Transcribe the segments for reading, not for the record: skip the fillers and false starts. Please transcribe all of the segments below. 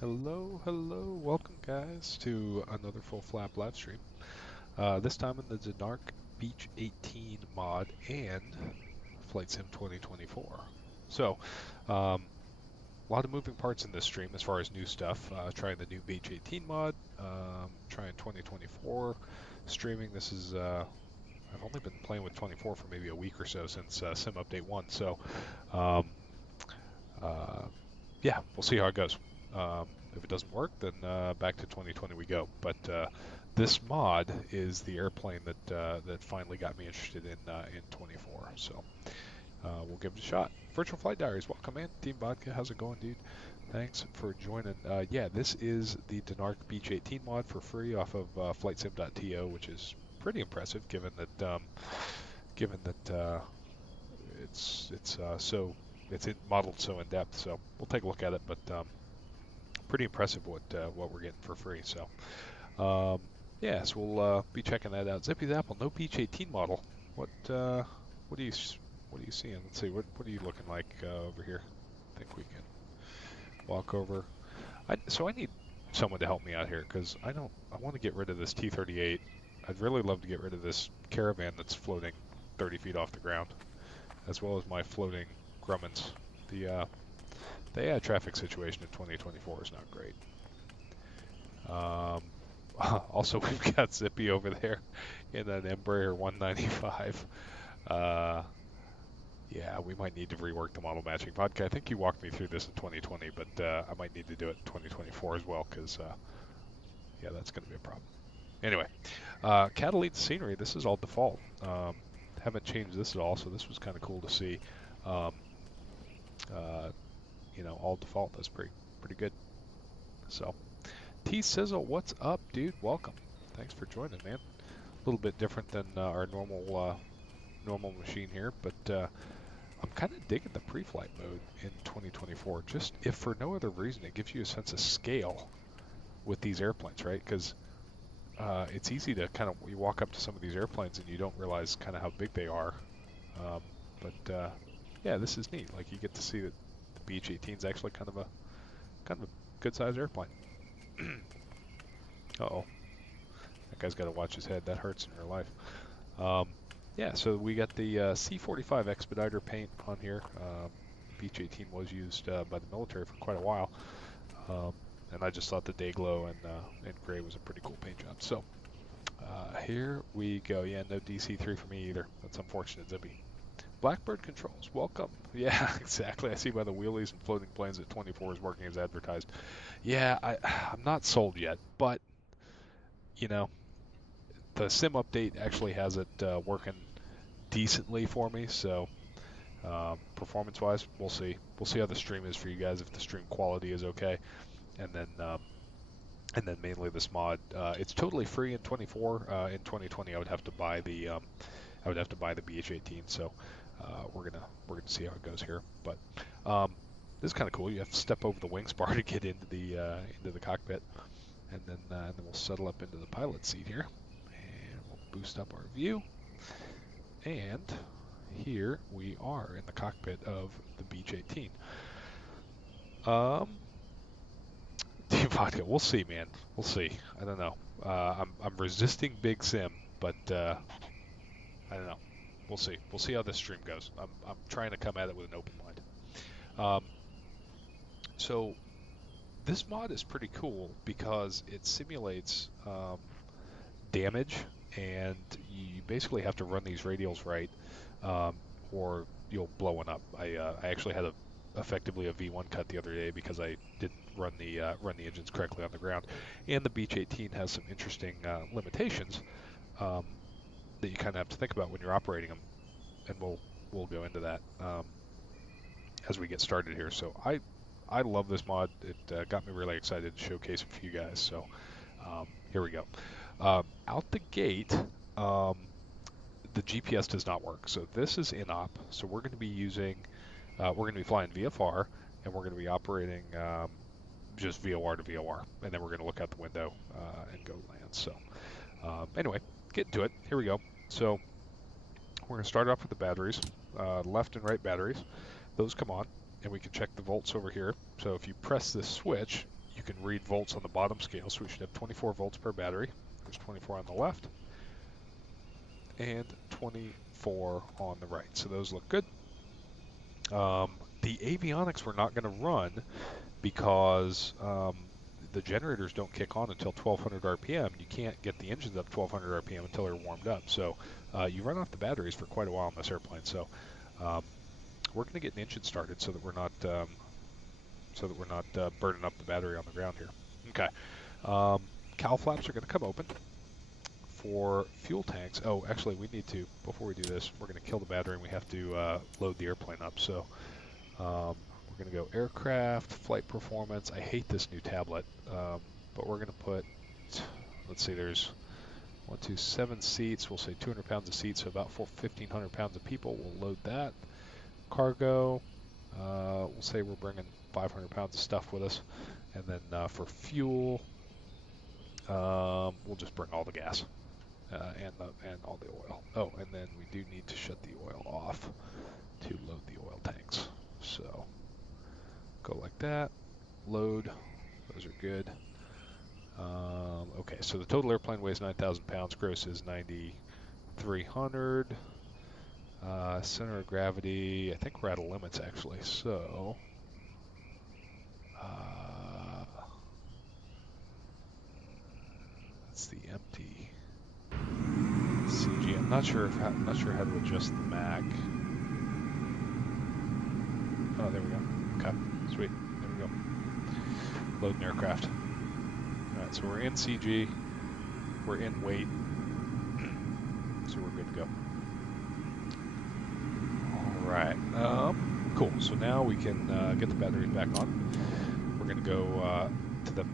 Hello, hello, welcome guys to another full flap live stream. This time in the Denarq Beech 18 mod and Flight Sim 2024. So, a lot of moving parts in this stream as far as new stuff. Trying the new Beech 18 mod, trying 2024 streaming. I've only been playing with 24 for maybe a week or so since Sim Update 1. So, um, uh, yeah, we'll see how it goes. If it doesn't work, then back to 2020 we go. But this mod is the airplane that finally got me interested in 24. So we'll give it a shot. Virtual Flight Diaries, welcome in. Team Vodka, how's it going, dude? Thanks for joining. Yeah, this is the Denarq Beech 18 mod for free off of flightsim.to, which is pretty impressive given that it's modeled so in depth. So we'll take a look at it, but pretty impressive what we're getting for free. So yeah, so we'll be checking that out. Zippy's Apple, no Beech 18 model. What do you what are you seeing? Let's see, what are you looking like over here? I think we can walk over. So I need someone to help me out here because I want to get rid of this T-38. I'd really love to get rid of this Caravan that's floating 30 feet off the ground, as well as my floating Grummins. The AI traffic situation in 2024 is not great. Um, Also, we've got Zippy over there in an Embraer 195. Uh, yeah, we might need to rework the model matching vodka. I think you walked me through this in 2020, but I might need to do it in 2024 as well because, yeah, that's going to be a problem. Anyway, Catalina scenery, this is all default. Haven't changed this at all, so this was kind of cool to see. Um, uh, all default. That's pretty good. So, T Sizzle, what's up, dude? Welcome. Thanks for joining, man. A little bit different than our normal machine here, but I'm kind of digging the pre-flight mode in 2024. Just if for no other reason, it gives you a sense of scale with these airplanes, right? Because it's easy to kind of you walk up to some of these airplanes and you don't realize kind of how big they are. Um, but yeah, this is neat. Like you get to see that the Beech 18 is actually kind of a good sized airplane. Uh-oh, that guy's got to watch his head. That hurts in real life. Um, yeah, so we got the C-45 Expediter paint on here. Beech 18 was used by the military for quite a while, um, and I just thought the Dayglow and gray was a pretty cool paint job. So here we go. Yeah, no DC3 for me either. That's unfortunate, Zippy. Blackbird controls, welcome. Yeah, exactly. I see by the wheelies and floating planes that 24 is working as advertised. Yeah, I'm not sold yet, but you know, the sim update actually has it working decently for me. So performance-wise, we'll see. We'll see how the stream is for you guys. If the stream quality is okay, and then mainly this mod. It's totally free in 24. In 2020, I would have to buy the BH18. So we're gonna see how it goes here. But this is kind of cool. You have to step over the wings bar to get into the cockpit, and then we'll settle up into the pilot seat here, and we'll boost up our view. And here we are in the cockpit of the Beech 18. Um, Team Vodka, we'll see, man. We'll see. I don't know. I'm resisting Big Sim, but I don't know. We'll see. We'll see how this stream goes. I'm trying to come at it with an open mind. Um, so this mod is pretty cool because it simulates damage, and you basically have to run these radials right, or you'll blow one up. I actually had effectively a V1 cut the other day because I didn't run the engines correctly on the ground. And the Beech 18 has some interesting limitations um, that you kind of have to think about when you're operating them, and we'll go into that as we get started here. So I love this mod. It got me really excited to showcase it for you guys. So here we go. Out the gate, the GPS does not work. So this is in-op. So we're going to be we're going to be flying VFR, and we're going to be operating just VOR to VOR, and then we're going to look out the window and go land. So anyway, get into it. Here we go. So we're going to start off with the batteries, left and right batteries. Those come on, and we can check the volts over here. So if you press this switch, you can read volts on the bottom scale, so we should have 24 volts per battery. There's 24 on the left and 24 on the right, so those look good. The avionics we're not going to run because the generators don't kick on until 1200 RPM. You can't get the engines up 1200 RPM until they're warmed up. So you run off the batteries for quite a while on this airplane. So we're going to get an engine started so that we're not burning up the battery on the ground here. Okay. Cowl flaps are going to come open. For fuel tanks, oh, actually, we need to, before we do this, we're going to kill the battery and we have to load the airplane up. So we're going to go aircraft, flight performance. I hate this new tablet, but we're going to put, let's see, there's 7 seats. We'll say 200 pounds of seats, so about 1,500 pounds of people. We'll load that. Cargo, we'll say we're bringing 500 pounds of stuff with us. And then for fuel, we'll just bring all the gas. And all the oil. Oh, and then we do need to shut the oil off to load the oil tanks. So go like that. Load. Those are good. Okay, so the total airplane weighs 9,000 pounds. Gross is 9,300. Center of gravity, I think we're out of limits actually. So that's the empty CG. I'm not sure how to adjust the Mac. Oh, there we go. Okay, sweet. There we go. Loading aircraft. All right, so we're in CG. We're in weight. So we're good to go. All right. Cool. So now we can get the batteries back on. We're going to go to the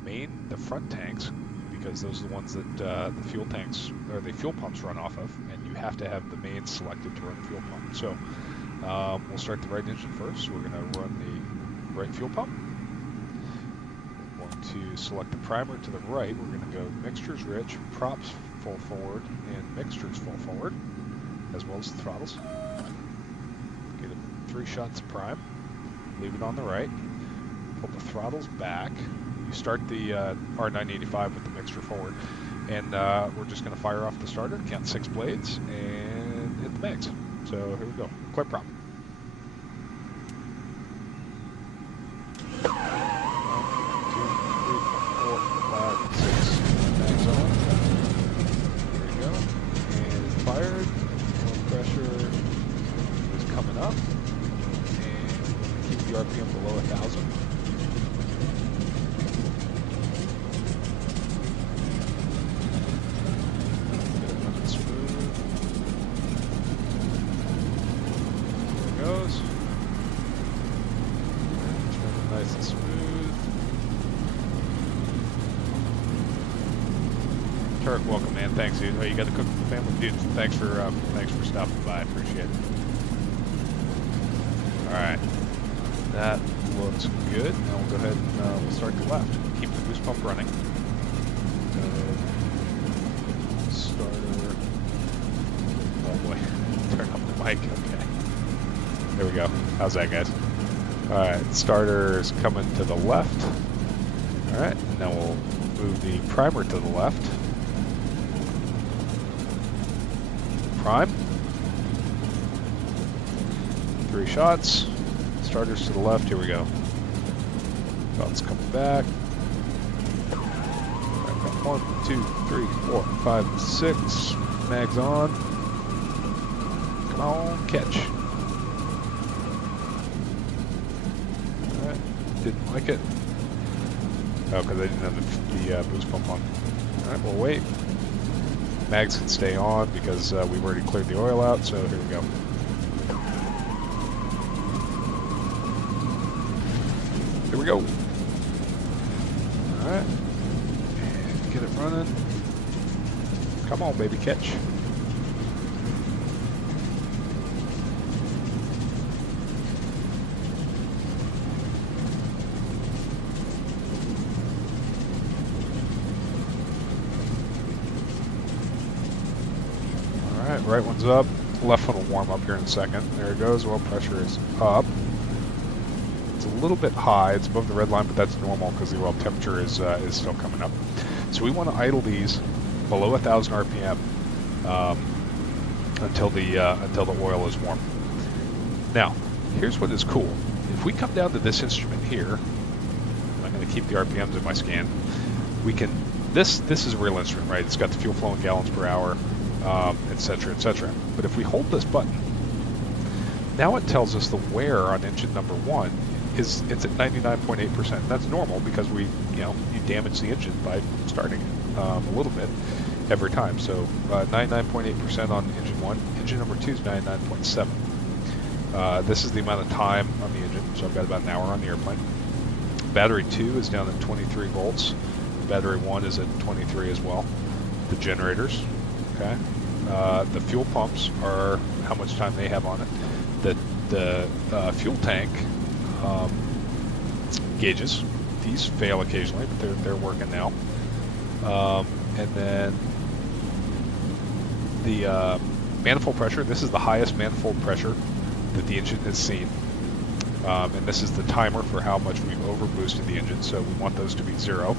front tanks, because those are the ones that the fuel tanks or the fuel pumps run off of, and you have to have the mains selected to run the fuel pump. So we'll start the right engine first. We're going to run the right fuel pump. We're going to select the primer to the right. We're going to go mixtures rich, props full forward, and mixtures full forward, as well as the throttles. Get 3 shots of prime. Leave it on the right. Pull the throttles back. You start the R985 with the mixture forward, and we're just going to fire off the starter, count 6 blades, and hit the mags. So here we go. Clear prop. 1, 2, 3, 4, 5, 6. Mags on. There we go. And it's fired. Oil pressure is coming up, and keep the RPM below 1,000. Goes. It's running nice and smooth. Turk, welcome, man. Thanks, dude. Oh, you got to cook for the family, dude. Thanks for stopping by. Appreciate it. All right, that looks good. Now we'll go ahead and we'll start the left. Keep the boost pump running. Starter. Oh boy, turn up the mic. Okay. There we go. How's that, guys? All right, starter's coming to the left. All right, now we'll move the primer to the left. Prime. 3 shots. Starter's to the left. Here we go. Shots coming back. All right, got 1, 2, 3, 4, 5, 6. Mags on. Come on, catch. Didn't like it. Oh, because I didn't have the boost pump on. Alright, we'll wait. Mags can stay on because we've already cleared the oil out, so here we go. Here we go. Alright. And get it running. Come on, baby, catch. Right one's up, left one will warm up here in a second. There it goes, oil pressure is up. It's a little bit high. It's above the red line, but that's normal because the oil temperature is still coming up. So we want to idle these below 1,000 RPM until the oil is warm. Now, here's what is cool. If we come down to this instrument here, I'm going to keep the RPMs in my scan. We can. This is a real instrument, right? It's got the fuel flow in gallons per hour, etc., etc. But if we hold this button, now it tells us the wear on engine number 1 it's at 99.8%. That's normal because you damage the engine by starting it a little bit every time. So 99.8% on engine 1. Engine number 2 is 99.7. This is the amount of time on the engine, so I've got about an hour on the airplane. Battery 2 is down at 23 volts. Battery 1 is at 23 as well. The generators, okay. The fuel pumps are how much time they have on it. The fuel tank gauges, these fail occasionally, but they're working now. And then the manifold pressure, this is the highest manifold pressure that the engine has seen. And this is the timer for how much we've overboosted the engine, so we want those to be 0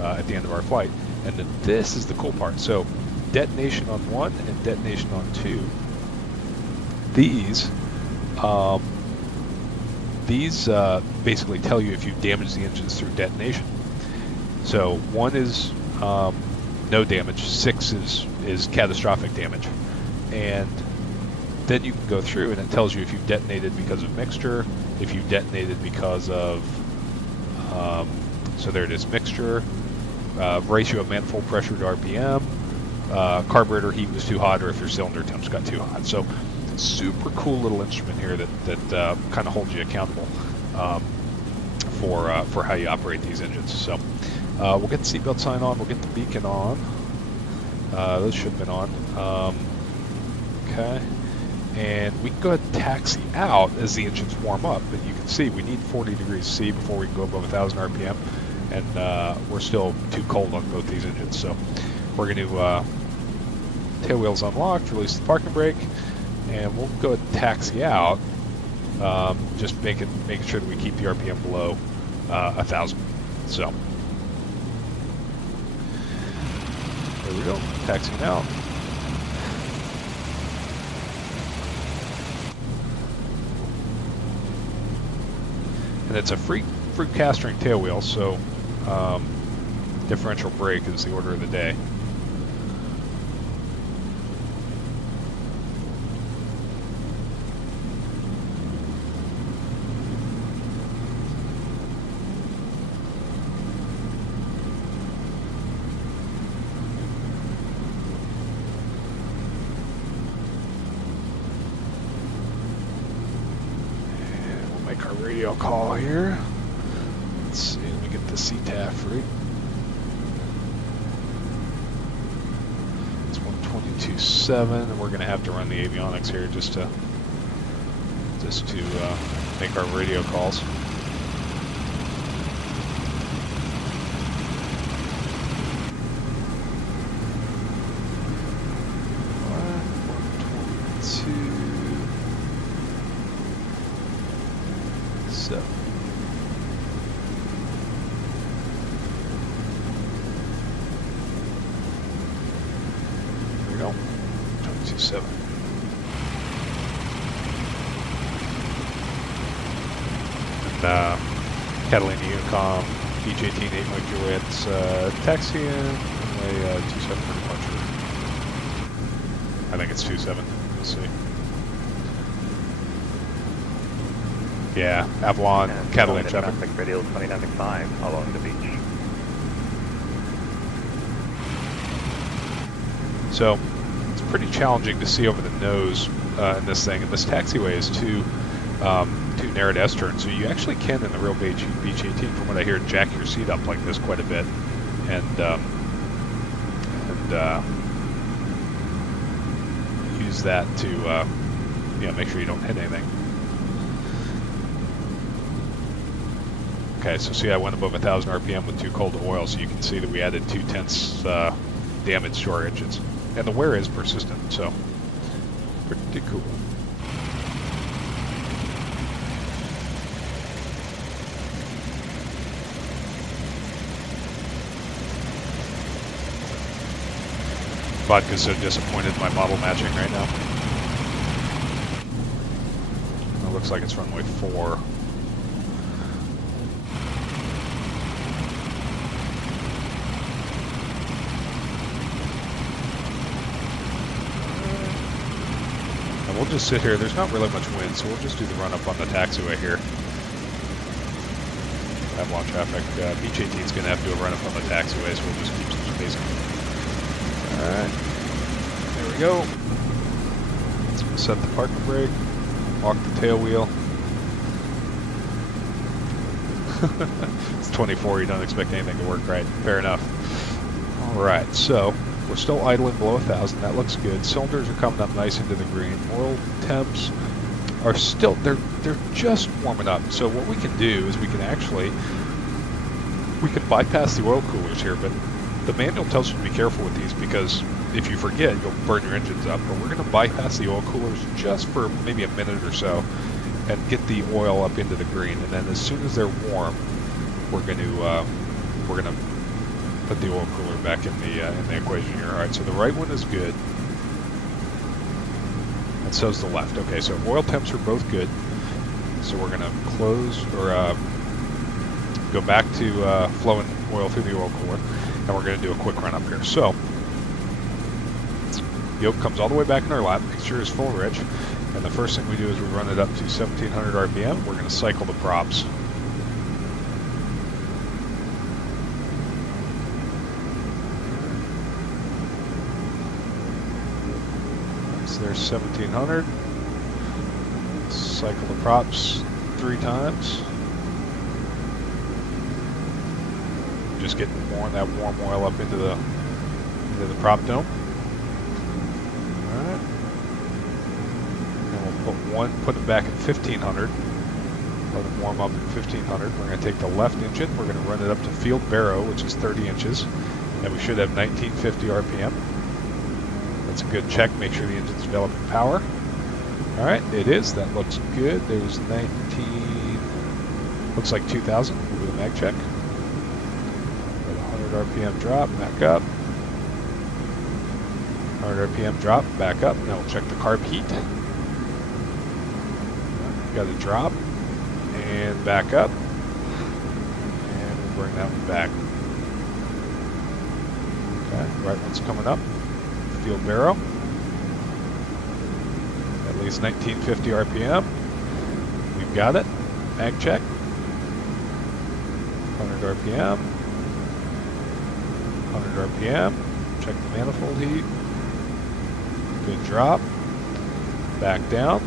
at the end of our flight. And then this is the cool part. So detonation on 1 and detonation on 2. These basically tell you if you damage the engines through detonation. So 1 is no damage, 6 is catastrophic damage. And then you can go through and it tells you if you detonated because of mixture, if you detonated because of, so there it is, mixture, ratio of manifold pressure to RPM, carburetor heat was too hot, or if your cylinder temps got too hot. So super cool little instrument here that kind of holds you accountable for how you operate these engines. So we'll get the seatbelt sign on, we'll get the beacon on. Those should have been on. Okay. And we can go ahead and taxi out as the engines warm up, but you can see we need 40 degrees C before we can go above 1,000 RPM, and we're still too cold on both these engines. So we're going to tail wheels unlocked, release the parking brake, and we'll go ahead and taxi out, just making sure that we keep the RPM below 1,000. So there we go, taxiing out. And it's a free castering tail wheel, so differential brake is the order of the day. Radio call here. Let's see, let me get the CTAF free. It's 122.7, and we're going to have to run the avionics here just to make our radio calls. There we go, 22.7. And Catalina Unicom, Beech 18, 8 Mike Juliet's taxiing, runway 27 for departure. I think it's 27, we'll see. Yeah, Avalon, Catalina traffic. Radio 29.5 along the beach. So it's pretty challenging to see over the nose in this thing, and this taxiway is too narrow to S-turn, so you actually can, in the real Beech 18, from what I hear, jack your seat up like this quite a bit, and use that to make sure you don't hit anything. Okay, so see, I went above 1,000 RPM with too cold oil, so you can see that we added 0.2 damage to our engines. And the wear is persistent, so pretty cool. Vodka's so disappointed in my model matching right now. It looks like it's runway 4. And we'll just sit here. There's not really much wind, so we'll just do the run-up on the taxiway here. Avalon traffic. Beech 18 is going to have to do a run-up on the taxiway, so we'll just keep some spacing. Alright. There we go. Set the parking brake. Lock the tail wheel. It's 24, you don't expect anything to work right. Fair enough. Alright, so we're still idling below 1,000. That looks good. Cylinders are coming up nice into the green. Oil temps are still, they're just warming up. So what we can do is we can bypass the oil coolers here, but the manual tells you to be careful with these because if you forget, you'll burn your engines up. But we're going to bypass the oil coolers just for maybe a minute or so and get the oil up into the green. And then as soon as they're warm, we're going to put the oil cooler back in the equation here. All right, so the right one is good. And so is the left. Okay, so oil temps are both good. So we're going to close or go back to flowing oil through the oil cooler, and we're going to do a quick run up here. So yoke comes all the way back in our lap, make sure it's full rich, and the first thing we do is we run it up to 1700 RPM. We're going to cycle the props. So there's 1700. Cycle the props 3 times. Just getting that warm oil up into the prop dome. All right. And we'll put it back at 1500. Let it warm up at 1500. We're going to take the left engine. We're going to run it up to field barrow, which is 30 inches, and we should have 1950 RPM. That's a good check. Make sure the engine's developing power. All right, it is. That looks good. There's 19. Looks like 2000. We'll do a mag check. 100 RPM drop, back up. 100 RPM drop, back up. Now we'll check the carb heat. Got a drop and back up. And we'll bring that one back. Okay, right one's coming up. Field barrow. At least 1950 RPM. We've got it. Mag check. 100 RPM. 100 RPM. Check the manifold heat. Good drop. Back down.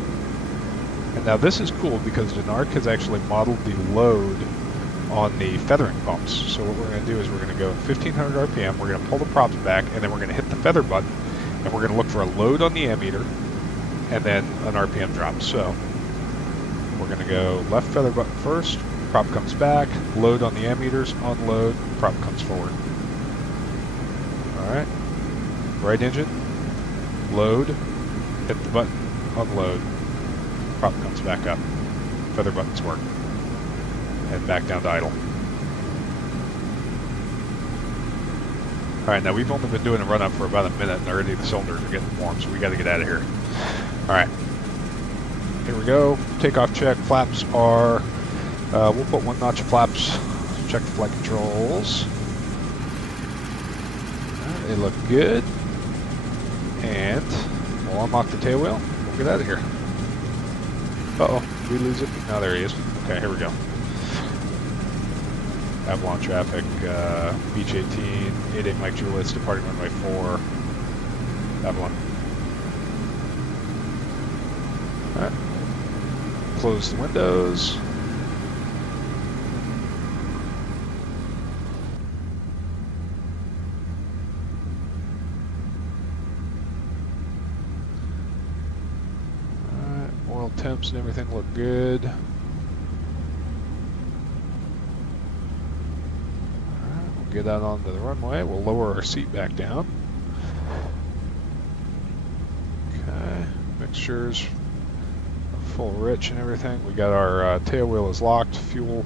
And now this is cool because Denarq has actually modeled the load on the feathering pumps. So what we're going to do is we're going to go 1500 RPM. We're going to pull the props back, and then we're going to hit the feather button, and we're going to look for a load on the ammeter, and then an RPM drop. So we're going to go left feather button first. Prop comes back. Load on the ammeters. Unload. Prop comes forward. All right. Right engine. Load. Hit the button. Unload. Prop comes back up. Feather buttons work. And back down to idle. Alright, now we've only been doing a run up for about a minute and already the cylinders are getting warm, so we got to get out of here. Alright. Here we go. Takeoff check. Flaps are, we'll put 1 notch of flaps. Check the flight controls. Right, they look good. And we'll unlock the tail wheel. We'll get out of here. Uh-oh, did we lose it? No, there he is. Okay, here we go. Avalon traffic, Beech 18, 88 Mike Juliet's departing runway 4, Avalon. Alright, close the windows. Alright, oil temps and everything look good. Get out onto the runway. We'll lower our seat back down. Okay, mixtures full rich and everything. We got our tail wheel is locked. Fuel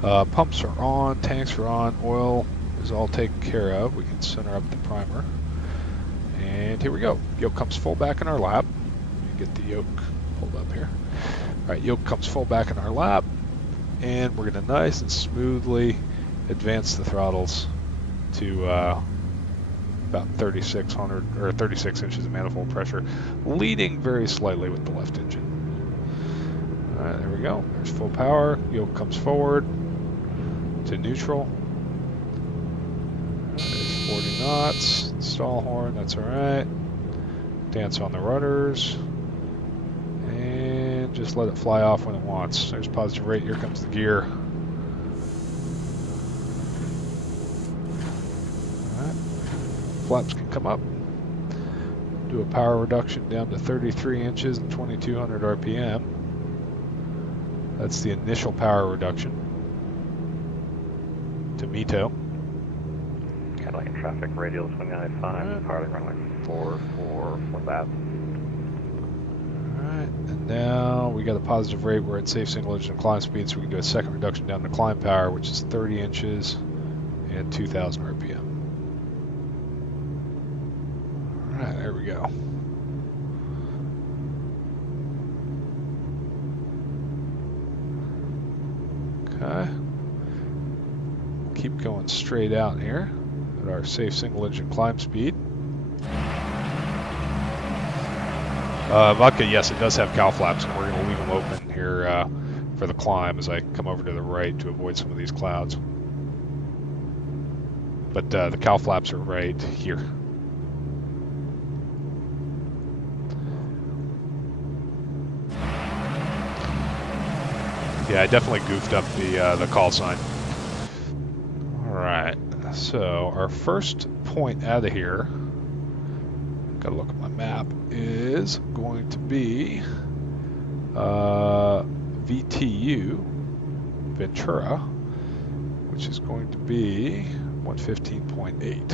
pumps are on. Tanks are on. Oil is all taken care of. We can center up the primer. And here we go. Yoke comes full back in our lap. Let me get the yoke pulled up here. All right, yoke comes full back in our lap, and we're going to nice and smoothly advance the throttles to about 3,600 or 36 inches of manifold pressure, leading very slightly with the left engine. All right, there we go. There's full power. Yoke comes forward to neutral. There's 40 knots. Stall horn, that's all right. Dance on the rudders. And just let it fly off when it wants. There's positive rate. Here comes the gear. All right. Flaps can come up. Do a power reduction down to 33 inches and 2,200 RPM. That's the initial power reduction to METO. Cadillac in traffic, radial swing I-5, Alright. Harley runway 44 for that. Alright, and now we got a positive rate. We're at safe single engine climb speed, so we can do a second reduction down to climb power, which is 30 inches and 2,000 RPM. Alright, there we go. Okay. Keep going straight out here at our safe single engine climb speed. Vodka, yes, it does have cow flaps, and we're going to leave them open here for the climb as I come over to the right to avoid some of these clouds. But the cow flaps are right here. Yeah, I definitely goofed up the call sign. All right, so our first point out of here, gotta look at my map, is going to be VTU Ventura, which is going to be 115.8.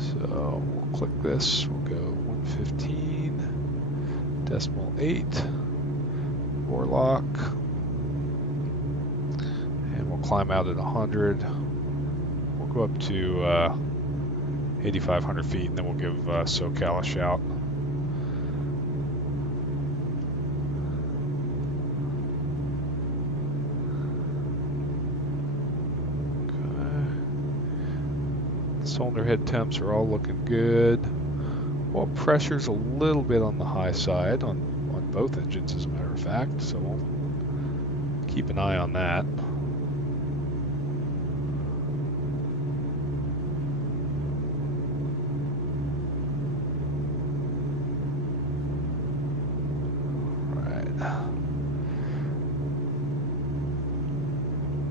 So we'll click this, we'll go 115.8, Warlock, and we'll climb out at 100. We'll go up to 8,500 feet, and then we'll give SoCal a shout. Okay. Cylinder head temps are all looking good. Well, pressure's a little bit on the high side on both engines, as a matter of fact, so we'll keep an eye on that.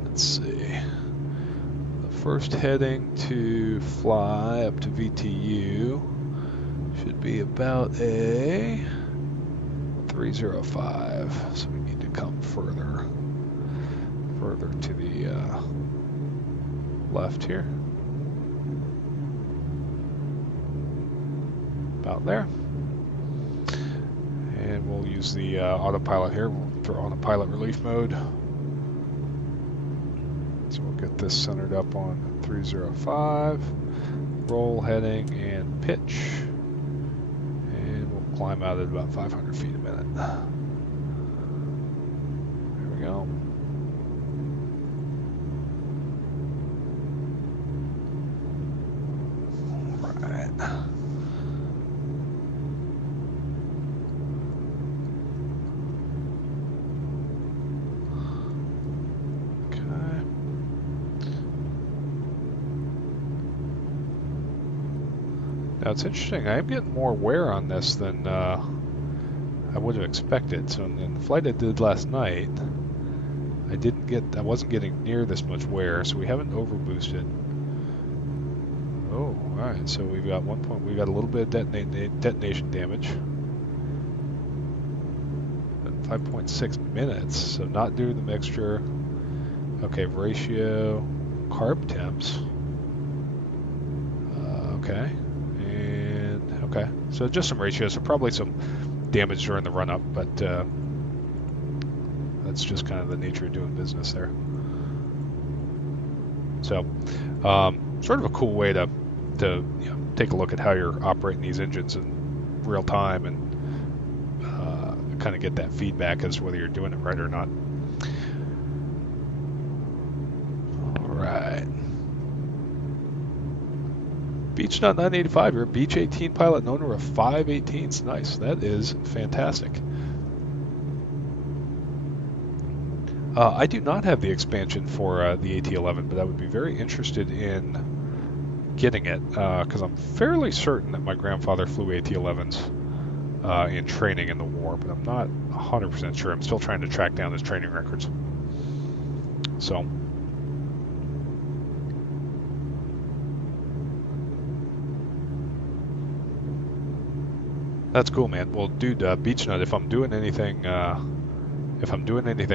Let's see. The first heading to fly up to VTU should be about a 305. So we need to come further to the left here. About there. And we'll use the autopilot here. We'll throw on a pilot relief mode. So we'll get this centered up on 305, roll, heading, and pitch. And we'll climb out at about 500 feet a minute. There we go. All right. Now it's interesting, I am getting more wear on this than I would have expected. So in the flight I did last night, I wasn't getting near this much wear, so we haven't overboosted. Oh, alright, so we've got we got a little bit of detonation damage. 5.6 minutes, so not due to the mixture. Okay, ratio, carb temps. Okay. Okay, so just some ratios, so probably some damage during the run-up, but that's just kind of the nature of doing business there. So, sort of a cool way to take a look at how you're operating these engines in real time and kind of get that feedback as to whether you're doing it right or not. All right. Beechnut 985, you're a Beech 18 pilot and owner of 5 18s. Nice, that is fantastic. I do not have the expansion for the AT-11, but I would be very interested in getting it because I'm fairly certain that my grandfather flew AT-11s in training in the war, but I'm not 100% sure. I'm still trying to track down his training records. So. That's cool, man. Well, dude, Beechnut, if I'm doing anything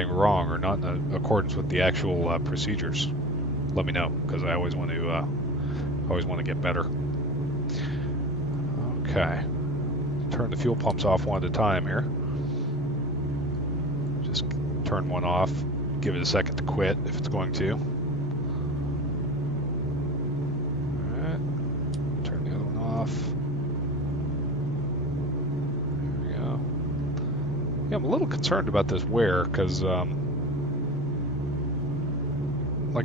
wrong or not in accordance with the actual procedures, let me know because I always want to get better. Okay, turn the fuel pumps off one at a time here. Just turn one off, give it a second to quit if it's going to. All right, turn the other one off. Yeah, I'm a little concerned about this wear because, like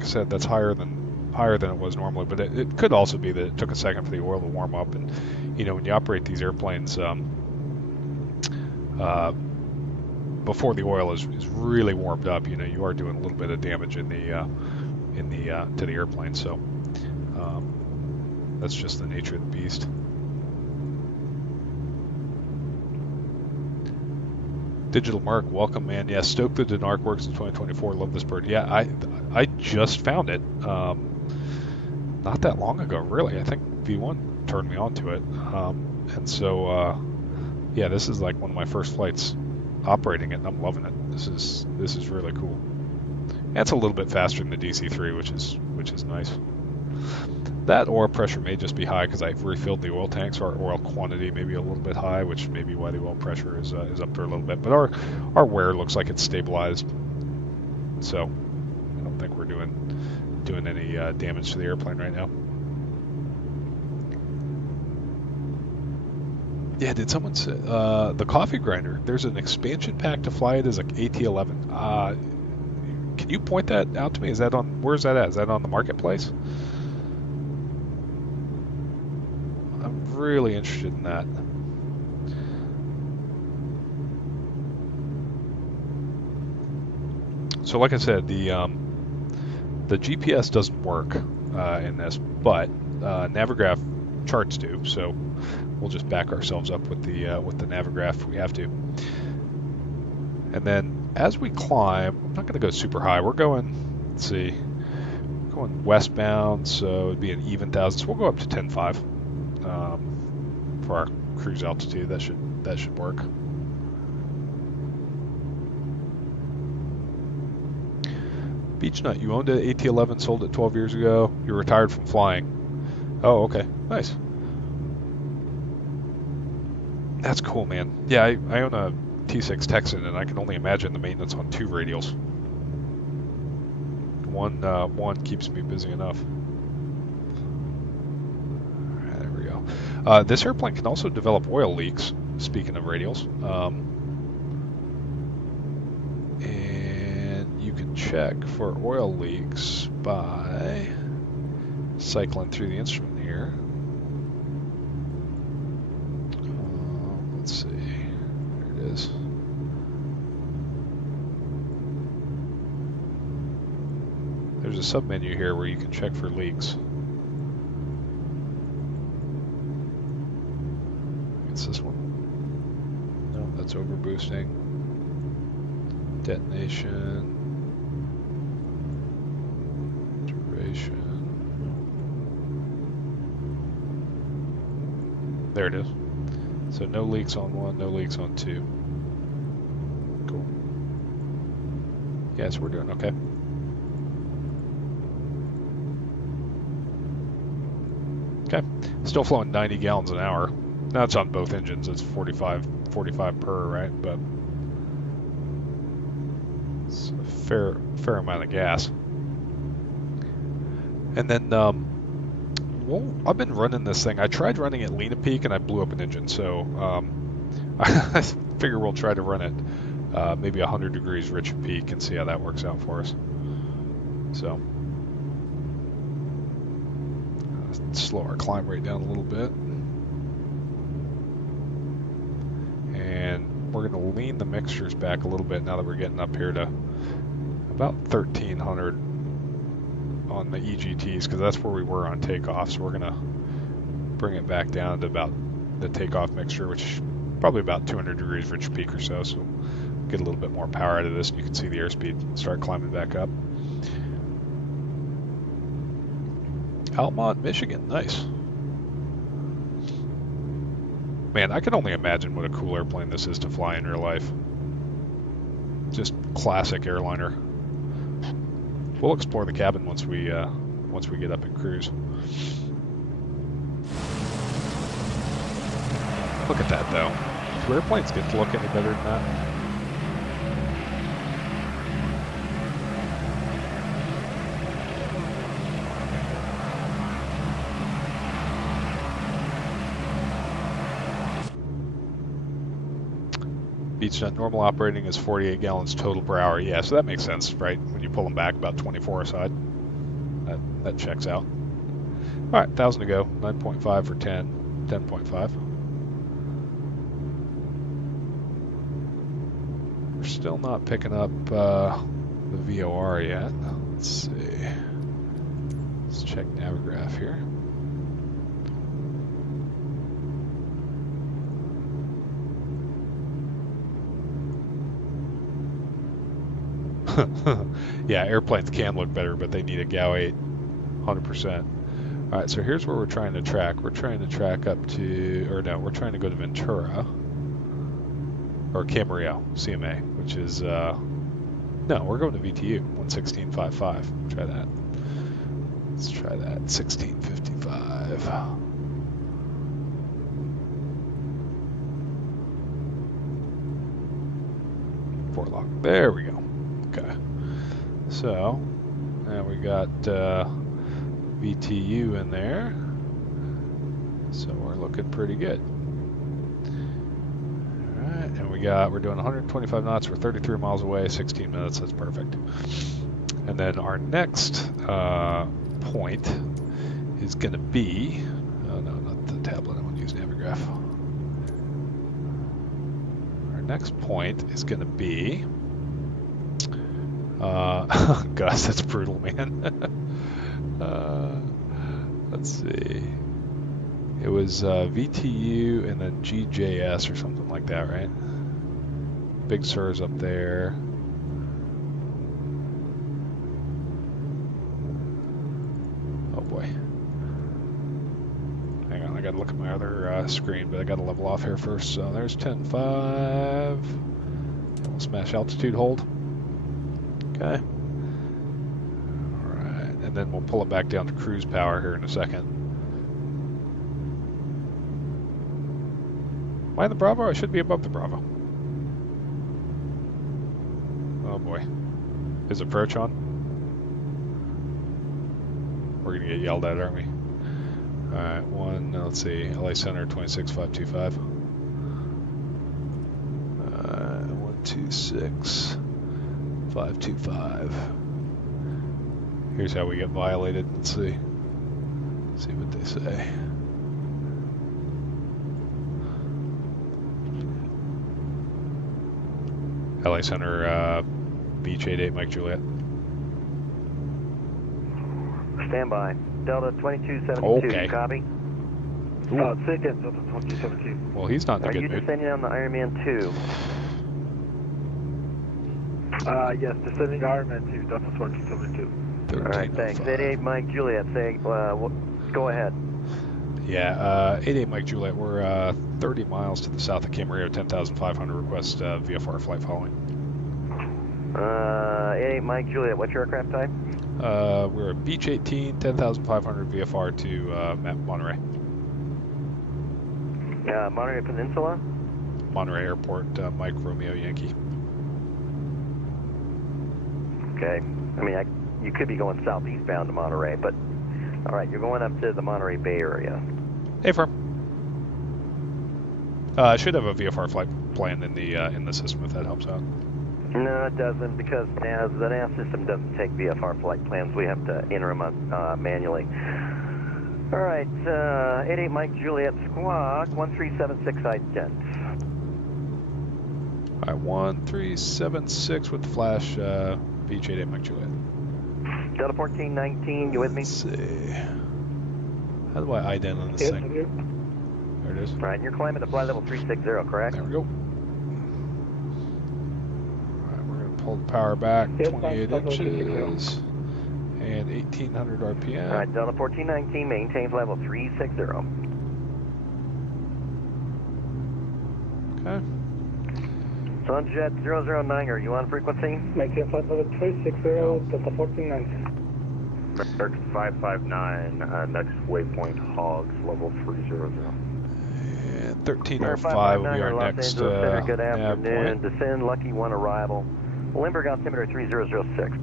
I said, that's higher than it was normally. But it could also be that it took a second for the oil to warm up, and when you operate these airplanes, before the oil is really warmed up, you are doing a little bit of damage to the airplane. So that's just the nature of the beast. Digital Mark, welcome, man. Yeah, Stoke the Denarq works in 2024. Love this bird. Yeah, I just found it not that long ago, really. I think V1 turned me on to it, and so yeah, this is like one of my first flights operating it, and I'm loving it. This is really cool. And it's a little bit faster than the DC-3, which is nice. That oil pressure may just be high because I've refilled the oil tanks, so our oil quantity may be a little bit high, which may be why the oil pressure is up there a little bit. But our wear looks like it's stabilized, so I don't think we're doing any damage to the airplane right now. Yeah, did someone say the coffee grinder? There's an expansion pack to fly it as an AT-11. Can you point that out to me? Where's that at? Is that on the marketplace? I'm really interested in that. So like I said, the GPS doesn't work in this, but Navigraph charts do. So we'll just back ourselves up with the Navigraph if we have to. And then as we climb, I'm not going to go super high. We're going, let's see, going westbound, so it'd be an even thousand. So we'll go up to 10.5 for our cruise altitude. That should work. Beechnut, you owned an AT-11, sold it 12 years ago. You're retired from flying. Oh, okay, nice. That's cool, man. Yeah, I own a T6 Texan, and I can only imagine the maintenance on 2 radials. One keeps me busy enough. There we go. This airplane can also develop oil leaks, speaking of radials. And you can check for oil leaks by cycling through the instrument here. Let's see. There it is. There's a sub-menu here where you can check for leaks. It's this one. No, that's overboosting. Detonation. Duration. There it is. So no leaks on 1, no leaks on 2. Cool. Yes, we're doing okay. Okay, still flowing 90 gallons an hour. That's on both engines. It's 45 per, right? But it's a fair amount of gas. And then well, I've been running this thing. I tried running at Lena Peak and I blew up an engine, so I figure we'll try to run it maybe 100 degrees rich at peak and see how that works out for us. So slow our climb rate down a little bit. And we're going to lean the mixtures back a little bit now that we're getting up here to about 1300 on the EGTs, because that's where we were on takeoff. So we're going to bring it back down to about the takeoff mixture, which is probably about 200 degrees rich peak or so. So get a little bit more power out of this, and you can see the airspeed start climbing back up. Almont, Michigan, nice. Man, I can only imagine what a cool airplane this is to fly in real life. Just classic airliner. We'll explore the cabin once we get up and cruise. Look at that, though. Do airplanes get to look any better than that? Beech normal operating is 48 gallons total per hour. Yeah, so that makes sense, right? When you pull them back, about 24 a side. That checks out. All right, 1,000 to go. 9.5 for 10. 10.5. We're still not picking up the VOR yet. Let's see. Let's check Navigraph here. Yeah, airplanes can look better, but they need a GAU 8, 100%. All right, so here's where we're trying to track. We're trying to track up to, or no, we're trying to go to Ventura, or Camarillo, CMA, which is, no, we're going to VTU, 116.55. Try that. Let's try that, 16.55. Fort Lock, there we go. Okay, so now we got VTU in there, so we're looking pretty good. All right, and we're doing 125 knots. We're 33 miles away, 16 minutes. That's perfect. And then our next point is going to be, oh no, not the tablet. I want to use Navigraph. Our next point is going to be. Gosh, that's brutal, man. Let's see. It was VTU and then GJS or something like that, right? Big Sur's up there. Oh boy. Hang on, I gotta look at my other screen, but I gotta level off here first. So there's 10.5. We'll smash altitude hold. Okay. All right, and then we'll pull it back down to cruise power here in a second. Am I in the Bravo? I should be above the Bravo. Oh boy. Is approach on? We're gonna get yelled at, aren't we? All right, let's see, LA Center 26525. 126.525. Here's how we get violated. Let's see. See what they say. LA Center, Beech 88, Mike Juliet. Stand by. Delta 2272. Okay. Copy. Second, Delta 2272. Well, he's not in a good mood. Are you descending on the Ironman 2? Yes, descending Ironman 2, Delta 2272. All right, thanks. 88 Mike Juliet, say, go ahead. Yeah, 88 Mike Juliet, we're 30 miles to the south of Camarillo, 10,500, request VFR flight following. 88 Mike Juliet, what's your aircraft type? We're at Beech 18, 10,500 VFR to Monterey. Monterey Peninsula? Monterey Airport, Mike Romeo Yankee. Okay. I mean, you could be going southeastbound to Monterey, but All right, you're going up to the Monterey Bay area. Hey, firm. I should have a VFR flight planned in the system if that helps out. No, it doesn't, because the nav system doesn't take VFR flight plans. We have to enter them manually. All right, 88 Mike Juliet Squawk, 1376 ident. All right, 1376 with the flash, Beech 88 Mike Juliet. Delta 1419, you with me? Let's see. How do I ident on this thing? There it is. All right, and you're climbing to flight level 360, correct? There we go. Alright, we're going to pull the power back 28 inches and 1800 RPM. All right, Delta 1419, maintain flight level 360. Okay. Sunjet 009, are you on frequency? Maintain flight level 360, Delta 1419. Denarq 559, next waypoint Hogs, level 300. And 1305 will be our next Good nav afternoon. point. Descend Lucky 1 arrival. Limburg altimeter 3006.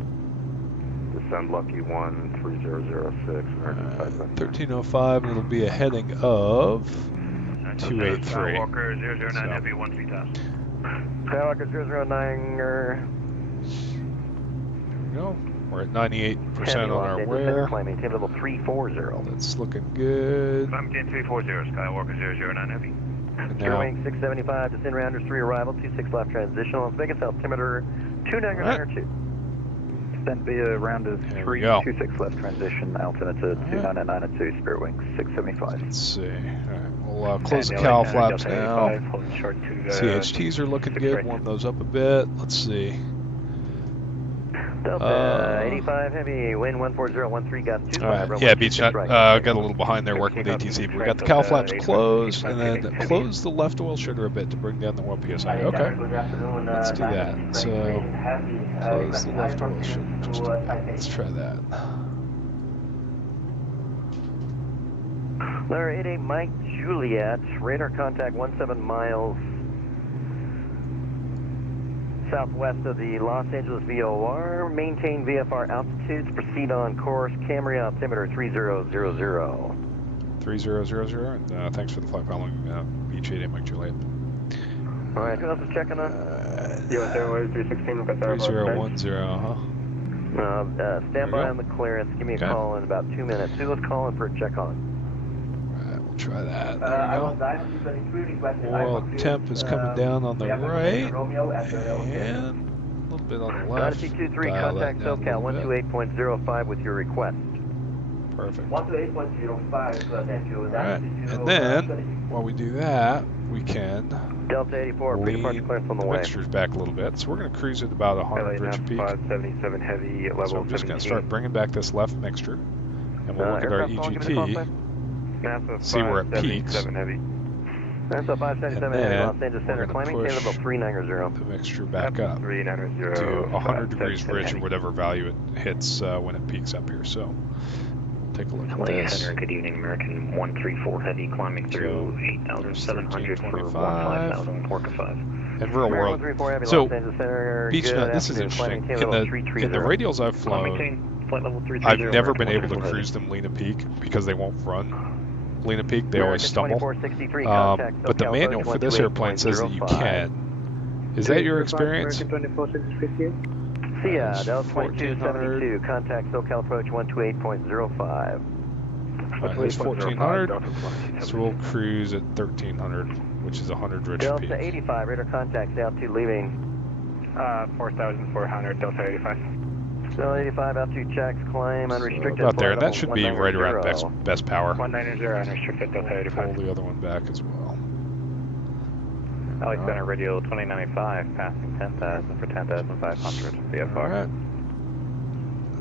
Descend Lucky 1, 3006. 1305, and it'll be a heading of 283. Skywalker 009 Heavy 13 tops. Skywalker 009, There we go. We're at 98% on our wear. Maintain level 340. That's looking good. Maintain 340, Skywalker 009 Heavy. And Gear now, wing 675, descend rounders 3 arrival, 26 left transitional. Las Vegas altimeter 2992. Descend via rounders There 3, we go. 26 left transition, altimeter 2992, Spirit Wing 675. let's see. Alright, we'll close the cowl flaps now. CHTs are looking good. Warm those up a bit. Let's see. Delta 85 Heavy, wind 14013, got 2. Alright, yeah, Beech, got a little behind there working with ATC, but we got the cowl flaps closed, and then close the left oil sugar a bit to bring down the oil PSI. Okay, let's do that. So, close the left oil sugar just a bit. Let's try that. Letter 88 Mike Juliet, radar contact 17 miles southwest of the Los Angeles VOR. Maintain VFR altitudes, proceed on course, KMRY altimeter 3000. 3000, and thanks for the flight following Beech 88 Mike Juliet. Alright, who else is checking on? US Airways 316, 3010, huh? Stand by on the clearance, give me a call in about 2 minutes. Who was calling for a check on? Alright, we'll try that. There we go. Oil temp is coming down on the right, and a little bit on the left. Odyssey 23, Dial that contact down a SoCal little bit. 128.05 with your request. Perfect. 128.05, thank you. Alright, and then, while we do that, we can Delta 84, lean pre-departure clearance on the the way. mixtures back a little bit. So we're going to cruise at about 100 rich peak. 577 Heavy, level So I'm just going to 17. start bringing back this left mixture, and we'll look at our aircraft calling, give me the call, EGT, please. NASA see where it peaks. 577 Heavy. That's a 577 And Heavy, then Los Angeles Center, we're gonna climbing, push level 390. the mixture back up 390 to 100 degrees 577 rich or Heavy. whatever value it hits when it peaks up here. So take a look at this. Center, good evening, American 134 Heavy, climbing through 8,700 for 15,000, Orca 5. And real world. 134 Heavy, So, Los Angeles Center, Beech, good this is afternoon, interesting. climbing, In level the 330. radials I've flown, Maintain flight level 330. I've never been American able to 134 cruise them Lena Peak because they won't run Lena Peak. They always American stumble. 2463, contact But the SoCal manual for this airplane says that you 128.05. can. Is that your experience? American 24658. See ya, That's Delta 1400. 2272, contact SoCal approach 128.05. Alright, it's 1400, so we'll cruise at 1300, which is 100 rich peak. Delta 85, radar contact, altitude leaving. 4,400, Delta 85. Delta 85, altitude checks, climb, So unrestricted. about there, and flight that should level be right around 190. best power. 190, unrestricted, Delta Pull 85. the other one back as well. Alex Center, radio 2095, passing 10,000 for 10,500 VFR. Alright.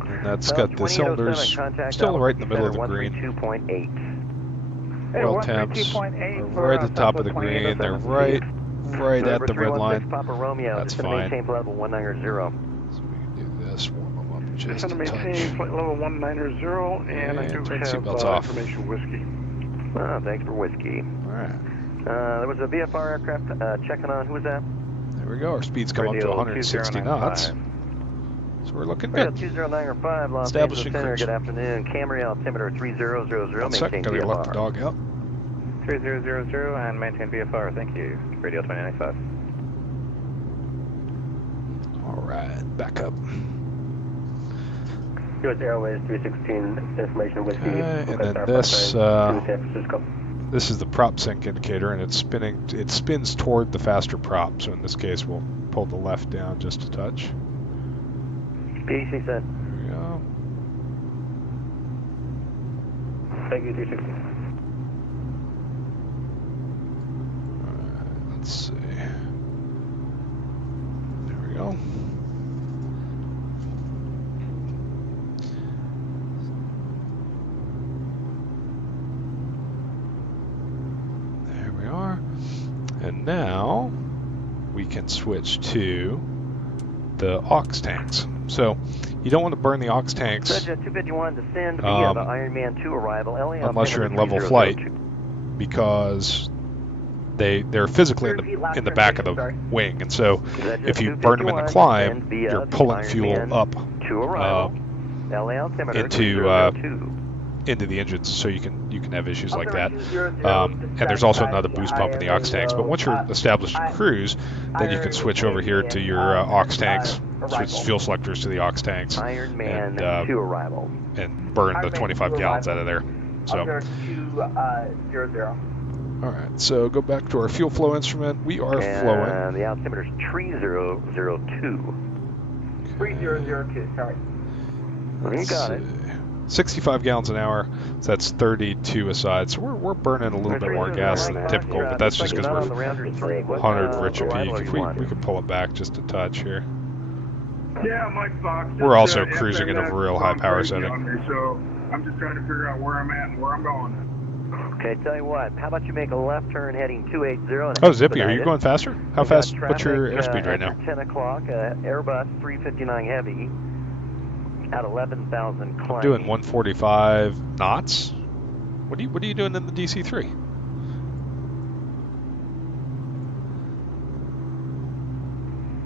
And that's Delta got the cylinders 2807, contact still right in the middle of the Center, green. 132.8. Oil temps are right at the top of the green. They're right at November the red 316 line. Papa Romeo, That's just to fine. maintain flight level 190. So we can do this, warm them up just a touch. flight level 190, and I And do turn have seatbelts off. information whiskey. Thanks for whiskey. Alright, There was a VFR aircraft checking on. Who was that? there we go. Our speed's come up to Radio 160 knots. 2095. So we're looking Radio good. 20905, Los Establishing Angeles Center, cruise. good afternoon. KAMRY altimeter 3000, 1 second, maintain gotta let the VFR. dog out. 3000 and maintain VFR, thank you. Radio 2095. Alright, back up. US Airways 316, information whiskey. Okay, and then this is the prop sync indicator, and it's spinning. It spins toward the faster prop. So in this case, we'll pull the left down just a touch. PDC set. There we go. Thank you, 316. Alright, let's see. There we go. There we are. And now we can switch to the aux tanks. So you don't want to burn the aux tanks Subject 251, descend via the Ironman 2 arrival. unless you're in level flight, because they're physically in the back of the wing, and so if you burn them in the climb, you're pulling fuel up into the engines, so you can have issues like that. And there's also another boost pump in the aux tanks. But once you're established in cruise, then you can switch over here to your aux tanks, switch fuel selectors to the aux tanks, and burn the 25 gallons out of there. So. All right, so go back to our fuel flow instrument. We are flowing. The altimeter is 3002. 3002, sorry. You got it. 65 gallons an hour, so that's 32 aside. So we're burning a little bit more gas than typical, but that's just because we're 100 rich a peak. If we could pull it back just a touch here. Yeah, Mike Fox. We're also cruising at a real high power setting. So I'm just trying to figure out where I'm at and where I'm going. Okay, tell you what, how about you make a left turn heading 280? Oh, Zippy, are you going faster? How fast? What's your airspeed right now? 10 o'clock, Airbus 359 Heavy at 11,000 climb. Doing 145 knots. What are you doing in the DC-3?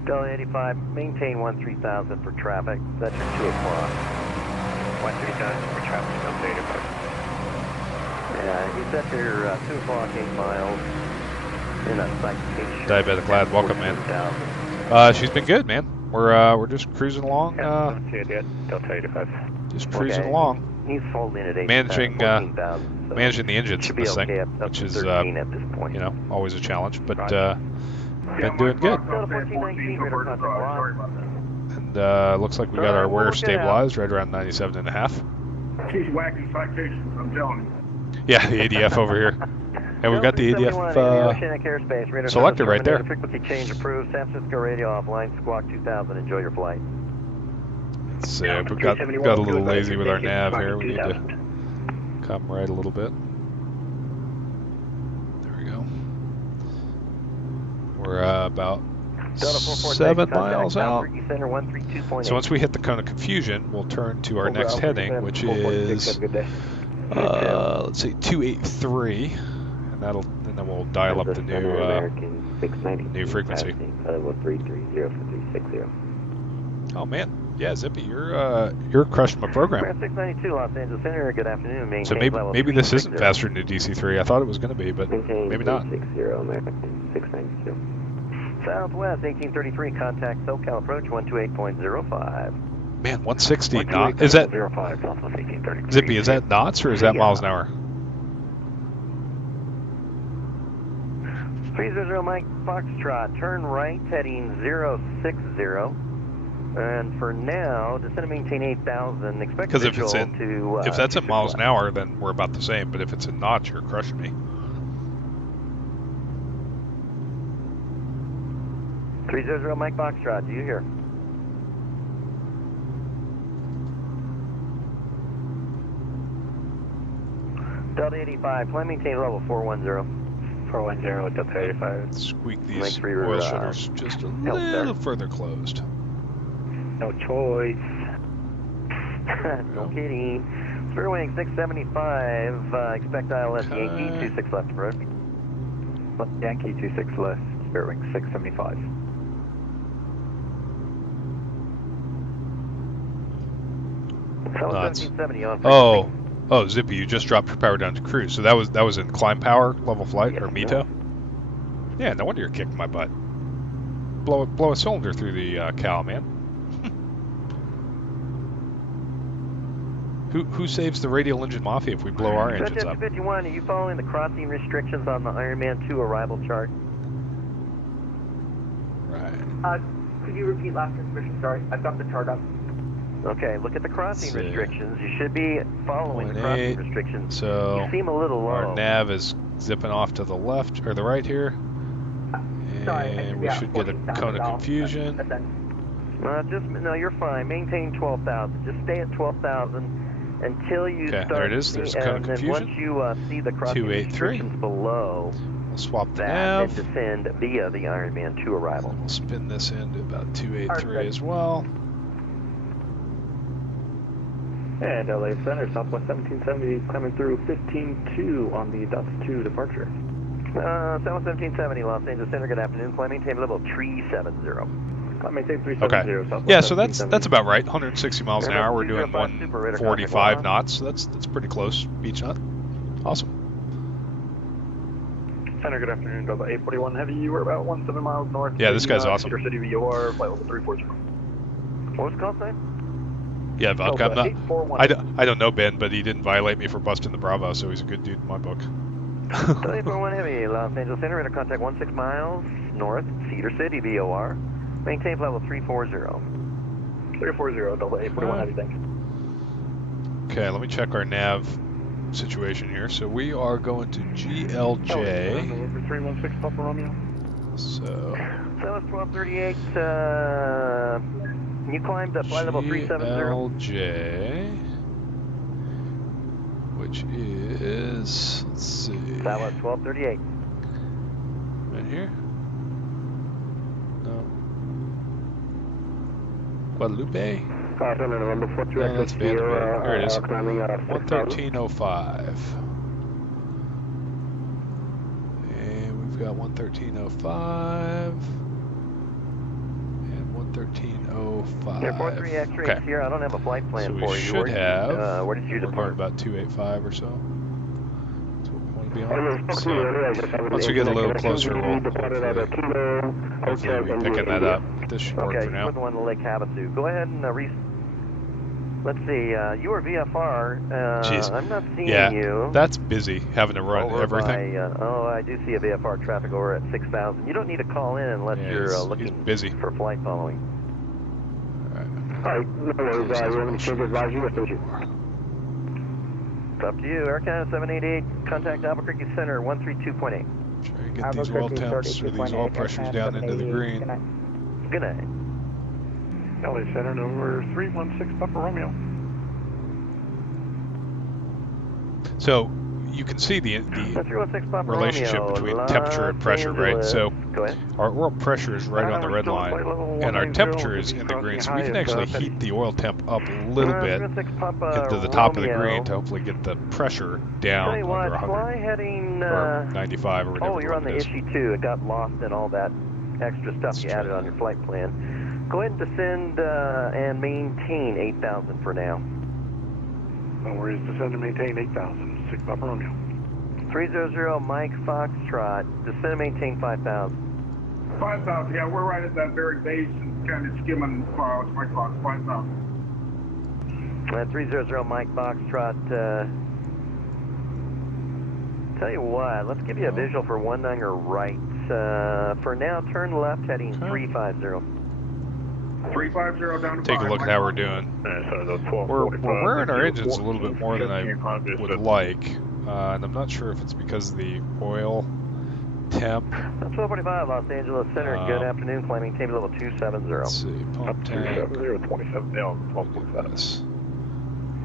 Delta 85, maintain 13,000 for traffic. That's your 2 o'clock. 13,000 for traffic, Delta 85. Yeah, you set your 2 o'clock, 8 miles in a citation. Diabetic lad, welcome, man. She's been good, man. We're just cruising along. Delta 85. Just cruising along. He's holding at 8, Managing 14,000, so managing the engines should in be this okay thing, up which to is 13 at this point. you know, always a challenge, but Yeah, been doing Mike good. Fox, I'll say 14, so we're sorry about that. And looks like we got our wear stabilized right around 97.5. She's whacking citations, I'm telling you. Yeah, the ADF over here. And we've got the ADF selector right there. Frequency change approved. San Francisco radio offline. Squawk 2000. Enjoy your flight. Let's see, we got a little lazy with our nav here. We need to come right a little bit. There we go. We're about 7 miles out. So once we hit the cone of confusion, we'll turn to our next heading, which is let's see, 283, and then we'll dial up the new frequency. Oh man, yeah, Zippy, you're crushing my program. 692 Los Angeles Center. Good afternoon. So maybe this isn't faster than the DC-3. I thought it was going to be, but maybe not. 692. Southwest 1833, contact SoCal approach 128.05. Man, 160 knots. Is that Zippy? Is that knots or is that miles an hour? 300 Mike Foxtrot, turn right heading 060. And for now, descend and maintain 8,000. Expect Because if that's in miles an hour, then we're about the same. But if it's in knots, you're crushing me. 300 Mike Foxtrot, do you hear? Delta 85, climb maintain level 410. 410, Delta 85. Squeak these oil shutters just a little further closed. No choice. No kidding. Spirit wing 675, expect ILS Yankee 26 left approach. Yankee 26 left, Spirit wing 675. Nuts. 1770 on. Oh, Zippy, you just dropped your power down to cruise. So that was in climb power level flight or METO. Yeah, no wonder you're kicking my butt. Blow a cylinder through the cowl, man. Who saves the radial engine mafia if we blow our engines up? 51, are you following the crossing restrictions on the Ironman 2 arrival chart? Right. Could you repeat last transmission? Sorry, I've got the chart up. Okay, look at the crossing restrictions. You should be following the crossing restrictions. So you seem a little low. Our nav is zipping off to the left or the right here. And we should get a cone of confusion. No, you're fine. Maintain 12,000. Just stay at 12,000 until you start. There it is. There's a cone of confusion. Once you see the crossing restrictions below, we'll swap the nav nav. And descend via the Ironman 2 arrival. We'll spin this into about 283 as well. And LA Center, Southwest 1770, climbing through 15-2 on the Dust 2 departure. Southwest 1770, Los Angeles Center, good afternoon. Climb maintain level 370. Climb maintain 370. Okay. Yeah, so that's about right. 160 miles an hour. We're doing 145 knots. So that's pretty close. Beach knot. Awesome. Center, good afternoon. Delta 841 Heavy. We're about 17 miles north. Yeah, this guy's awesome. Cedar City VOR, flight level 340. What was the call sign? Yeah, vodka. I don't know Ben, but he didn't violate me for busting the Bravo, so he's a good dude in my book. 841 Heavy, Los Angeles Center, radar contact 16 miles north, Cedar City, VOR. Maintain level 340. 340, Delta 841 Heavy, thanks. Okay, let me check our nav situation here. So we are going to GLJ. 316 Papa Romeo. So. That was 1238. You climbed up flight level 370. GLJ. Which is, let's see. That was 1238. Right here? No. Guadalupe? No, that's Vanderbilt. There it is. 113.05. And we've got 113.05. And 113.05. Airport 3 X-ray here. I don't have a flight plan for you. So we should have. Where did you depart? About 285 or so. That's what we want to be on. So once we get a little closer, we'll hopefully be picking that up. This should work for now. Okay, the one to Lake Havasu. Go ahead and let's see. You were VFR. Jeez. I'm not seeing Yeah, you. that's busy having to run over everything. I do see a VFR traffic over at 6,000. You don't need to call in unless you're looking busy for flight following. Alright, no worries. You want me to advise you? It's up to you. Air Canada 788, contact Albuquerque Center 132.8. Try and get these oil temps or these oil pressures down into the green. Good night. LA Center, number 316 Papa Romeo. So you can see the relationship between temperature and pressure, right? So our oil pressure is right on the red line, and our temperature is in the green. So we can actually heat the oil temp up a little bit into the top of the green to hopefully get the pressure down under 100 or 95 or whatever. Oh, you're on the issue too. It got lost in all that extra stuff you added on your flight plan. Go ahead and descend and maintain 8,000 for now. No worries, descend and maintain 8,000. 6 Papa Romeo. 300 Mike Foxtrot, descend and maintain 5,000. 5,000, yeah, we're right at that very base and kind of skimming my clock, 5,000. 300 Mike Foxtrot, tell you what, let's give you a visual for 19 right. For now, turn left heading 350. 350 down to Take a look at how we're doing. We're wearing our engines a little bit more than I would like, and I'm not sure if it's because of the oil temp. 1245 Los Angeles Center, good afternoon, climbing team level 270. Let's see, pump tank. 27 down, 1245.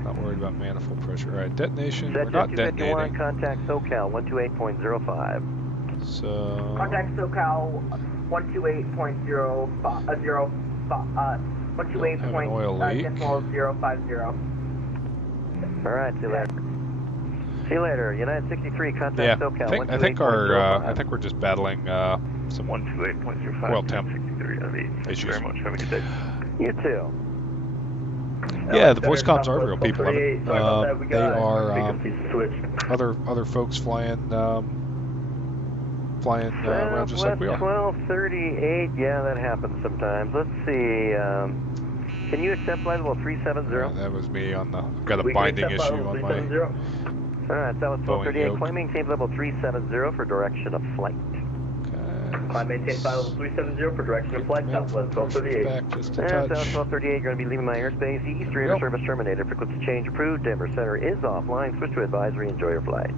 Not worried about manifold pressure. All right, detonation. We're not 251, detonating. contact SoCal 128.05. So. Contact SoCal 128.05. 128.050. All right, see you later. See you later. United 63, contact SoCal. I think we're just battling some 128.05 oil temp issues. You too. Yeah, the voice comms are real people. They are Frequency switched. other folks flying around just like we are. 1238, yeah, that happens sometimes. Let's see, can you accept flight level 370? Yeah, that was me on the, I've got a binding issue on my Alright, that was Boeing 1238. yoke. Climb maintain level 370 for direction of flight. Climb maintain flight level 370 for direction of flight, Southwest 1238. Back just a And touch. South 1238, you're going to be leaving my airspace east, radar service terminated. Frequency change approved. Denver Center is offline. Switch to advisory. Enjoy your flight.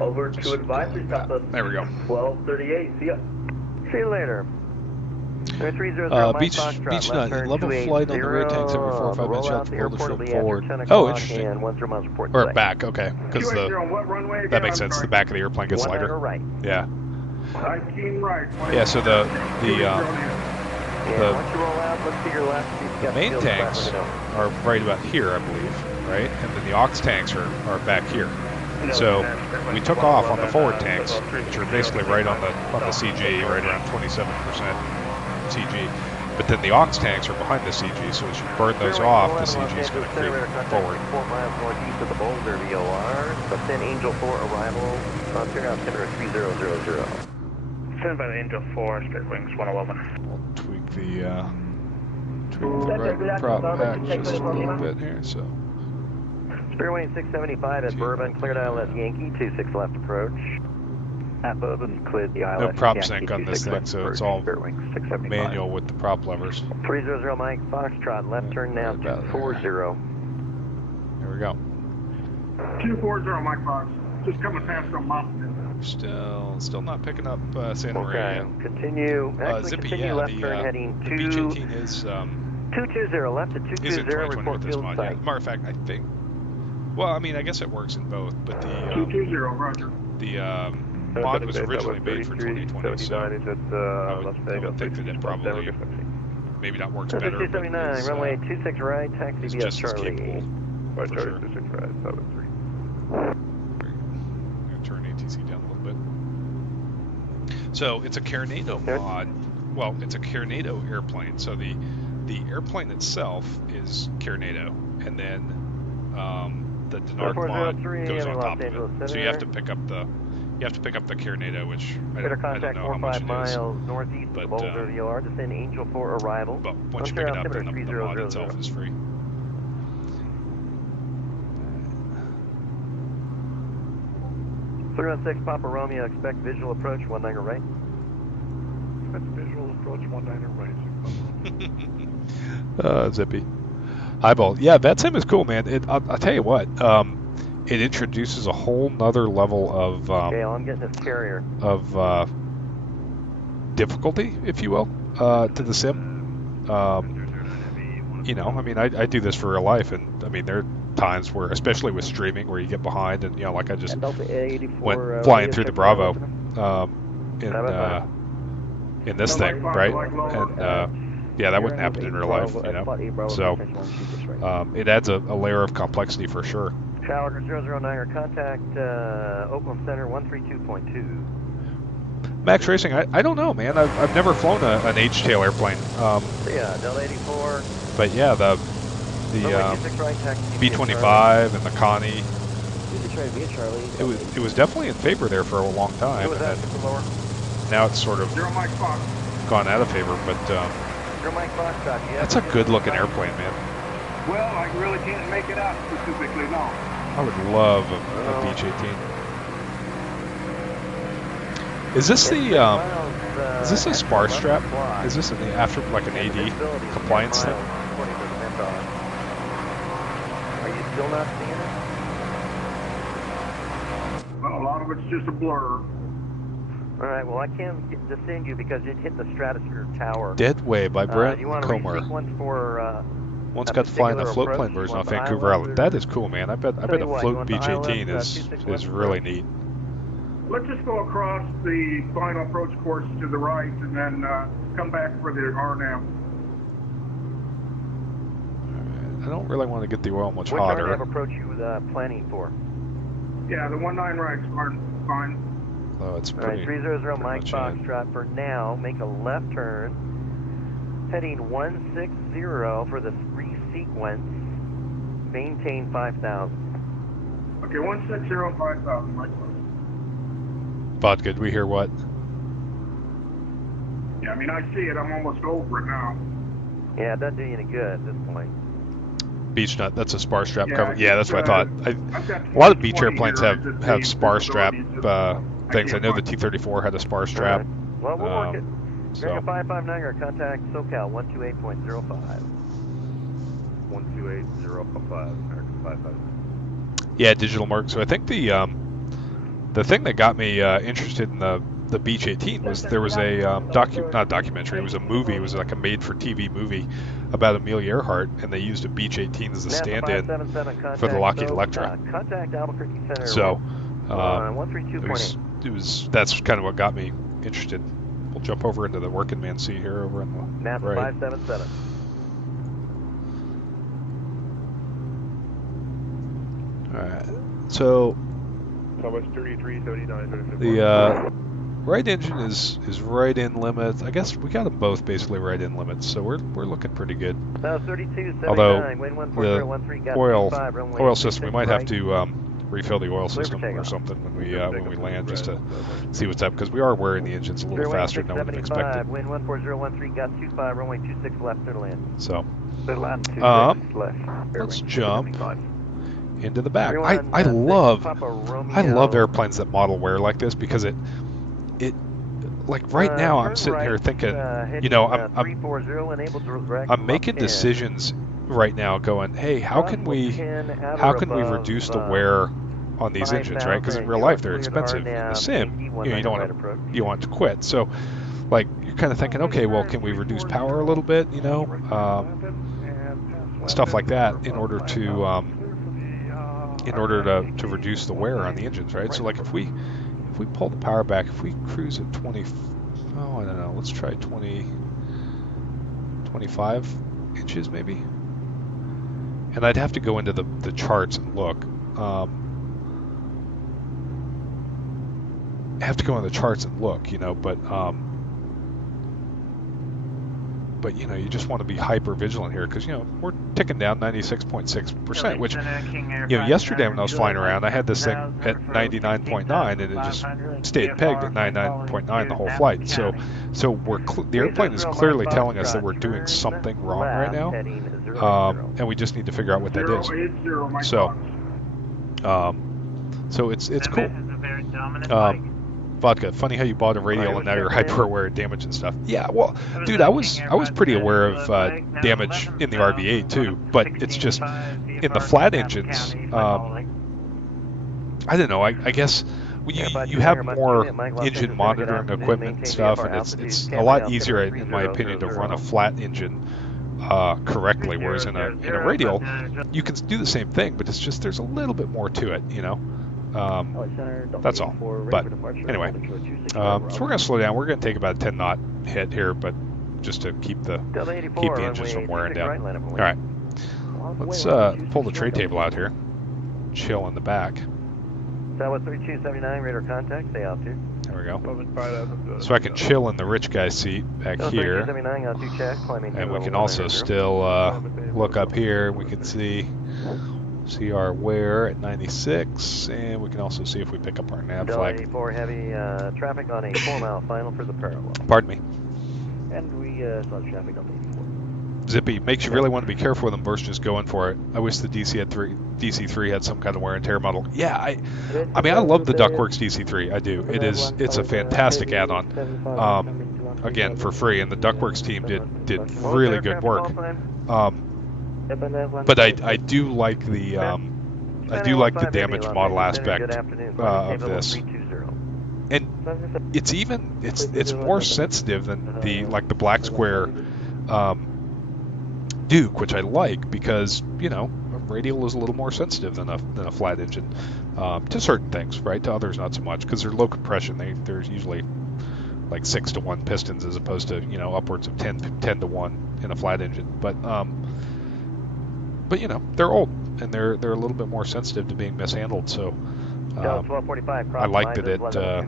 Over to advisory, Southwest There we go. 1238. See ya. See you later. Beach Nut, level flight on the rear tanks over 4 or 5 minutes out from Boulder Field forward. Oh, interesting. Or back, okay. Because that makes sense. The back of the airplane gets lighter. Right. Yeah. 19 right. Yeah, so the once you roll out, look to your left. the main tanks are right about here, I believe, right? And then the aux tanks are back here. So we took off on the forward tanks, which are basically right on the CG, right around 27% CG. But then the aux tanks are behind the CG, so as you burn those off, the CG is going to creep forward. 4 miles northeast of the Boulder VOR. Send Angel 4 arrival on turn altimeter 3000. Send by the Angel 4, straight wings 111. We'll tweak the right prop back just a little bit here, so. Spirit wing 675 at Bourbon, cleared ILS Yankee, 26 left approach. At Bourbon, cleared the ILS No prop Yankee, sync on this 26 thing, left so approach, it's all Spirit wing 675. manual with the prop levers. 300 Mike Foxtrot, left turn now, 240. Here we go. 240 Mike Fox. Just coming past the mountain. Still not picking up Santa Maria Okay, continue. Actually, Zippy, continue yeah, left turn heading the Beech 18 is 220 left at is in 220, 2020 report with this field mod. site. Yeah. Matter of fact, I think. Well, I mean, I guess it works in both, but the 220, roger. mod was originally made for 2020, so I would think that it probably maybe not works better. 279, but runway 26 right, taxi it's via just as Charlie. capable. Right, For Charlie sure. 26 right, 73. I'm going to turn ATC down a little bit. So it's a Carnado mod. Well, it's a Carnado airplane. So the airplane itself is Carnado, and then the Denarq mod goes on top of it. So you have to pick up the Carnado, which I don't know how much it is. miles northeast of Boulder VOR, descend Angel 4 arrival. But once you pick it up, then the mod itself is free. 316 Papa Romeo, expect visual approach, 19 right. Expect visual approach 19 right. Zippy. Highball. Yeah, that sim is cool, man. I'll tell you what. It introduces a whole nother level of Okay, I'm getting this carrier. of difficulty, if you will, to the sim. You know, I mean, I do this for real life, and I mean, there are times where, especially with streaming, where you get behind, and you know, like I just went flying through the Bravo in this thing, right? And yeah, that wouldn't happen in real life, you know. So it adds a layer of complexity for sure. Tower 009, contact Oakland Center 132.2. Max Racing, I don't know, man. I've never flown an H-tail airplane. Yeah, Delta 84. But yeah, the B-25 and the Connie. It was definitely in favor there for a long time. And then now it's sort of gone out of favor, but that's a good looking airplane, man. Well, I really can't make it out specifically, no. I would love a Beech 18. Is this the is this a spar strap? Is this after like an AD compliance thing? Are you still not seeing it? Well, a lot of it's just a blur. All right, well, I can't descend you because it hit the stratosphere tower. Deadway by Brent you want to Comer. resequence for One's got to fly in the float plane version off Vancouver Island. That is cool, man. I bet a float Beech 18 is really neat. Let's just go across the final approach course to the right and then come back for the RNAV. I don't really want to get the oil much Which hotter. RNAV approach you planning for? Yeah, the 19 right's fine. Oh, it's All right, pretty. 300 Mike Foxtrot for now. Make a left turn, heading 160 for the sequence. Maintain 5,000. Okay, 160 and 5,000, Mike. Vodka, did we hear what? Yeah, I mean, I see it. I'm almost over it now. Yeah, it doesn't do you any good at this point. Beech nut, that's a spar strap Yeah, cover. Yeah, that's what I thought. I've got A lot of Beech 20 airplanes here. have It just means spar strap visibility things. I can't know the find. T-34 had a spar strap. Right. Well, we'll work it. So, Gregor 559, or contact SoCal 128.05. 128.05, American 55. yeah, digital mark. So I think the thing that got me interested in the Beech 18 was there was a not documentary. It was a movie. It was like a made-for-TV movie about Amelia Earhart, and they used a Beech 18 as the stand-in for the Lockheed Electra. Contact Albuquerque Center. So it was that's kind of what got me interested. We'll jump over into the working man seat here over in the NASA right. 577. All right. So Southwest 3379. the right engine is right in limits. I guess we got them both basically right in limits, so we're looking pretty good. Although the oil system, we might have to refill the oil system or something when we land, just to see what's up, because we are wearing the engines a little faster than I would have expected. Wind 14013, got 25, runway 26 left, clear to land. So Land 26 left. let's Airwing jump 275. into the back. Everyone, I love Papa Romeo. I love airplanes that model wear like this, because it like right now I'm sitting here thinking, you know, I'm making decisions right now going, hey, how can we reduce the wear on these engines, right? Because in real life they're expensive. In the sim, you know, you want to quit. So like you're kind of thinking, okay, well, can we reduce power a little bit, you know, stuff like that, in order to reduce the wear on the engines, right? So like if we pull the power back, if we cruise at 20, oh, I don't know, let's try 25 inches maybe. And I'd have to go into the charts and look. I have to go in the charts and look, you know, but you know, you just want to be hyper vigilant here, because, you know, we're ticking down 96.6%, which, you know, yesterday when I was flying around, I had this thing at 99.9, and it just stayed pegged at 99.9 the whole flight. So the airplane is clearly telling us that we're doing something wrong right now, and we just need to figure out what that is. So it's cool. Vodka, funny how you bought a radial and now you're hyper aware of damage and stuff. Yeah, well, dude, I was pretty aware of damage in the RV8 too, but it's just in the flat engines. I don't know. I guess you have more engine monitoring equipment and stuff, and it's a lot easier, in my opinion, to run a flat engine correctly. Whereas in a radial, you can do the same thing, but it's just there's a little bit more to it, you know. That's all. But anyway, so we're going to slow down. We're going to take about a 10 knot hit here, but just to keep the engines from wearing down. All right, let's pull the tray table out here. Chill in the back. Southwest 3279, radar contact, stay altitude. There we go. So I can chill in the rich guy seat back here, and we can also still look up here. We can see our wear at 96, and we can also see if we pick up our nav flag. 84 heavy traffic on a 4-mile final for the parallel. Pardon me. And we saw traffic on 84. Zippy, makes you really want to be careful with them versus just going for it. I wish the DC3 had some kind of wear and tear model. Yeah, I mean, I love the Duckworks DC3. I do. It's a fantastic add-on. Again, for free, and the Duckworks team did really good work. But I do like the damage model aspect of this, and it's more sensitive than the Black Square Duke, which I like, because, you know, a radial is a little more sensitive than a flat engine to certain things, right? To others, not so much, because they're low compression. There's usually like 6-to-1 pistons as opposed to, you know, upwards of 10-to-1 in a flat engine. But you know, they're old, and they're a little bit more sensitive to being mishandled. So I like that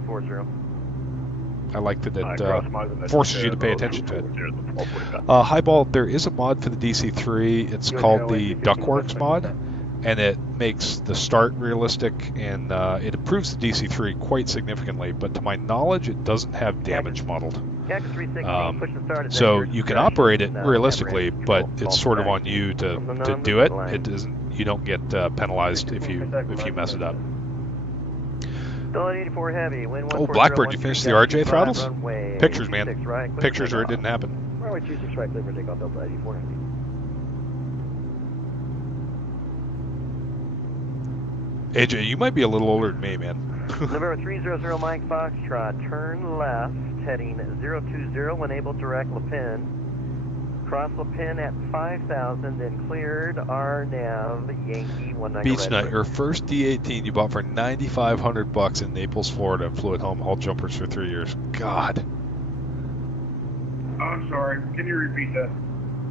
I like that it forces you to pay attention to it. Highball, there is a mod for the DC-3. It's called the Duckworks mod, and it makes the start realistic, and it improves the DC-3 quite significantly, but to my knowledge, it doesn't have damage modeled. So you can operate it realistically, but it's sort of on you to do it. It doesn't. You don't get penalized if you mess it up. Oh, Blackbird, you finished the RJ throttles? Pictures, man. Pictures, or it didn't happen. Runway 26 right, clear for takeoff, Delta 84 Heavy. AJ, you might be a little older than me, man. November 300 Mike Foxtrot, turn left, heading 020 when able direct Le Pen. Cross Le Pen at 5,000, then cleared RNAV Yankee 19 Beach Nut, your first D18 you bought for $9,500 in Naples, Florida, and flew it home, hauled jumpers for 3 years. God. I'm sorry. Can you repeat that?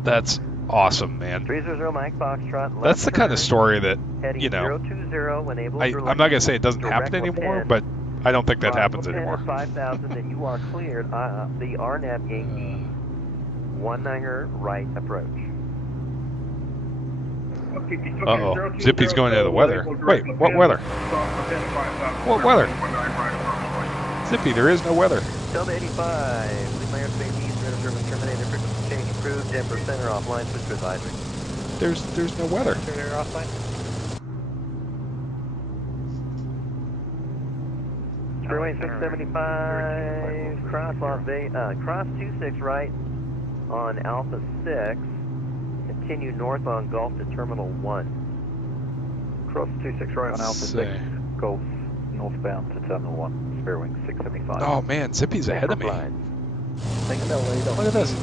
That's awesome, man. 300 Mike Foxtrot. That's the kind of story that, you know, 020 when able I'm not going to say it doesn't happen anymore, but I don't think that happens anymore. 5,000, then you are cleared the RNAV Yankee 19 right approach. Uh-oh. Zippy's going into the weather. Wait, what weather? What weather? Zippy, there is no weather. Delta 85, leave my airspace east, radar service terminated, frequency change approved, 10% or offline, switch to advisory. There's no weather. Freeway 675, cross Las Vegas, cross 26 right on Alpha 6, continue north on Gulf to Terminal 1. Cross 26 right on Alpha 6, Gulf northbound to Terminal 1, Spirit Wing 675. Oh man, Zippy's ahead of me. Look at this.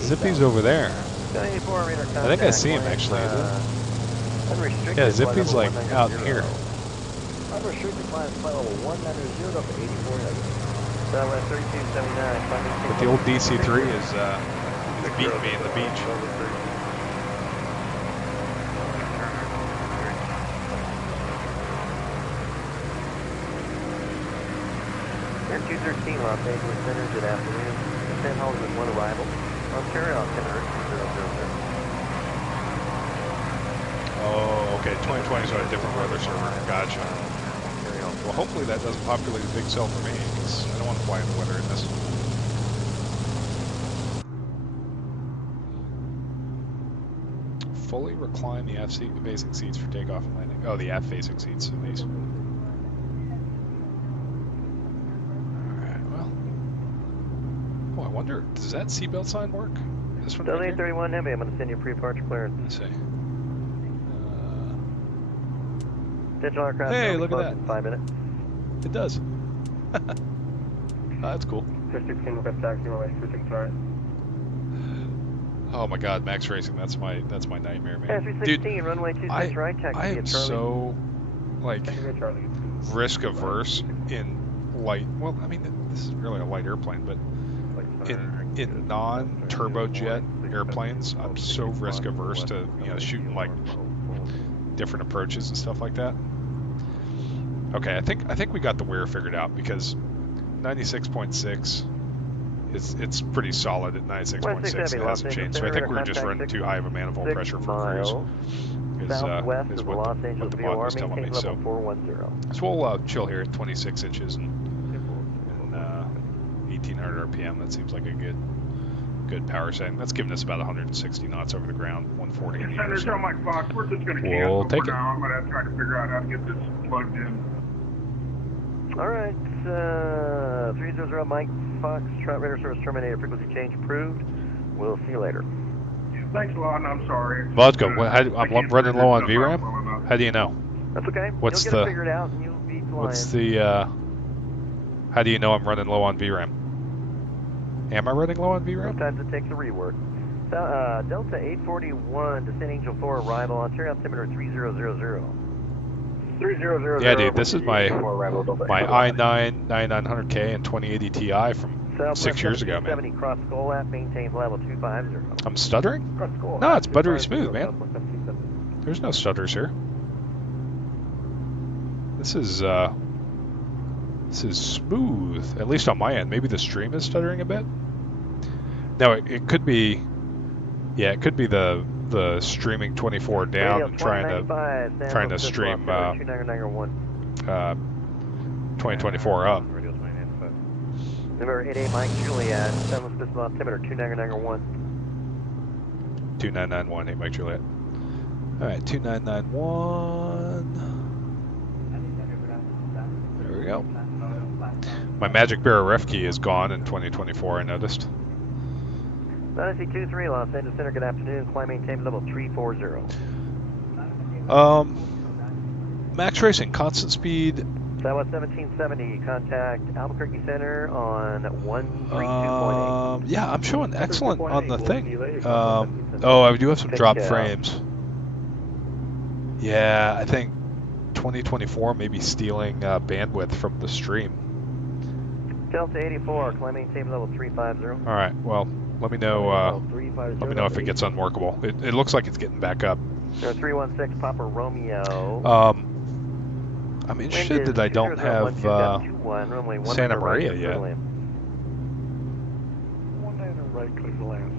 Zippy's over there. I think I see him actually. Yeah, Zippy's like out here. Unrestricted climb flight level 190 up to 84 heavy. Southwest 3279. But the old DC-3 is beating me in the beach. Air 213 Los Angeles Center, good afternoon. Descent Hollywood 1 arrival. Ontario itinerary 2007. Oh, okay. 2020 is on a different weather server. Gotcha. Well, hopefully that doesn't populate a big cell for me, because I don't want to fly in the weather in this. Fully recline the F-facing seats for takeoff and landing. Oh, the F-facing seats, at least. Alright, well. Oh, I wonder, does that seatbelt sign work? This one? Delta 831 Heavy, I'm going to send you pre-departure clearance. Let's see. Hey, look at that. In 5 minutes. It does. Oh, that's cool. Oh my God, Max Racing, that's my nightmare, man. Dude, runway 26 right, I am so like risk averse in light. Well, I mean, this is really a light airplane, but in non-turbojet airplanes, I'm so risk averse to shooting like different approaches and stuff like that. Okay, I think we got the wear figured out, because 96.6 it's pretty solid at 96.6. It hasn't changed. So I think we're just running too high of a manifold pressure for cruise. Is what the mod was telling me. So we'll chill here at 26 inches and 1800 RPM. That seems like a good power setting. That's giving us about 160 knots over the ground, 140 in the air. So Mike Fox, we're just going to cancel we'll take for now. I'm going to try to figure out how to get this plugged in. All right, 300 Mike Fox, Trot Radar Service terminated, frequency change approved. We'll see you later. Thanks a lot, and I'm sorry. Vodka, I'm running low on VRAM. How do you know? That's okay. What's you'll get it figured out, and you'll be flying. What's the? How do you know I'm running low on VRAM? Am I running low on VRAM? Sometimes it takes a rework. Delta 841, Descent Angel 4 arrival, Ontario altimeter 3000. 3000. Yeah, dude, this is my i9 9900K and 2080 Ti from Southwest 6 years ago, man. 70 cross Golap, maintains level 250. I'm stuttering? No, it's buttery smooth, man. There's no stutters here. This is This is smooth, at least on my end. Maybe the stream is stuttering a bit. No, it could be. Yeah, it could be the streaming 24 down and trying to stream 2024 up. Number 88 Mike Juliet, San Luis Obispo altimeter 29991. 2991, 8 Mike Juliet. All right, 2991. There we go. My Magic Bearer ref key is gone in 2024, I noticed. 923 Los Angeles Center, good afternoon. Climb maintain level 340. Max Racing, constant speed. Southwest 1770, contact Albuquerque Center on 132.8. Yeah, I'm showing excellent on the thing. Oh, I do have some dropped frames. Yeah, I think 2024 may be stealing bandwidth from the stream. Delta 84, climb maintain level 350. All right, well, let me know if it gets unworkable. It looks like it's getting back up. 316 Papa Romeo. I'm interested that I don't have Santa Maria yet. Right, clear the land.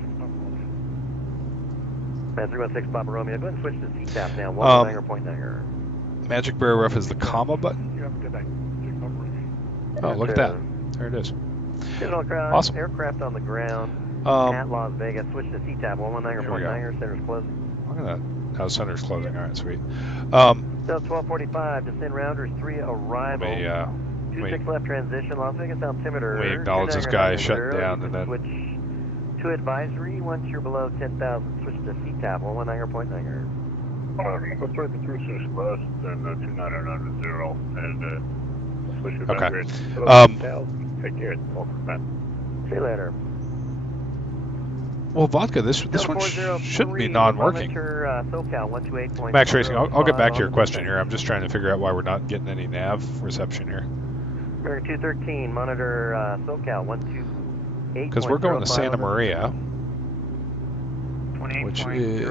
316 Papa Romeo. Go ahead and switch to CTAP now. 1.9. Magic Bearer ref is the comma button. Oh, look at that. There it is. Awesome. Aircraft on the ground at Las Vegas. Switch to CTAP 119.9. Center's closing. Look at that. Now center's closing. All right, sweet. So 1245, descend rounders 3 arrival. 26 left transition, Las Vegas altimeter. We acknowledge this guy shutting down and then switch to advisory once you're below 10,000. Switch to CTAP 119.9. Let's try the 36 less than 2990 and switch to okay. Take care. See you later. Well, Vodka, this one shouldn't be non-working. Max Racing, I'll get back to your question here. I'm just trying to figure out why we're not getting any nav reception here. American 213, monitor SoCal 128. Because we're going to Santa Maria, which is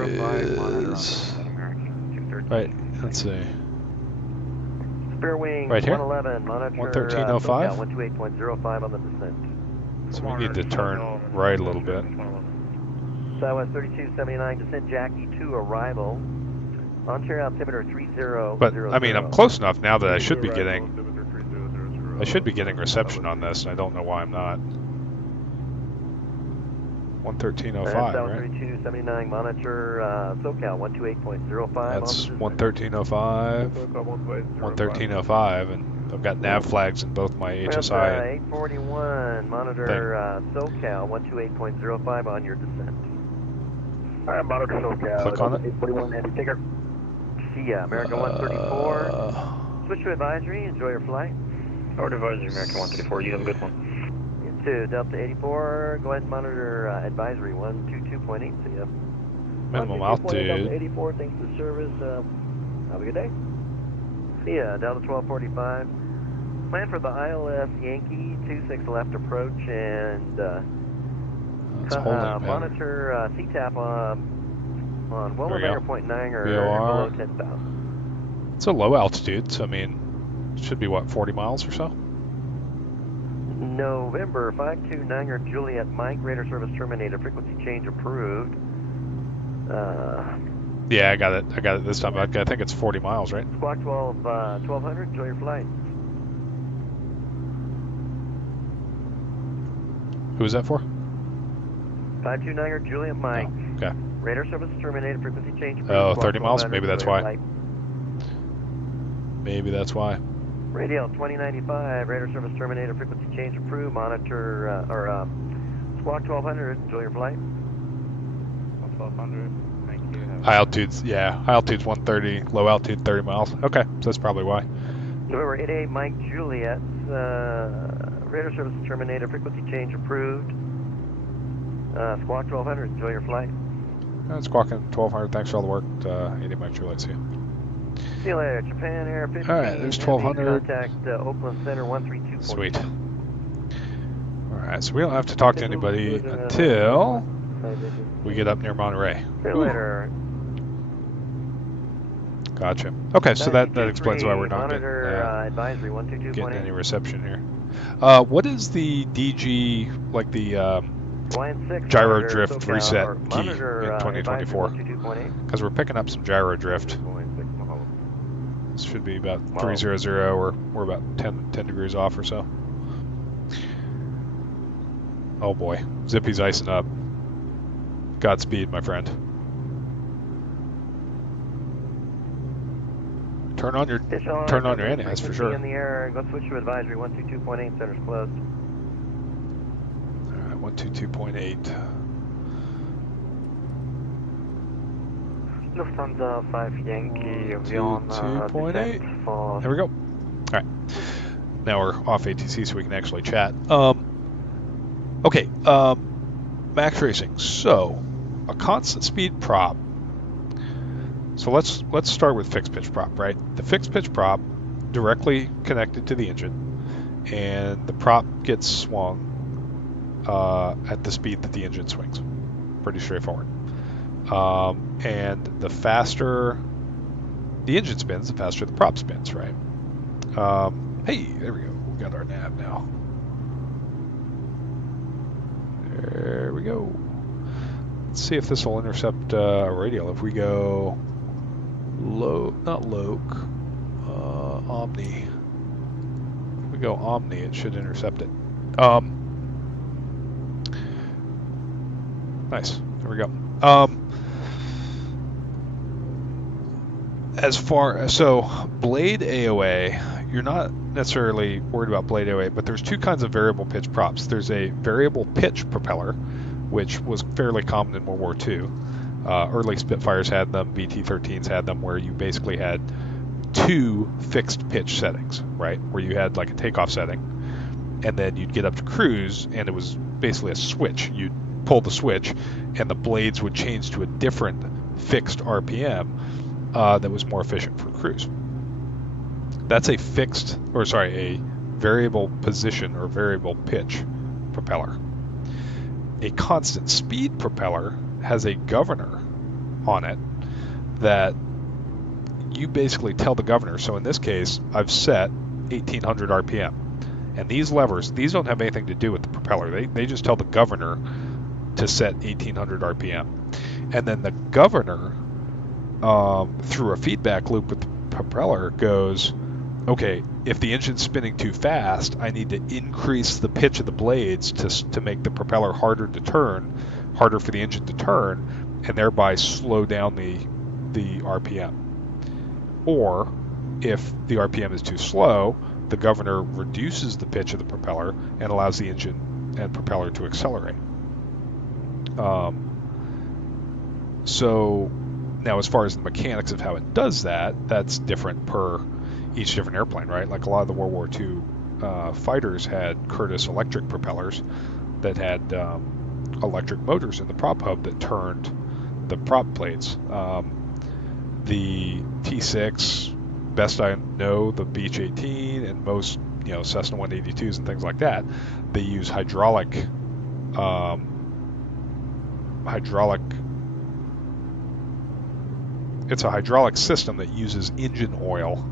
right. Let's see. Spare wing right here. 111, monitor 113.05. 128.05 on the descent. So we need to turn right a little bit. Southwest 3279, descent Jackie 2 arrival. Ontario altimeter 30. But I mean, I'm close enough now that I should be getting reception on this, and I don't know why I'm not. 113.05, right? 3279, monitor SoCal 128.05. That's 113.05, 113.05, and I've got nav flags in both my HSI. 841, monitor SoCal 128.05 on your descent. All right, monitor SoCal. Click on it. 841, Andy Taker. See ya, American 134. Switch to advisory, enjoy your flight. Our advisory, American 134, you have a good one. You too, Delta 84, go ahead and monitor advisory 122.8, see ya. Minimum altitude. Delta 84, thanks for the service, have a good day. See ya, Delta 1245. Plan for the ILS Yankee 26 left approach and monitor CTAP on 119.9 or below 10,000. It's a low altitude, so I mean, it should be what, 40 miles or so? November 529er Juliet Mike, radar service terminated, frequency change approved. Yeah, I got it this time. I think it's 40 miles, right? Squawk 1200, enjoy your flight. Who is that for? 529er Juliet Mike. Oh, okay. Radar service terminated, frequency change approved. Oh, 30 miles? Maybe that's why. Maybe that's why. Radio 2095, radar service terminated, frequency change approved, monitor, squawk 1200, enjoy your flight. 1200, thank you. High altitudes, yeah, high altitude's 130, low altitude 30 miles. Okay, so that's probably why. November 88, Mike Juliet, radar service terminated, frequency change approved, squawk 1200, enjoy your flight. Squawking 1200, thanks for all the work, 80 Mike Juliet, see you. See you later, Japan Air 15. Alright, there's 1200. Contact Oakland Center 132. Sweet. Alright, so we don't have to talk to anybody until we get up near Monterey. See you later. Gotcha. Okay, so that explains why we're not monitor, advisory getting any 122.8. reception here. What is the DG, like the Line 6, gyro monitor, drift SoCal, reset or key monitor, in advisory 2024? 122.8. Because we're picking up some gyro drift. 2.6 Mahalo. This should be about Wow. 300, or we're about 10 degrees off or so. Oh boy, Zippy's icing up. Godspeed, my friend. Turn on your anti-ice for sure. In the air. Go switch to advisory 122.8. Center's closed. All right, 122.8. Lufthansa 5 Yankee, avion 2.8. There we go. All right. Now we're off ATC so we can actually chat. Okay, max racing. So, a constant speed prop. So let's start with fixed pitch prop, right? The fixed pitch prop directly connected to the engine, and the prop gets swung at the speed that the engine swings. Pretty straightforward. And the faster the engine spins, the faster the prop spins, right? Hey, there we go. We got our nav now. There we go. Let's see if this will intercept a radial. If we go not Loke, Omni. If we go Omni, it should intercept it. Nice. There we go. So blade AOA, you're not necessarily worried about blade AOA, but there's two kinds of variable pitch props. There's a variable pitch propeller, which was fairly common in World War II. Early Spitfires had them, BT-13s had them, where you basically had two fixed pitch settings, right? Where you had like a takeoff setting, and then you'd get up to cruise, and it was basically a switch. You'd pull the switch, and the blades would change to a different fixed RPM that was more efficient for cruise. That's a variable position or variable pitch propeller. A constant speed propeller has a governor on it that you basically tell the governor. So in this case, I've set 1800 RPM. And these levers, these don't have anything to do with the propeller. They just tell the governor to set 1800 RPM. And then the governor, through a feedback loop with the propeller, goes, okay, if the engine's spinning too fast, I need to increase the pitch of the blades to make the propeller harder for the engine to turn, and thereby slow down the RPM. Or, if the RPM is too slow, the governor reduces the pitch of the propeller and allows the engine and propeller to accelerate. So, now as far as the mechanics of how it does that, that's different per each different airplane, right? Like a lot of the World War II fighters had Curtiss electric propellers that had electric motors in the prop hub that turned the prop blades. The T6, best I know, the Beech 18 and most Cessna 182s and things like that, they use hydraulic. It's a hydraulic system that uses engine oil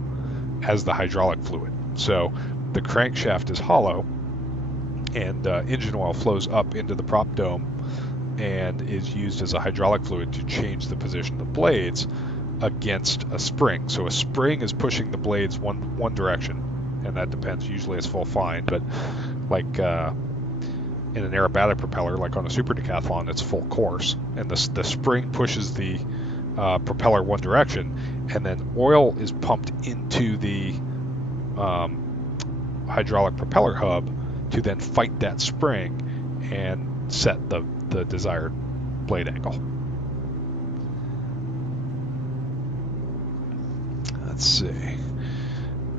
as the hydraulic fluid. So the crankshaft is hollow, and engine oil flows up into the prop dome and is used as a hydraulic fluid to change the position of the blades against a spring. So a spring is pushing the blades one direction, and that depends. Usually it's full fine, but like in an aerobatic propeller, like on a super decathlon, it's full course, and the spring pushes the propeller one direction, and then oil is pumped into the hydraulic propeller hub to then fight that spring and set the desired blade angle. Let's see.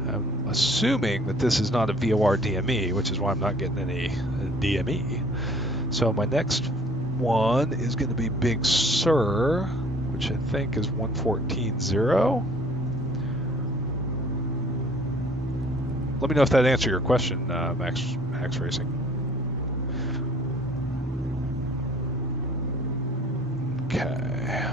I'm assuming that this is not a VOR DME, which is why I'm not getting any DME. So my next one is going to be Big Sur, which I think is 114.0. Let me know if that answered your question, Max Racing. Okay.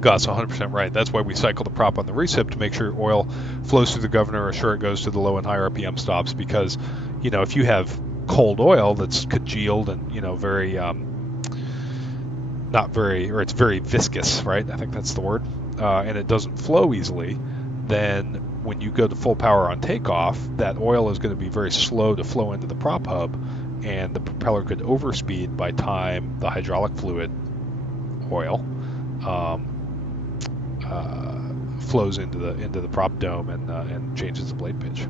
Gus, 100% right. That's why we cycle the prop on the recip to make sure oil flows through the governor, or sure it goes to the low and high RPM stops. Because, you know, if you have cold oil that's congealed and, you know, very not very, or it's very viscous, right? I think that's the word, and it doesn't flow easily, then when you go to full power on takeoff, that oil is going to be very slow to flow into the prop hub, and the propeller could overspeed by time the hydraulic fluid oil flows into the prop dome and changes the blade pitch.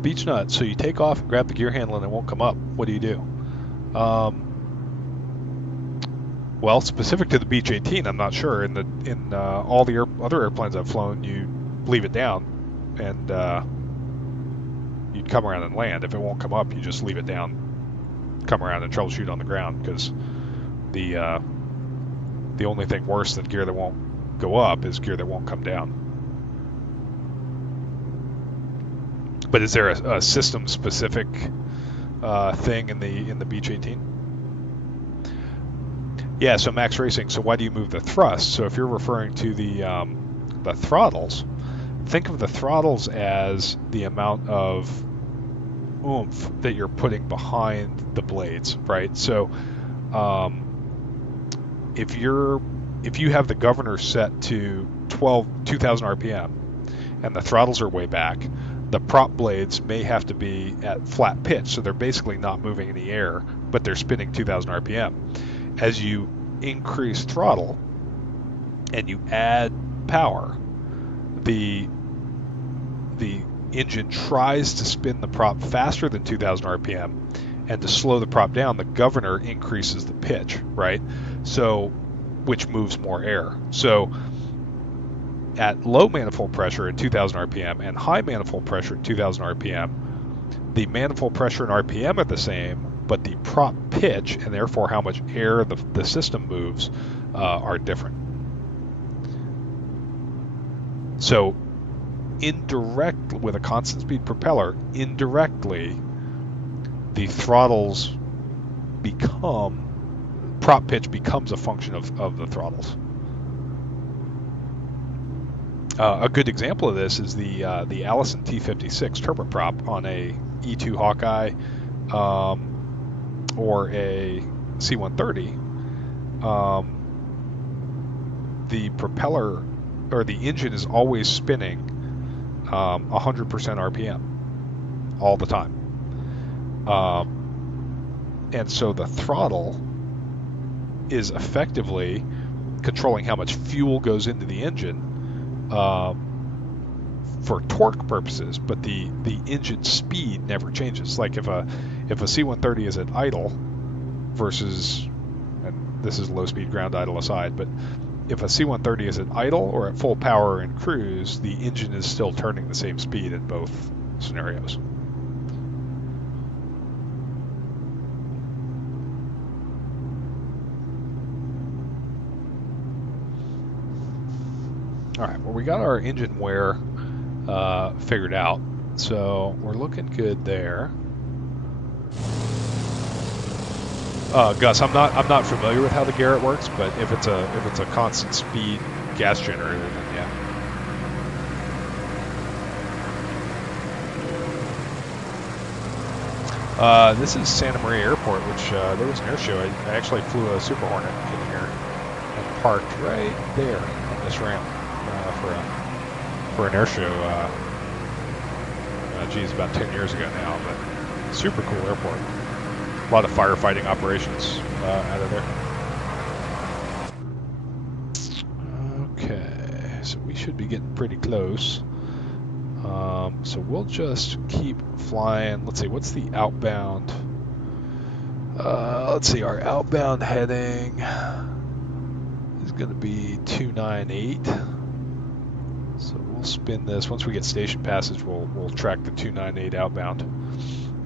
Beach nut. So you take off and grab the gear handle and it won't come up. What do you do? Well, specific to the Beech 18, I'm not sure. In all the other airplanes I've flown, you leave it down and you'd come around and land. If it won't come up, you just leave it down, come around and troubleshoot on the ground, because the only thing worse than gear that won't go up is gear that won't come down. But is there a system-specific thing in the Beech 18? Yeah, so max racing. So why do you move the thrust? So if you're referring to the throttles, think of the throttles as the amount of oomph that you're putting behind the blades, right? So if you have the governor set to 2,000 RPM and the throttles are way back, the prop blades may have to be at flat pitch, so they're basically not moving any air, but they're spinning 2,000 RPM. As you increase throttle and you add power, the engine tries to spin the prop faster than 2,000 RPM, and to slow the prop down, the governor increases the pitch, right? So, which moves more air. So at low manifold pressure at 2,000 RPM and high manifold pressure at 2,000 RPM, the manifold pressure and RPM are the same, but the prop pitch, and therefore how much air the system moves, are different. So indirect, with a constant speed propeller, indirectly the throttles prop pitch becomes a function of the throttles. A good example of this is the Allison T56 turboprop on a E2 Hawkeye or a C-130. The propeller or the engine is always spinning 100% RPM all the time, and so the throttle is effectively controlling how much fuel goes into the engine for torque purposes, but the engine speed never changes. Like if a C-130 is at idle versus, and this is low speed ground idle aside, but if a C-130 is at idle or at full power in cruise, the engine is still turning the same speed in both scenarios. All right, well, we got our engine wear figured out, so we're looking good there. Gus, I'm not familiar with how the Garrett works, but if it's a constant speed gas generator, then yeah. This is Santa Maria Airport, which there was an air show. I actually flew a Super Hornet in here and parked right there on this ramp for an air show. Geez, about 10 years ago now, but super cool airport. A lot of firefighting operations out of there. Okay, so we should be getting pretty close. So we'll just keep flying. Let's see, what's the outbound? Let's see, our outbound heading is going to be 298. So we'll spin this. Once we get station passage, we'll track the 298 outbound,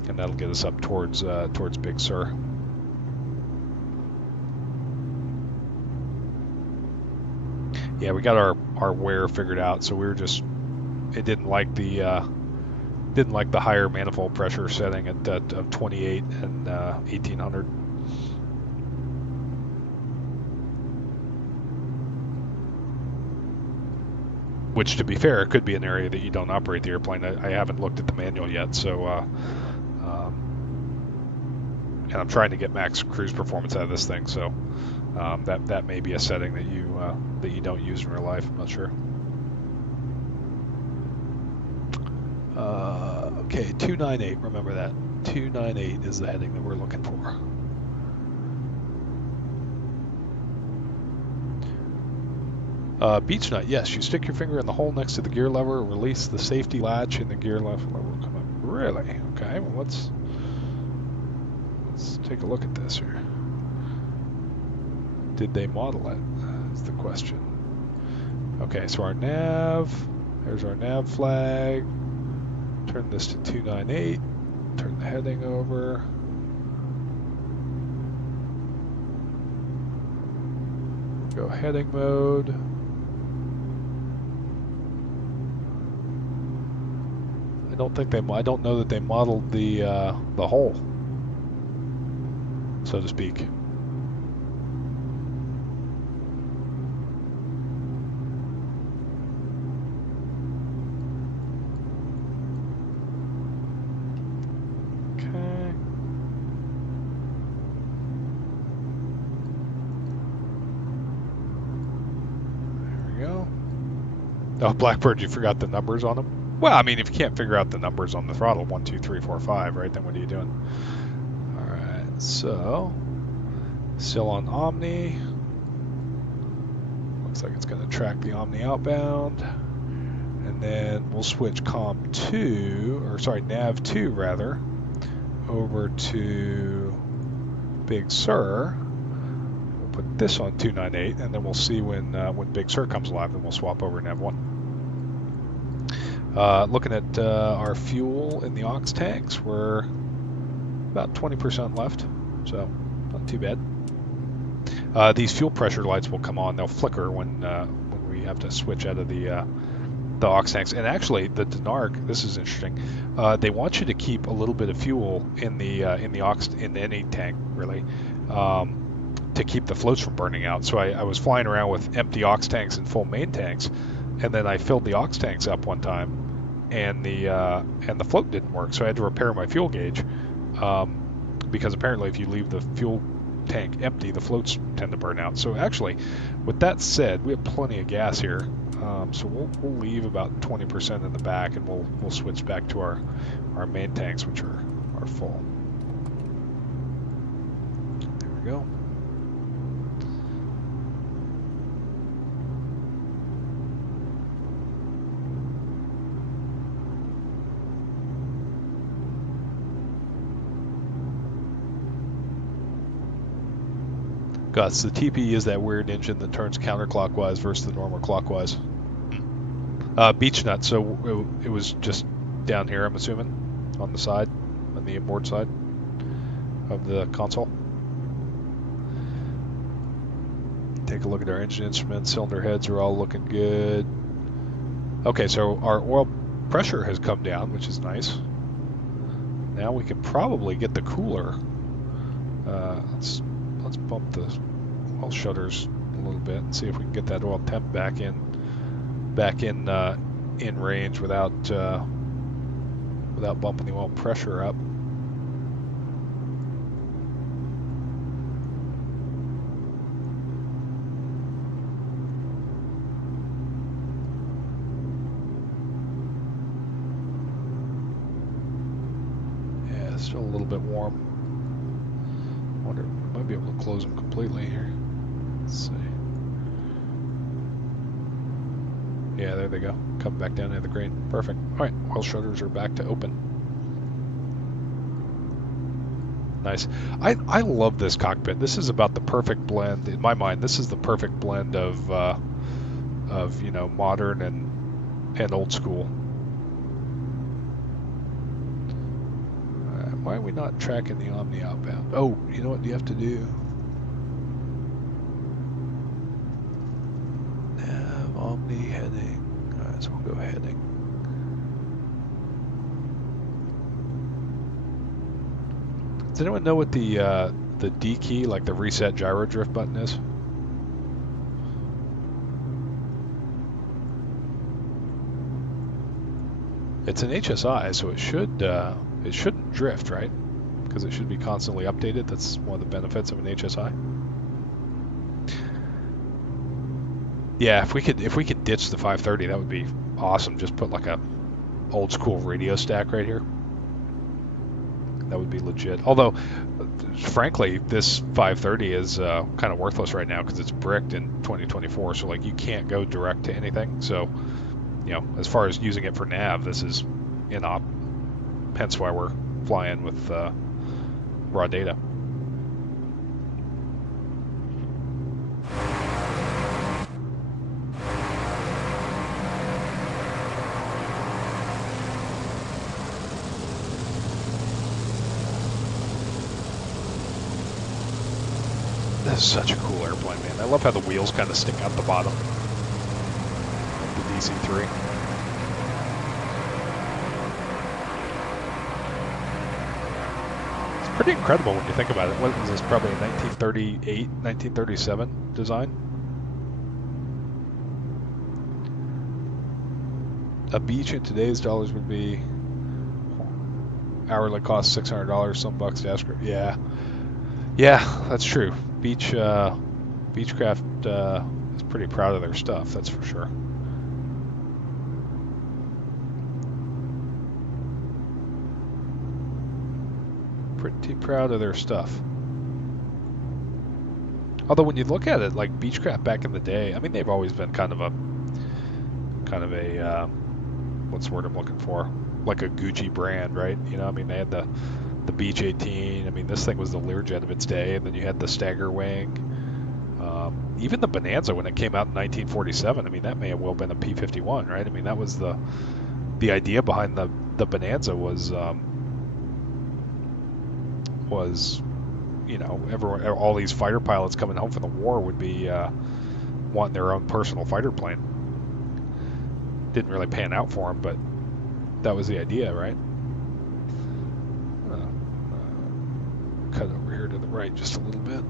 and that'll get us up towards Big Sur. Yeah, we got our wear figured out, so we were just, it didn't like the Didn't like the higher manifold pressure setting at 28 and 1800. Which, to be fair, could be an area that you don't operate the airplane. I haven't looked at the manual yet, so and I'm trying to get max cruise performance out of this thing, so that may be a setting that you don't use in real life. I'm not sure. Okay, 298. Remember that 298 is the heading that we're looking for. Beech nut, yes, you stick your finger in the hole next to the gear lever, release the safety latch, and the gear lever will come up. Really? Okay, well, let's take a look at this here. Did they model it? That's the question. Okay, so our nav, there's our nav flag. Turn this to 298, turn the heading over. Go heading mode. I don't know that they modeled the hole, so to speak. Okay. There we go. Oh, Blackbird, you forgot the numbers on them? Well, I mean, if you can't figure out the numbers on the throttle, 1, 2, 3, 4, 5, right, then what are you doing? All right, so still on Omni. Looks like it's going to track the Omni outbound. And then we'll switch Nav 2 rather, over to Big Sur. We'll put this on 298, and then we'll see when Big Sur comes alive, then we'll swap over to Nav 1. Looking at our fuel in the aux tanks, we're about 20% left, so not too bad. These fuel pressure lights will come on; they'll flicker when we have to switch out of the aux tanks. And actually, the Denarq, this is interesting. They want you to keep a little bit of fuel in any tank, really, to keep the floats from burning out. So I was flying around with empty aux tanks and full main tanks. And then I filled the aux tanks up one time, and the float didn't work, so I had to repair my fuel gauge, because apparently if you leave the fuel tank empty, the floats tend to burn out. So actually, with that said, we have plenty of gas here, so we'll leave about 20% in the back, and we'll switch back to our main tanks, which are full. There we go. Guts, the TP is that weird engine that turns counterclockwise versus the normal clockwise. Beech nut, so it was just down here, I'm assuming, on the side, on the inboard side of the console. Take a look at our engine instruments. Cylinder heads are all looking good. Okay, so our oil pressure has come down, which is nice. Now we can probably get the cooler. Let's bump the oil shutters a little bit and see if we can get that oil temp back in range without bumping the oil pressure up. Yeah, it's still a little bit warm. Wonder, we might be able to close them completely here. Let's see. Yeah, there they go. Come back down to the green. Perfect. All right, oil shutters are back to open. Nice. I love this cockpit. This is about the perfect blend in my mind. This is the perfect blend of you know, modern and old school. Why are we not tracking the Omni outbound? Oh, you know what you have to do? Nav Omni heading. All right, so we'll go heading. Does anyone know what the D key, like the reset gyro drift button is? It's an HSI, so it shouldn't drift, right? Because it should be constantly updated. That's one of the benefits of an HSI. Yeah, if we could ditch the 530, that would be awesome. Just put like a old school radio stack right here. That would be legit. Although, frankly, this 530 is kind of worthless right now because it's bricked in 2024. So like you can't go direct to anything. So, you know, as far as using it for nav, this is in-op. Hence why we're flying with raw data. This is such a cool airplane, man. I love how the wheels kind of stick out the bottom. The DC-3. It's pretty incredible when you think about it. What was this? Probably a 1938, 1937 design. A Beech in today's dollars would be hourly cost $600, some bucks to escrow. Yeah. Yeah, that's true. Beechcraft is pretty proud of their stuff, that's for sure. Pretty proud of their stuff. Although when you look at it, like Beechcraft back in the day, I mean, they've always been kind of a what's the word I'm looking for? Like a Gucci brand, right? You know, I mean, they had the Beech 18. I mean, this thing was the Learjet of its day, and then you had the Stagger Wing. Even the Bonanza when it came out in 1947. I mean, that may have well been a P-51, right? I mean, that was the idea behind the Bonanza was you know, all these fighter pilots coming home from the war would be wanting their own personal fighter plane. Didn't really pan out for them, but that was the idea, right? Cut over here to the right just a little bit.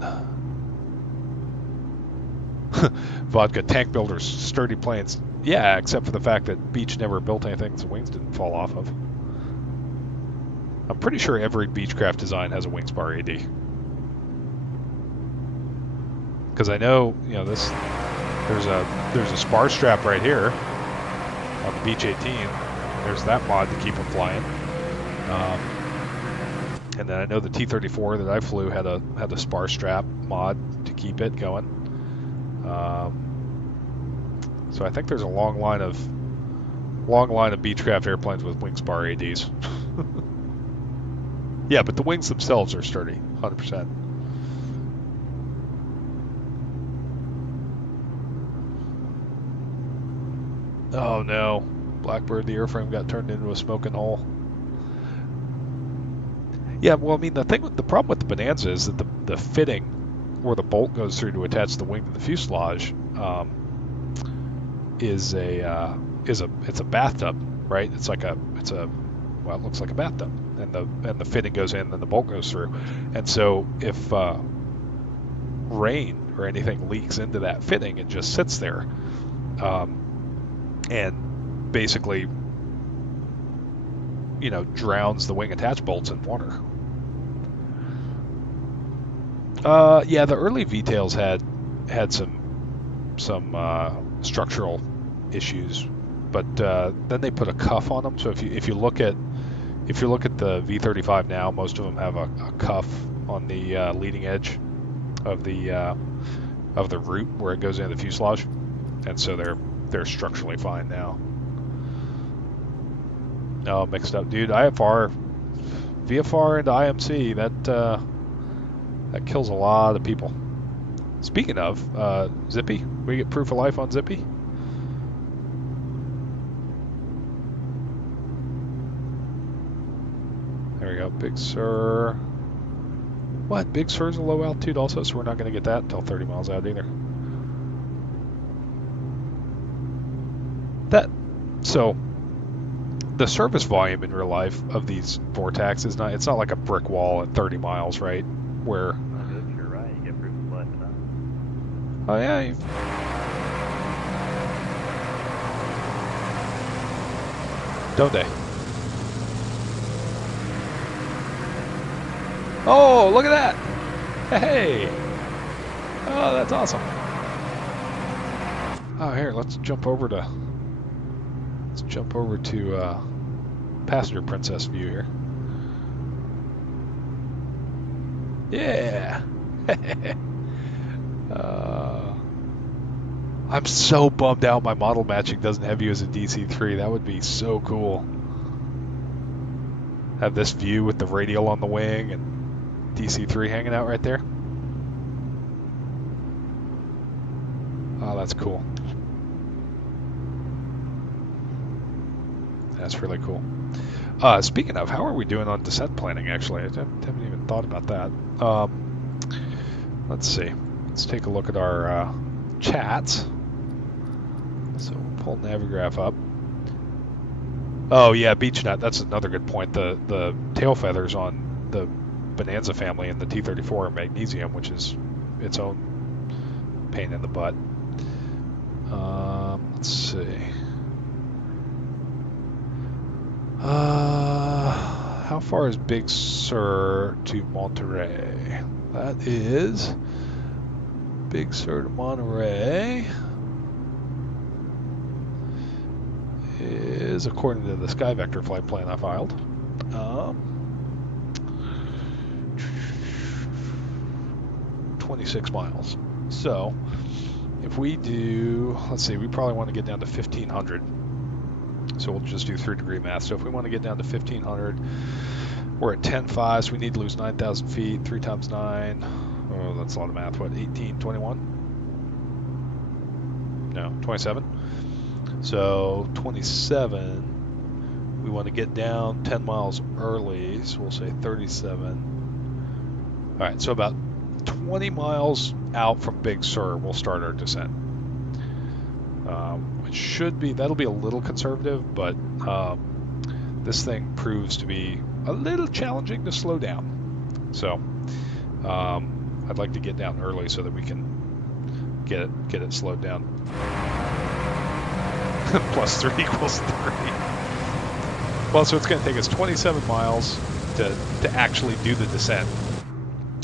Vodka tank builders, sturdy planes. Yeah, except for the fact that Beech never built anything the wings didn't fall off of. I'm pretty sure every Beechcraft design has a wing spar AD. Because I know, you know, there's a spar strap right here on the Beech 18. There's that mod to keep them flying. And then I know the T-34 that I flew had a spar strap mod to keep it going. So I think there's a long line of Beechcraft airplanes with wing spar ADs. Yeah, but the wings themselves are sturdy, 100%. Oh no, Blackbird, the airframe got turned into a smoking hole. Yeah, well, I mean, the problem with the Bonanza is that the fitting where the bolt goes through to attach the wing to the fuselage it's a bathtub, right? It looks like a bathtub, and the fitting goes in, and the bolt goes through, and so if rain or anything leaks into that fitting, it just sits there, and basically, you know, drowns the wing attach bolts in water. Yeah, the early V-tails had some structural issues, but then they put a cuff on them. So if you look at the V35 now, most of them have a cuff on the leading edge of the root where it goes into the fuselage, and so they're structurally fine now. Oh, mixed up, dude. VFR into IMC, that kills a lot of people. Speaking of Zippy, we get proof of life on Zippy. There we go, Big Sur. What? Big Sur's a low altitude also, so we're not going to get that until 30 miles out either. the service volume in real life of these Vortex is not, it's not like a brick wall at 30 miles, right? Where, You're right, you get proof of life enough. oh yeah, don't they? Oh, look at that! Hey! Oh, that's awesome. Oh, here, let's jump over to passenger princess view here. Yeah. I'm so bummed out my model matching doesn't have you as a DC-3. That would be so cool. Have this view with the radial on the wing and DC-3 hanging out right there. Oh, that's cool. That's really cool. Speaking of, how are we doing on descent planning, actually? I haven't even thought about that. Let's see. Let's take a look at our chats. So we'll pull Navigraph up. Oh yeah, BeechNet, that's another good point. The tail feathers on the Bonanza family and the T-34 are magnesium, which is its own pain in the butt. Let's see. How far is Big Sur to Monterey? That is Big Sur to Monterey is, according to the Sky Vector flight plan I filed, 26 miles. So if we do, let's see, we probably want to get down to 1,500. So we'll just do 3-degree math. So if we want to get down to 1,500, we're at 10.5, so we need to lose 9,000 feet. 3 times 9, oh, that's a lot of math. What, 18, 21? No, 27. So 27, we want to get down 10 miles early, so we'll say 37. All right, so about 20 miles out from Big Sur, we'll start our descent. Which should be, that'll be a little conservative, but this thing proves to be a little challenging to slow down. So I'd like to get down early so that we can get it slowed down. Plus 3 equals 3. Well, so it's going to take us 27 miles to actually do the descent,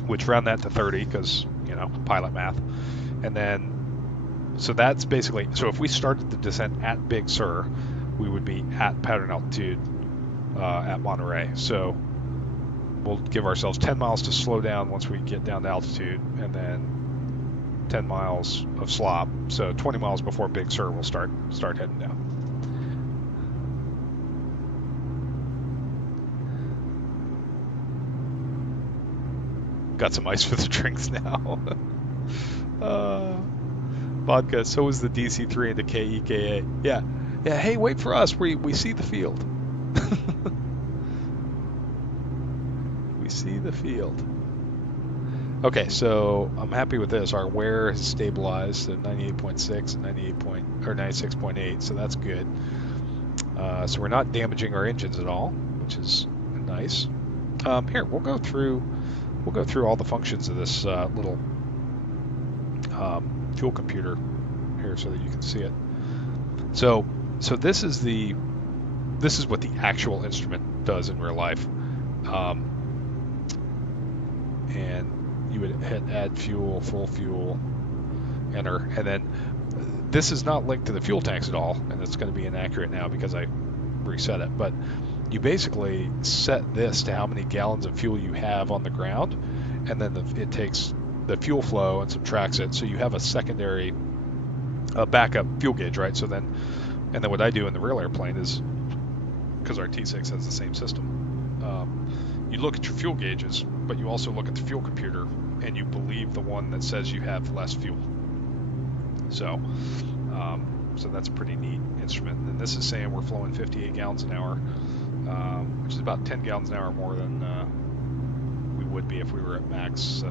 which round that to 30 because, you know, pilot math. And then, so that's basically, so if we started the descent at Big Sur, we would be at pattern altitude at Monterey. So we'll give ourselves 10 miles to slow down once we get down to altitude, and then 10 miles of slop. So 20 miles before Big Sur, we'll start heading down. Got some ice for the drinks now. Vodka, so is the DC-3 and the KEKA. Yeah, hey, wait for us. We see the field. We see the field. Okay, so I'm happy with this. Our wear has stabilized at 98.6 and 96.8, so that's good. So we're not damaging our engines at all, which is nice. Here, we'll go through all the functions of this little fuel computer here so that you can see it. So this is what the actual instrument does in real life. And you would hit add fuel, full fuel, enter, and then this is not linked to the fuel tanks at all, and it's going to be inaccurate now because I reset it, but you basically set this to how many gallons of fuel you have on the ground, and then it takes the fuel flow and subtracts it, so you have a secondary backup fuel gauge, right? So then, and then what I do in the real airplane is, because our T6 has the same system, you look at your fuel gauges, but you also look at the fuel computer, and you believe the one that says you have less fuel. So, so that's a pretty neat instrument. And this is saying we're flowing 58 gallons an hour, which is about 10 gallons an hour more than we would be if we were at max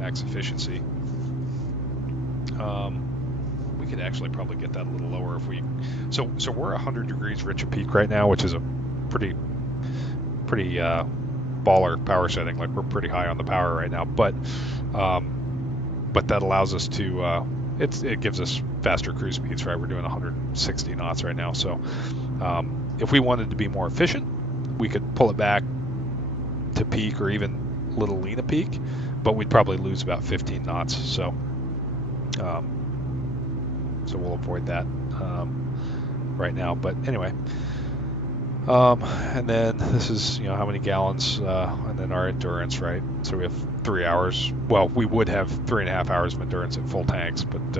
efficiency. We could actually probably get that a little lower if we. So we're 100 degrees rich of peak right now, which is a pretty baller power setting. Like we're pretty high on the power right now, but that allows us to. It gives us faster cruise speeds, right? We're doing 160 knots right now. So if we wanted to be more efficient, we could pull it back to peak or even little lean of peak, but we'd probably lose about 15 knots. So we'll avoid that right now. But anyway, and then this is how many gallons, and then our endurance, right? So we have 3 hours. Well, we would have 3.5 hours of endurance at full tanks, but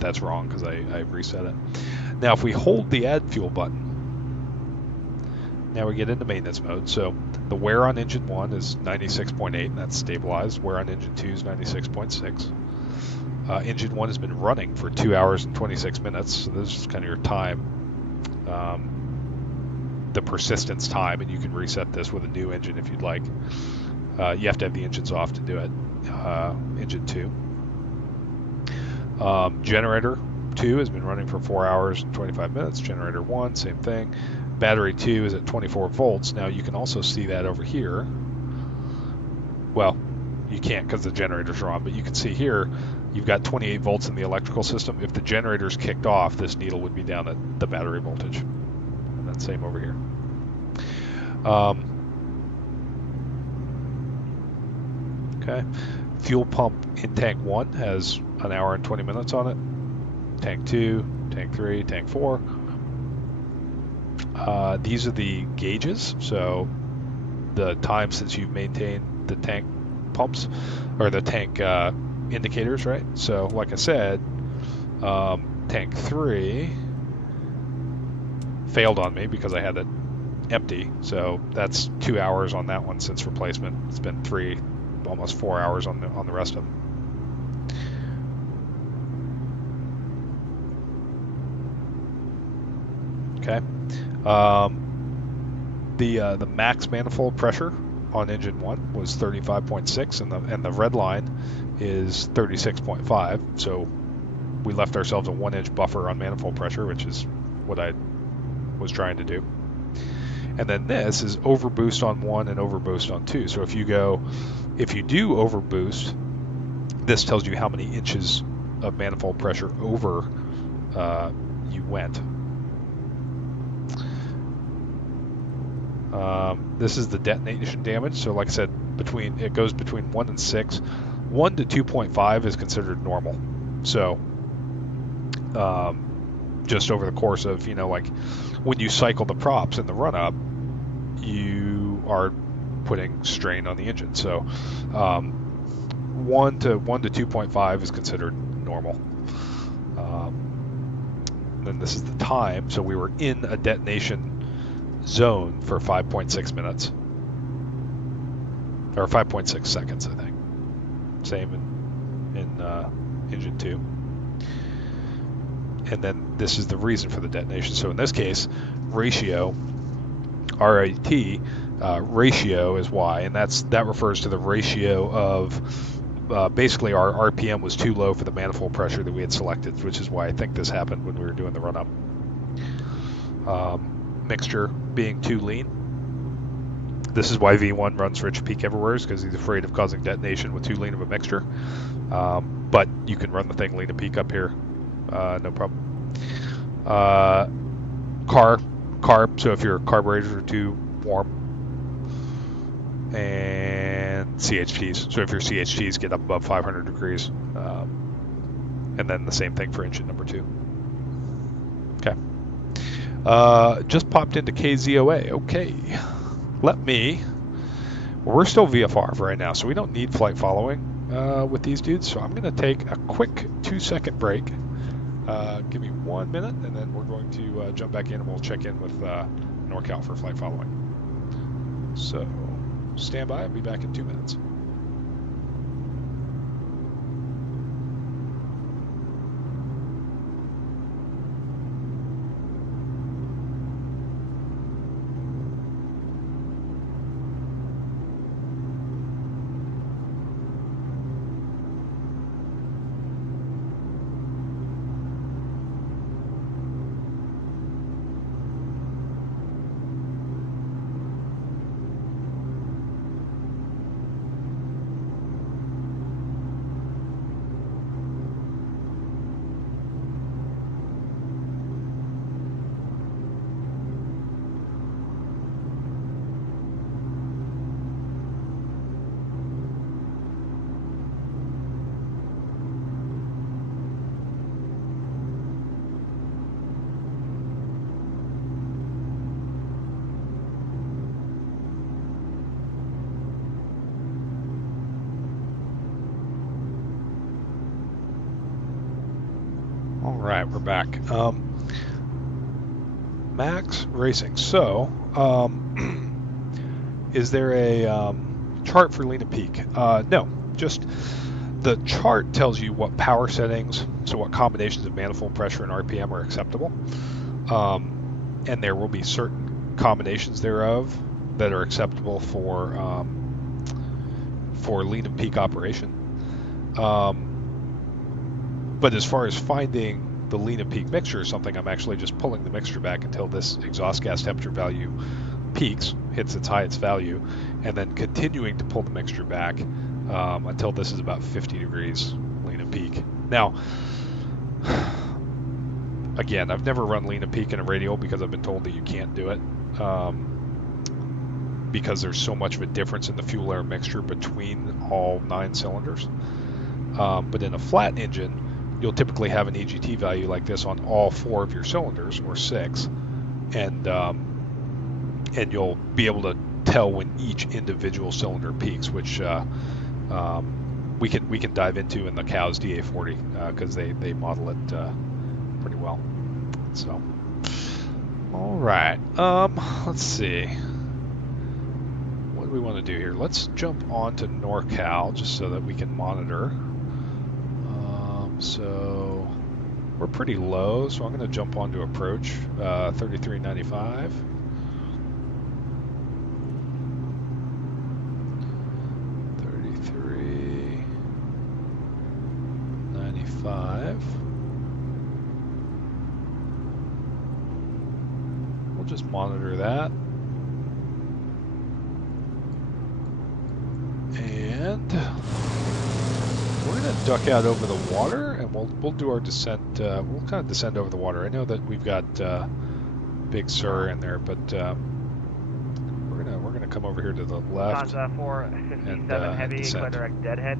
that's wrong because I reset it. Now, if we hold the add fuel button, now we get into maintenance mode. So the wear on engine 1 is 96.8, and that's stabilized. Wear on engine 2 is 96.6. Engine 1 has been running for 2 hours and 26 minutes, so this is kind of your time, the persistence time, and you can reset this with a new engine if you'd like. You have to have the engines off to do it. Engine 2. Generator 2 has been running for 4 hours and 25 minutes. Generator 1, same thing. Battery 2 is at 24 volts. Now you can also see that over here. Well, you can't because the generators are on, but you can see here you've got 28 volts in the electrical system. If the generator's kicked off, this needle would be down at the battery voltage. And then same over here. Okay. Fuel pump in tank 1 has an hour and 20 minutes on it. Tank 2, tank 3, tank 4. These are the gauges, so the time since you've maintained the tank pumps, or the tank indicators, right? So like I said, tank 3 failed on me because I had it empty, so that's 2 hours on that one since replacement. It's been almost 4 hours on the rest of them. Okay. The max manifold pressure on engine 1 was 35.6, and the red line is 36.5. So we left ourselves a 1-inch buffer on manifold pressure, which is what I was trying to do. And then this is overboost on 1 and overboost on 2. So if you do overboost, this tells you how many inches of manifold pressure over you went. This is the detonation damage. So like I said, it goes between 1 and 6. 1 to 2.5 is considered normal. So just over the course of, like when you cycle the props in the run-up, you are putting strain on the engine. So 1 to 2.5 is considered normal. Then this is the time. So we were in a detonation zone for 5.6 minutes. Or 5.6 seconds, I think. Same in engine 2. And then this is the reason for the detonation. So in this case, ratio, RAT, ratio is Y, and that refers to the ratio of basically our RPM was too low for the manifold pressure that we had selected, which is why I think this happened when we were doing the run-up. Mixture being too lean. This is why V1 runs rich peak everywhere, because he's afraid of causing detonation with too lean of a mixture. But you can run the thing lean to peak up here, no problem. Carb, so if your carburetors are too warm. And CHTs, so if your CHTs get up above 500 degrees. And then the same thing for engine number 2. Okay. Just popped into KZOA. Okay. We're still VFR for right now, so we don't need flight following with these dudes. So I'm going to take a quick 2-second break. Give me 1 minute, and then we're going to jump back in and we'll check in with NorCal for flight following. So stand by. I'll be back in 2 minutes. right, we're back. Max Racing. So, is there a chart for lean and peak? No, just the chart tells you what power settings, so what combinations of manifold pressure and RPM are acceptable. And there will be certain combinations thereof that are acceptable for lean and peak operation. But as far as finding the lean and peak mixture or something, I'm actually just pulling the mixture back until this exhaust gas temperature value peaks, hits its highest value, and then continuing to pull the mixture back until this is about 50 degrees lean and peak. Now, again, I've never run lean and peak in a radial because I've been told that you can't do it because there's so much of a difference in the fuel air mixture between all 9 cylinders. But in a flat engine, you'll typically have an EGT value like this on all 4 of your cylinders, or 6, and you'll be able to tell when each individual cylinder peaks, which we can dive into in the CAVX DA40 because they model it pretty well. So, all right, let's see. What do we want to do here? Let's jump on to NorCal just so that we can monitor. So we're pretty low, so I'm going to jump on to approach 3395. We'll just monitor that. And we're going to duck out over the water, and we'll do our descent. We'll kind of descend over the water. I know that we've got Big Sur in there, but we're gonna come over here to the left. 457 heavy, descend. direct deadhead.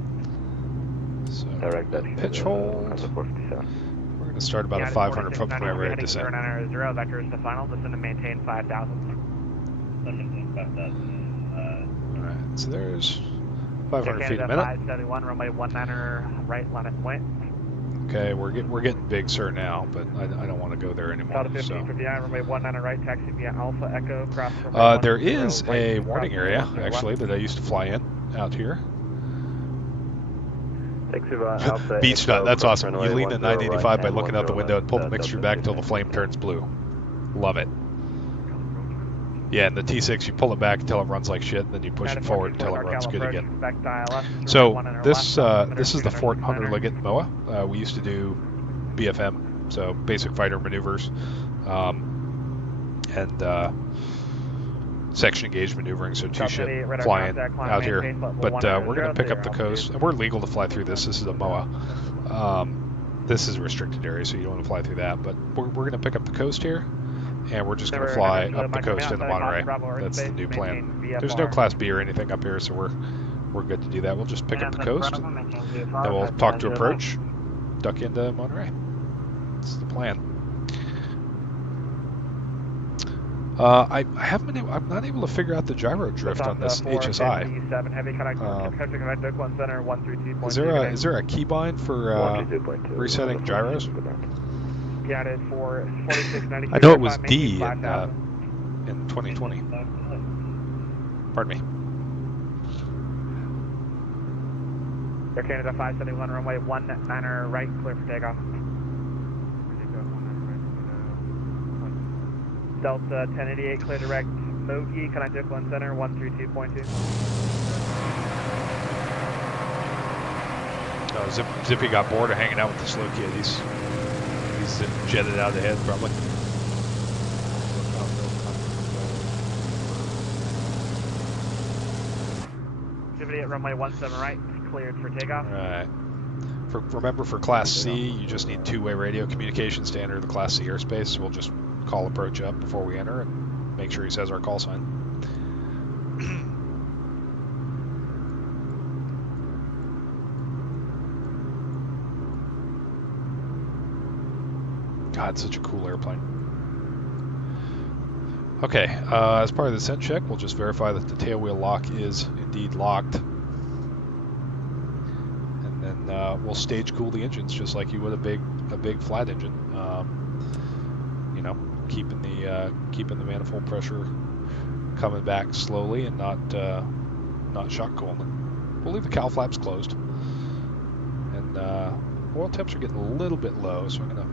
So Direct deadhead. pitch hold. 457. We're gonna start about a 500 foot from where we descend. 090 vectors to final. Descend and maintain 5,000. All right, so there's 500 feet a minute. 571, runway 19er right, line at point. Okay, we're getting Big Sur now, but I don't want to go there anymore. So. Runway 19er right, taxi via Alpha Echo, cross. There is a warning area actually that I used to fly in out here. Beach nut, that's awesome. You lean in 985 by looking out the window and pull the mixture back until the flame turns blue. Love it. Yeah, in the T6 you pull it back until it runs like shit, and then you push it forward until it runs good again. So this is the Fort Hunter Liggett MOA. We used to do BFM, so basic fighter maneuvers, and section engaged maneuvering, so 2-ship flying out here. But we're going to pick up the coast, and we're legal to fly through this. This is a MOA. This is a restricted area, so you don't want to fly through that. But we're going to pick up the coast here. And we're just going to fly up the coast into Monterey. That's the new plan. There's no Class B or anything up here, so we're good to do that. We'll just pick up the coast, and then we'll talk to approach, duck into Monterey. That's the plan. I'm not able to figure out the gyro drift on this HSI. Is there a keybind for resetting gyros? I know it was D in 2020. Pardon me. Air Canada 571, runway 19er right, clear for takeoff. Delta 1088, clear direct Mogi, connect Oakland Center 132.2. Zippy got bored of hanging out with the slow kid. He's jetted out ahead, probably. Activity at runway 17 right, cleared for takeoff. All right. Remember, for Class C, you just need 2-way radio communications to enter the Class C airspace. So we'll just call approach up before we enter and make sure he says our call sign. God, such a cool airplane. Okay, as part of the descent check, we'll just verify that the tail wheel lock is indeed locked. And then we'll stage cool the engines just like you would a big a big flat engine. You know, keeping the manifold pressure coming back slowly and not shock cooling. We'll leave the cowl flaps closed, and oil temps are getting a little bit low, so I'm gonna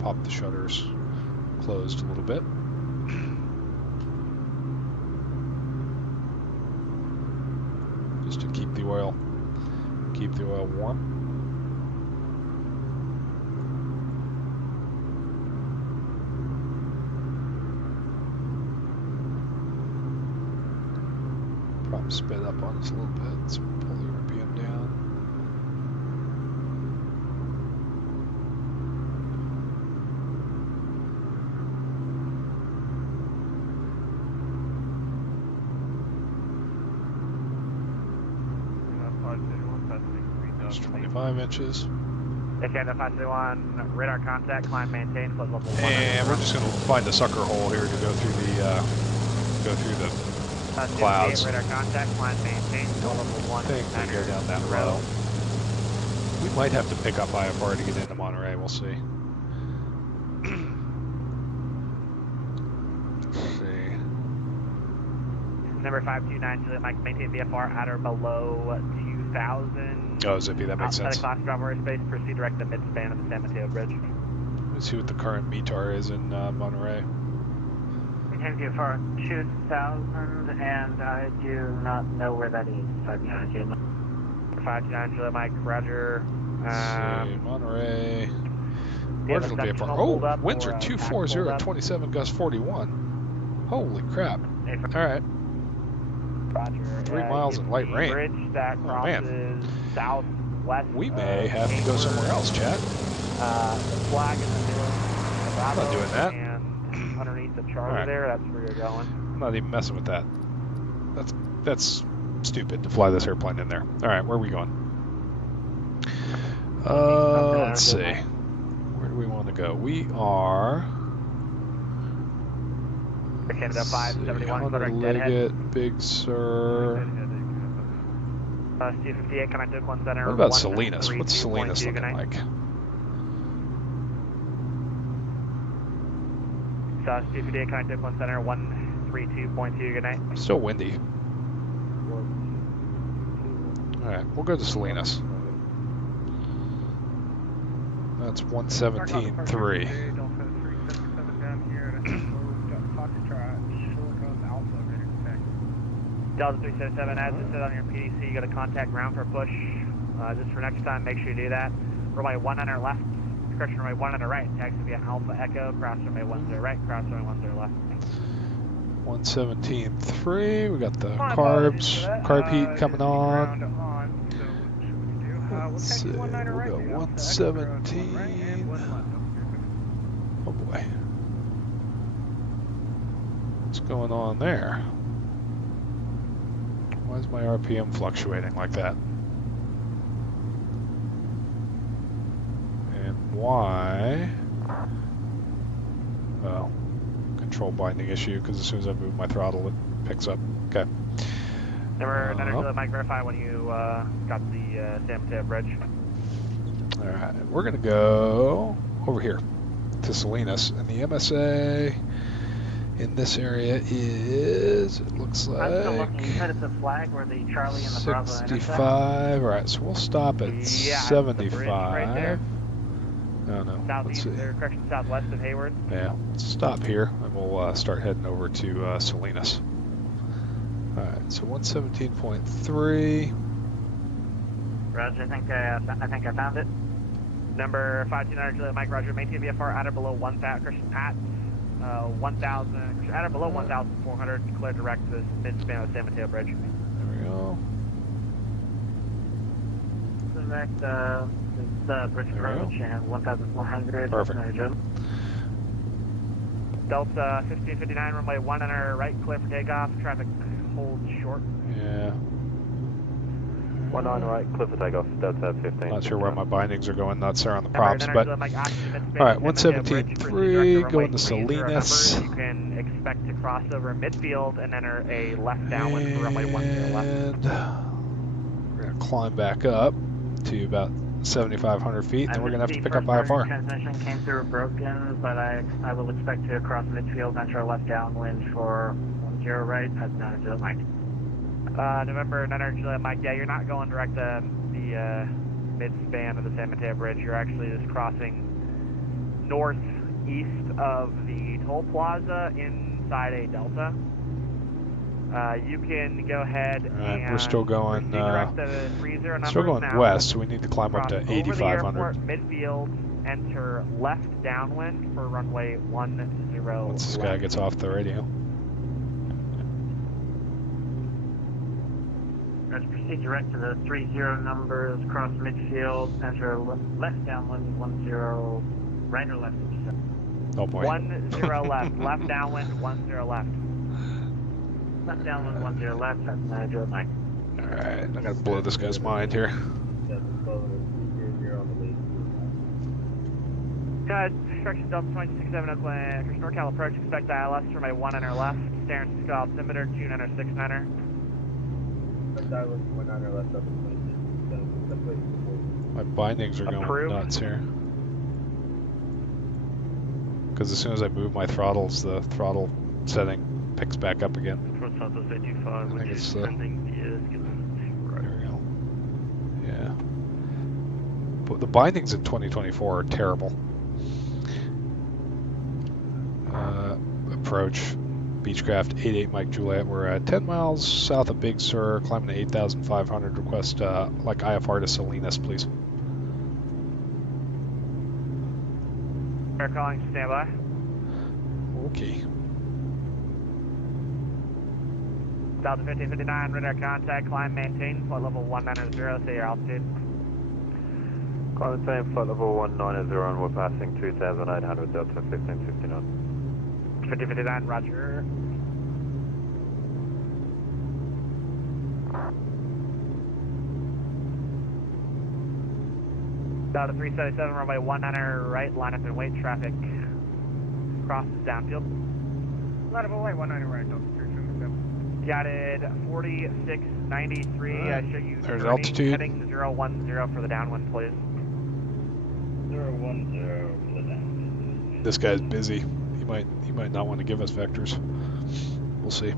pop the shutters closed a little bit. Just to keep the oil warm. Probably sped up on us a little bit, so we'll pull the RPM down. There's 25 inches. Canada 531, radar contact, climb, maintain, flood level 1. And we're just going to find a sucker hole here to go through the clouds. Radar contact, climb, maintain, flood level 1. I think we go down that low. We might have to pick up IFR to get into Monterey. We'll see. Let's see. Number 529, Juliet Mike, maintain VFR at or below 2,000. Oh, Zippy, that makes sense. Outside of class Bravo airspace, proceed direct the mid-span of the San Mateo Bridge. Let's see what the current METAR is in Monterey. Maintain VFR 2,000, and I do not know where that is. 529, Juliet Mike, roger. Let's see, Monterey. Marginal VFR. Oh, winds are 240 at 27, gust 41. Holy crap. Alright. Roger. 3 miles in light rain. Bridge that crosses southwest. We may have to go somewhere else, chat. The flag in the middle of I'm not doing that. And underneath the Charlie there, that's where you're going. I'm not even messing with that. That's stupid to fly this airplane in there. Alright, where are we going? Let's see. Where do we want to go? We are... Canada 571, direct Liggett, Big Sur. C58, connect to Oakland Center. What about Salinas? What's Salinas looking like? C58, connect to Oakland Center, 132.2, good night. Still windy. Alright, we'll go to Salinas. That's 117.3. Delta 377, as it said on your PDC, you got to contact ground for a push. Just for next time, make sure you do that. Runway 100 left, correction, runway 100 right, taxi via Alpha Echo, cross runway 10 right, cross runway 10 left. 117.3, we got the carb heat coming on. Let's see, we'll go 117. Oh boy. What's going on there? Why is my RPM fluctuating like that? And why? Well, control binding issue, because as soon as I move my throttle, it picks up. Okay. Number 9, Mike, verify when you got the San Mateo Bridge. Alright, we're going to go over here to Salinas, and the MSA in this area is, it looks like, I'm still looking. You said it's a flag where the Charlie and the Bravo 65. Alright, so we'll stop at 75. Right no, let's see. Correction, southwest of Hayward. Yeah, let's stop here, and we'll start heading over to Salinas. Alright, so 117.3. Roger, I think I found it. Number 529, Juliet Mike, Roger, maintain VFR at or below 1,000, at 1,000, at or below 1,400, clear direct to the mid-span of San Mateo Bridge. There we go. Direct, the bridge approach and 1,400. Perfect. Delta 1559, runway 100 right, clear for takeoff, traffic hold short. Yeah. 19 right, clear for takeoff, Delta 15. Not sure where my bindings are going nuts there on the props, but alright, 117.3, going to Salinas. You can expect to cross over midfield and enter a left downwind for runway 10 left. And we're going to climb back up to about 7,500 feet, and then we're going to have to pick up First IFR. transmission came through broken, but I will expect to cross midfield, enter left downwind for 10 right, at 90 Mike. November 9 Juliet Mike, yeah, you're not going direct to the mid-span of the San Mateo Bridge. You're actually just crossing northeast of the toll plaza inside a delta. You can go ahead and we're still going west, so we need to climb up to 8,500. Midfield, enter left downwind for runway 10 Once this guy gets off the radio. Let's proceed direct to the 30 numbers, cross midfield, enter left downwind 10, right or left? Oh boy. 10 left, left downwind 10 left. Left downwind 10 left, that's 90 Mike. Alright, I'm gonna blow this guy's mind here. Construction Delta 267 Oakland, Chris NorCal approach, expect ILS from a 1 enter left, Stern Skull altimeter 296er. My bindings are going nuts here. Because as soon as I move my throttles, the throttle setting picks back up again. I think it's there we go. Yeah. But the bindings in 2024 are terrible. Approach Beechcraft 88 Mike Juliet. We're at 10 miles south of Big Sur, climbing to 8,500. Request like IFR to Salinas, please. Air calling, standby. Okay. Delta 1559, radar contact, climb maintain, flight level 190, say your altitude. Climb maintain, flight level 190, and we're passing 2,800, Delta 1559. 1559, roger. Delta 377, runway 190 right, line up and wait, traffic crosses downfield. Line up and wait, 190 right, Delta 377. Got it, 4693, right. Show you there's altitude. Heading 010 for the downwind, please. 010 for the downwind. This guy's busy. He might not want to give us vectors. We'll see.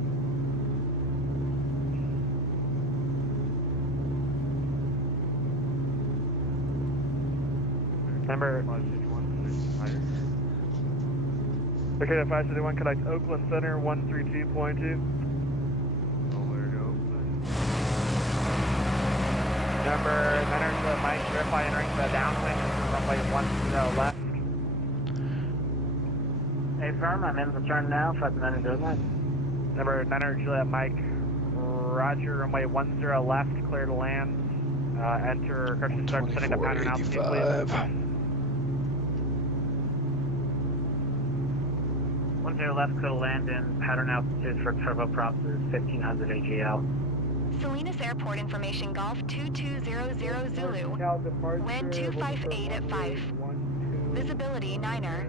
Number 561. Okay, 561, connect Oakland Center 132.2. Number 900 Mike, verify entering the downwind for runway 10 left. Hey, firm, I'm in the turn now, 590 Mike. Number 900 Juliet Mike, roger, runway 10 left, clear to land. Enter, correction, start setting the pattern altitude, please. 10 left, clear to land, and pattern altitude for turboprops is 1500 AGL. Salinas Airport information, Golf 2200 Zulu. Wind 258 at 5. Visibility 9er.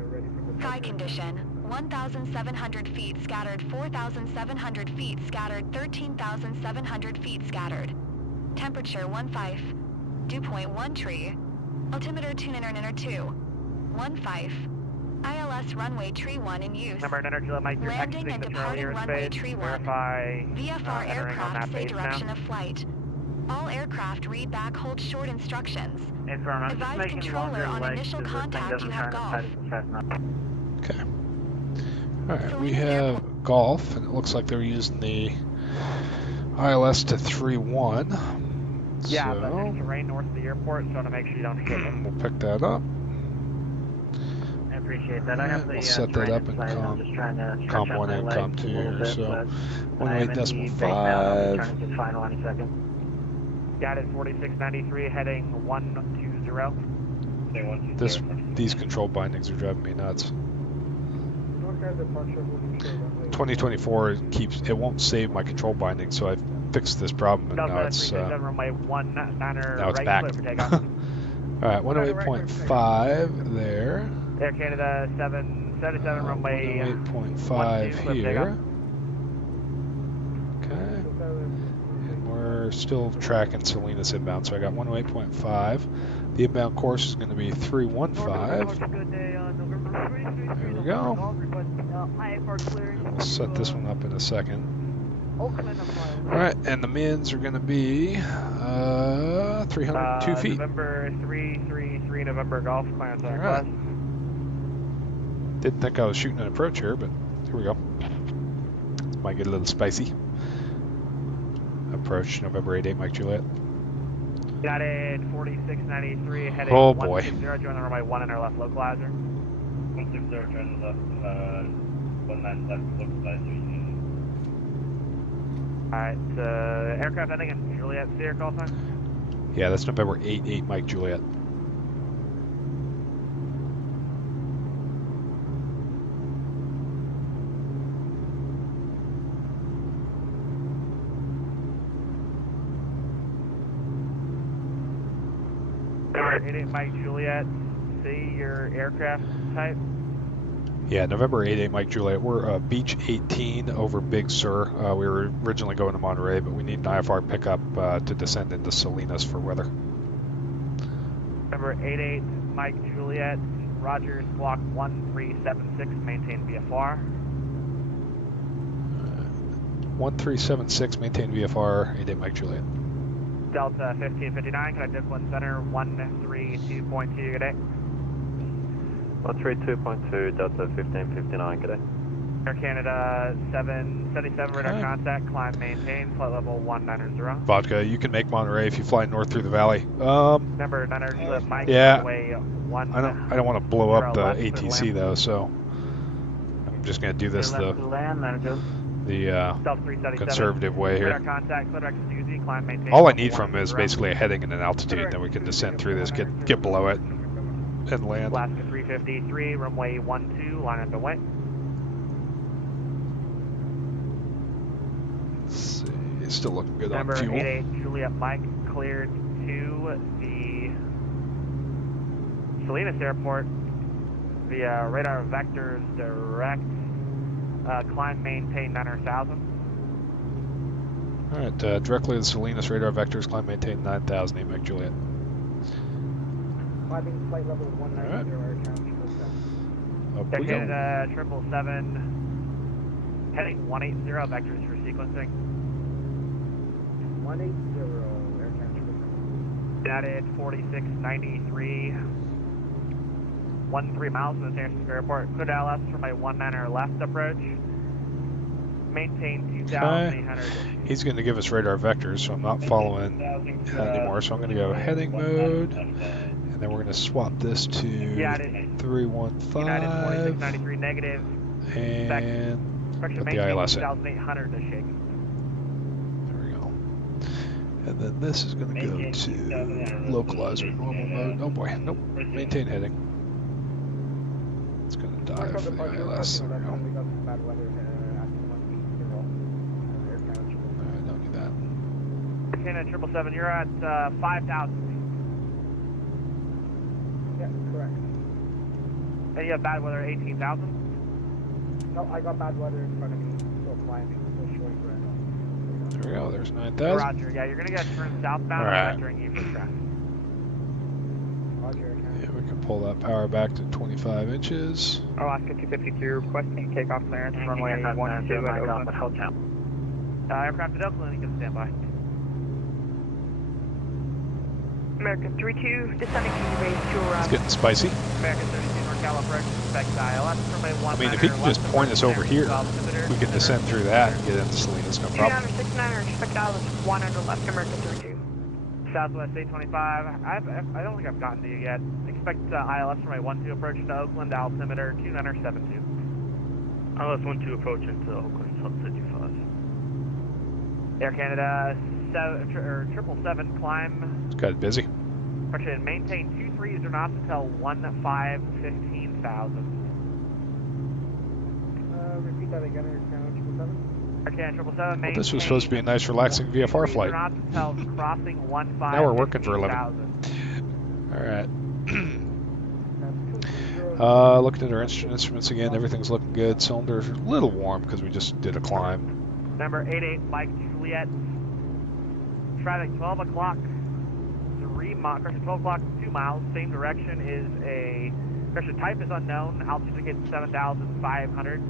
Sky condition 1,700 feet scattered, 4,700 feet scattered, 13,700 feet scattered. Temperature 15. Dew point 1 tree. Altimeter 2 15. ILS runway tree 1 in use. Number 900 Juliet Mike, you're landing and departing runway tree 1. Verify, VFR aircraft say direction of flight. All aircraft read back, hold short instructions. Hey, firm, I'm Advise just controller on initial contact you have Golf. Okay. Alright, we have Golf, and it looks like they're using the ILS to 3-1. Yeah, so but there's terrain north of the airport, so I want to make sure you don't hit it. we'll pick that up. I appreciate that. I have the we'll set that up in I'm just trying to Com 1 and Com 2 here. So 108.5. Final any second. Got it, 4693, heading 120. These control bindings are driving me nuts. 2024 it won't save my control binding, so I've fixed this problem, and now it's back. Alright, 108.5 there. Air Canada 777 runway 108.5 here. Okay. And we're we're still tracking Salinas inbound, so I got 108.5. The inbound course is going to be 315. There we go. And we'll set this one up in a second. Alright, and the mins are going to be 302 feet. November 333 November Golf, clearance on Alright. request. Didn't think I was shooting an approach here, but here we go. This might get a little spicy. Approach November 88 Mike Juliet. Got it, 4693, heading Oh boy. 160, join the runway 1 on our left localizer. 160, join the left, 19 left localizer. Alright, aircraft ending in Juliet, Sierra call sign. Yeah, that's November 88 Mike Juliet. November 88 Mike Juliet, see your aircraft type. Yeah, November 88 Mike Juliet. We're Beach 18 over Big Sur. We were originally going to Monterey, but we need an IFR pickup to descend into Salinas for weather. Number 88 Mike Juliet, Roger, squawk 1376, maintain VFR. 1376, maintain VFR, 88 Mike Juliet. Delta 1559, can I Discipline Center 132.2, good day. 132.2, Delta 1559, good day. Air Canada 777, radar contact, climb, maintain, flight level 190. Vodka, you can make Monterey if you fly north through the valley. Number 900, Mike, yeah, runway 1. I don't want to blow up the ATC though, so I'm just going to do this the conservative way here. Contact, climb, maintain, all I need from him is basically a heading and an altitude, then we can descend through this, get below it, and land. Alaska 353, runway 12, line up and wait. Let's see, it's still looking good Number on fuel. 88 Juliet Mike, cleared to the Salinas Airport via radar vectors direct, climb, maintain 9,000. Alright, directly to Salinas, radar vectors, climb, maintain 9,000, 8 Mike Juliet. Climbing flight level 190, Alright. Up we go. Canada 777, heading 180, vectors for sequencing. 180, air transfer. Data 4693, 13 miles from the San Francisco Airport. Clear to LS for my 19er left approach. Maintain 2,800. He's going to give us radar vectors, so I'm not following anymore. So I'm going to go heading mode, and then we're going to swap this to 315, United 4693 negative. and put the ILS in. 2,800 to shake. There we go. And then this is going to go to localizer, normal mode. Oh boy, nope, maintain heading. It's going to dive for the ILS. There we go. Don't do that. Canada 777, you're at 5,000 feet. Yeah, correct. And you have bad weather 18,000? No, I got bad weather in front of me, still climbing, still showing ground. There we go, there's 9,000. Roger, yeah, you're going to get turned southbound Alright. during you for traffic. Roger, Yeah, we can pull that power back to 25 inches. Alaska 252 requesting takeoff clearance, runway 12 at Oakland. Hotel. Aircraft at Oakland, you can stand by. American 32, descending to base to It's arrive. getting spicy. American 32 NorCal approach, expect ILS, runway 19. I mean, if he can just point us over here, we can descend through that and get into Salinas, no problem. 69er, expect ILS 100 left, American 32. Southwest 825, I don't think I've gotten to you yet. Expect ILS runway 12 approach to Oakland, altimeter 2972. ILS 12 approach into Oakland, sub 55. Air Canada 777, climb. It's got busy. Actually, maintain 23 knots until 15,000. Repeat that again, Air Canada 777. Air Canada 777, Well, this was supposed to be a nice, relaxing VFR flight. knots until crossing 15,000. Now we're working for a living. Alright. Looking at our instruments again, everything's looking good. Cylinder's a little warm because we just did a climb. Number 88, Mike Juliet. traffic, 12 o'clock, 12 o'clock, 2 miles, same direction is a, correction, type is unknown, altitude indicates 7,500,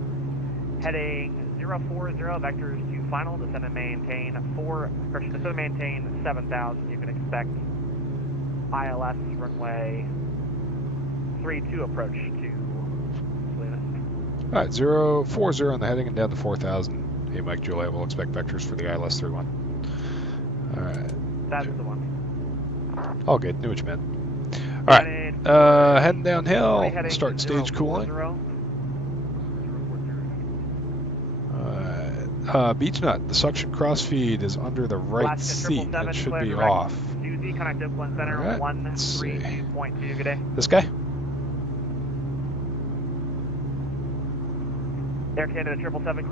heading 040, vectors to final, descend and maintain 7,000, you can expect ILS runway 32 approach to Salinas. All right, 040 on the heading and down to 4,000. Hey, Mike Juliet, we'll expect vectors for the ILS 31. All right. That's the one. All good, knew what you meant. All right, heading downhill, start stage cooling. Beach nut, the suction crossfeed is under the right seat and should be off. Alright, let's see. This guy?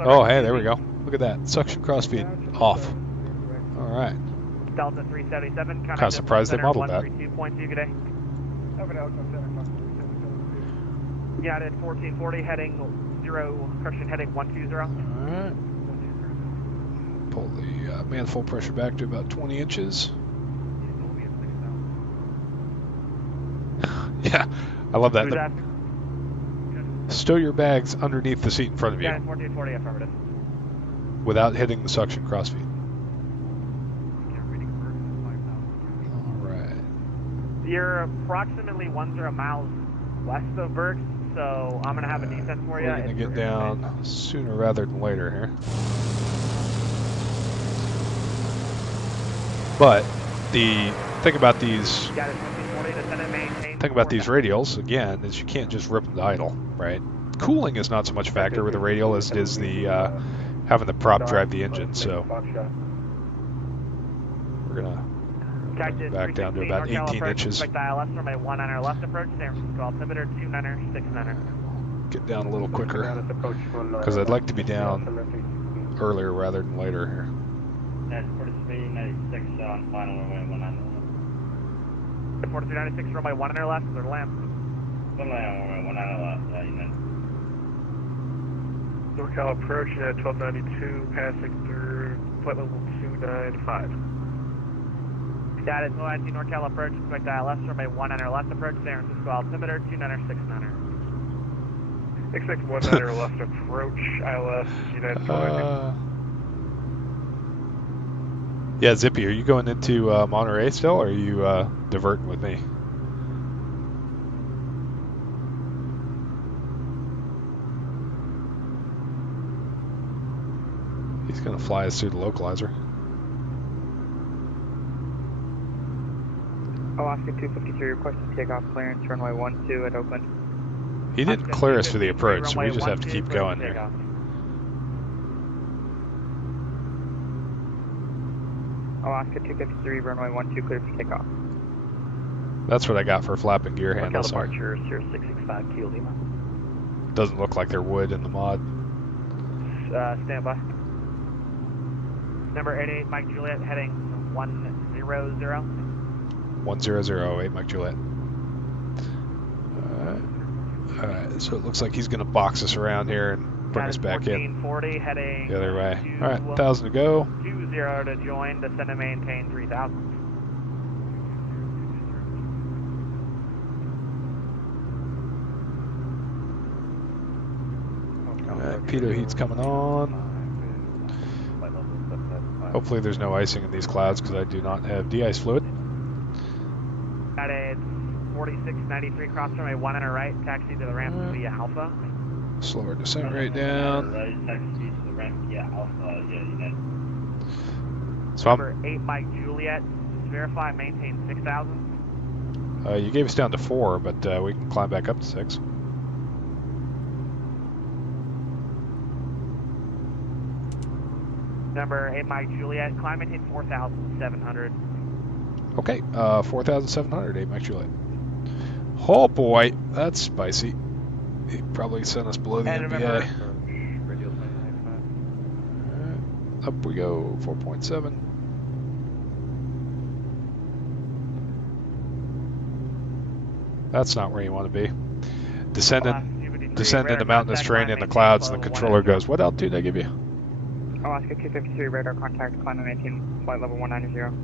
Oh, hey, there we go. Look at that. Suction crossfeed off. Alright. Delta 377, kind of surprised they modeled that. United 1440, heading 120. Alright. Pull the manifold pressure back to about 20 inches. Yeah, I love that. Stow your bags underneath the seat in front of you. 1440, affirmative. Without hitting the suction crossfeed. Alright. You're approximately 10 miles west of Berks, so I'm going to have a descent for you. We're going to get down sooner rather than later here. But the thing about these radials, again, is you can't just rip them to idle, right? Cooling is not so much a factor with the radial as it is the having the prop drive the engine. So we're gonna back down to about 18 inches. Get down a little quicker because I'd like to be down earlier rather than later here. That's 4396 on final runway 100. 4396 runway 100 left, or lamp. Runway 100 left, United. NorCal approach at 1292, passing through flight level 295. That is 119 NorCal approach, expect ILS runway 100 left approach, San Francisco altimeter 296. Expect 100 left approach, ILS, United. Yeah, Zippy, are you going into Monterey still, or are you diverting with me? He's going to fly us through the localizer. Alaska 253 requesting takeoff clearance, runway 12 at Oakland. He didn't clear us for the approach, so we just have to keep going here. Alaska 253, runway 12 cleared for takeoff. That's what I got for flapping gear handles. Departure 0665 Kilo Lima. Doesn't look like there would in the mod. Stand by. Number 88, Mike Juliet, heading 100. 100, 8 Mike Juliet. Alright, so it looks like he's going to box us around here and bring us back in. 1440, heading the other way. Alright, 1,000 to go. 20 to join, descend and maintain 3000. Alright, pitot heat's coming on. Hopefully there's no icing in these clouds because I do not have de-ice fluid. That is 4693, cross runway 100 right, taxi to the ramp via Alpha. Slower descent rate down. So Number 8 Mike Juliet, verify maintain 6000. You gave us down to 4, but we can climb back up to 6. Number 8 Mike Juliet, climb maintain 4700. Okay, 4,700, 8 Mike Juliet. Oh boy, that's spicy. He probably sent us below the MBA. Up we go, 4.7. That's not where you want to be. Descending the mountainous terrain in the clouds, and the controller goes, "What altitude did I give you?" Alaska 253, radar contact, climb and maintain flight level 190.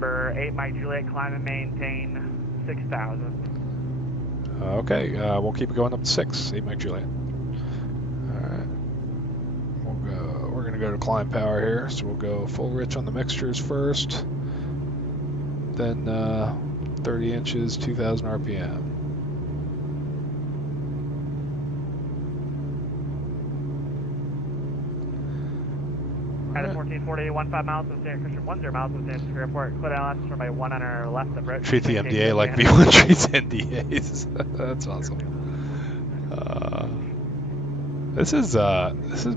Number 8 Mike Juliet, climb and maintain 6,000. Okay, we'll keep it going up to 6, 8 Mike Juliet. Alright. We're going to go to climb power here, so we'll go full rich on the mixtures first. Then 30 inches, 2,000 RPM. At 1440, 15 miles from San Christian, 10 miles from San Francisco Airport. Clear LS for my 1 on our left approach. Treat the MDA like V1 treats NDAs. That's awesome. This is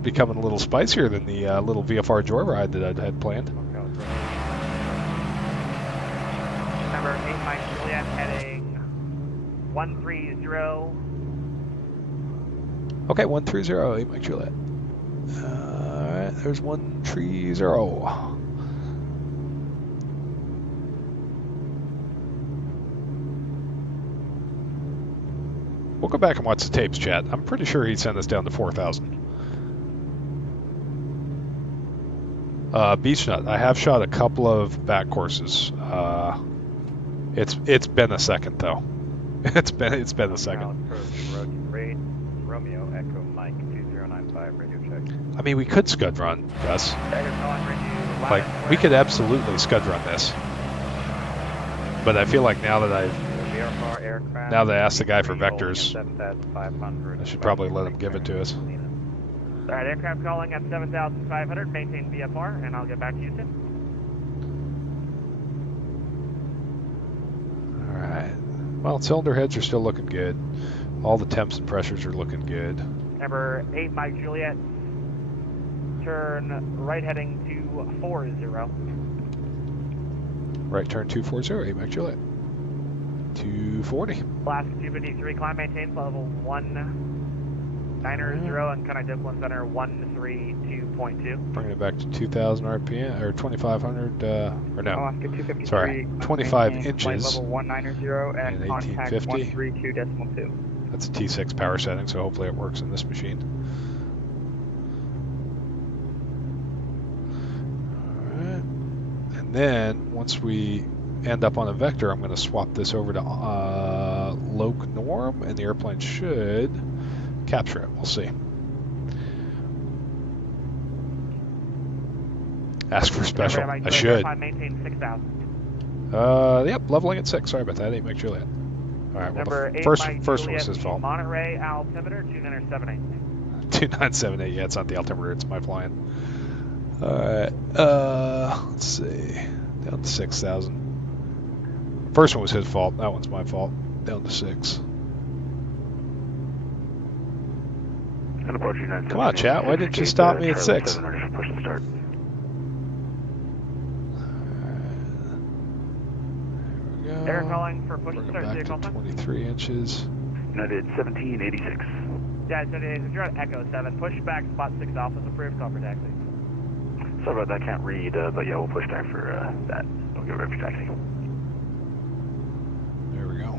becoming a little spicier than the little VFR joyride that I had planned. Number 8 Mike Juliet heading 130. Okay, 130, 8 Mike Juliet. Alright, there's 130. We'll go back and watch the tapes, chat. I'm pretty sure he sent us down to 4,000. Beach Nut, I have shot a couple of back courses. It's been a second though. It's been a second. Romeo Echo Mike 2095 radio check. I mean, we could scud run, Gus. Like, we could absolutely scud run this. But I feel like now that I asked the guy for vectors, I should probably let him give it to us. Alright, aircraft calling at 7,500, maintain VFR, and I'll get back to you soon. Alright. Well, cylinder heads are still looking good. All the temps and pressures are looking good. Number 8 Mike Juliet, turn right heading 240. Right turn 240, 8 Mike Juliet. 240. Alaska 253, climb maintain level 190 and kind of Dipline Center 132.2. Bringing it back to 2,000 RPM, or 2,500, or no, Alaska 253, sorry, 25 inches. Level 190 and contact 132.2. That's a T6 power setting, so hopefully it works in this machine. Alright. And then, once we end up on a vector, I'm going to swap this over to loc norm, and the airplane should capture it. We'll see. Ask for special. I should. Maintain 6,000. Yep, leveling at 6. Sorry about that. 8 Mike Juliet. All right, well, the first one was his fault. Monterey altimeter 2978. 2978. Yeah, it's not the altimeter. It's my flying. All right. Let's see. Down to 6,000. First one was his fault. That one's my fault. Down to 6. Come on, chat. Why didn't you stop me at 6? Push and start. Air calling for push and start. Back to 23 inches. United 1786. Yeah, it's 1786. You're at Echo 7. Push back, spot 6 Alpha's approved. Call for taxi. Sorry about that. Can't read, but yeah, we'll push back for that. We'll get ready for taxi. There we go.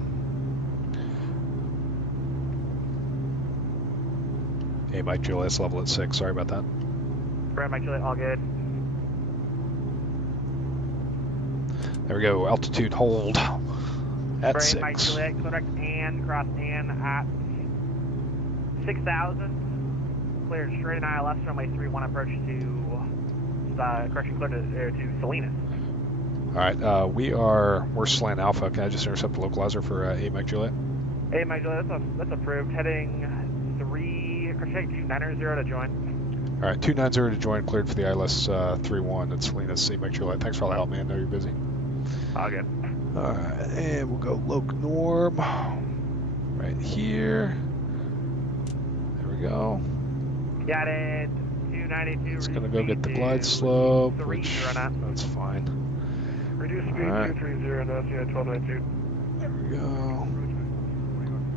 Hey, Mike Juliet's level at 6. Sorry about that. Brad, Mike Juliet, all good. There we go. Altitude hold at 6. Mike Juliet, correct, and cross and at 6,000. Cleared straight and ILS runway 31 approach to correction, clear to Salinas. All right, we're slant alpha. Can I just intercept the localizer for 8 Mike Juliet? 8 Mike Juliet, that's approved. Heading 290 to join. All right, 290 to join, cleared for the ILS 31 at Salinas. 8 Mike Juliet. Thanks for all the help, man. I know you're busy. All good. All right, and we'll go loc norm right here. There we go. Got it. 292. It's gonna go get the glide slope, which that's fine. Reduce speed 230 knots, yeah, 1292. There we go.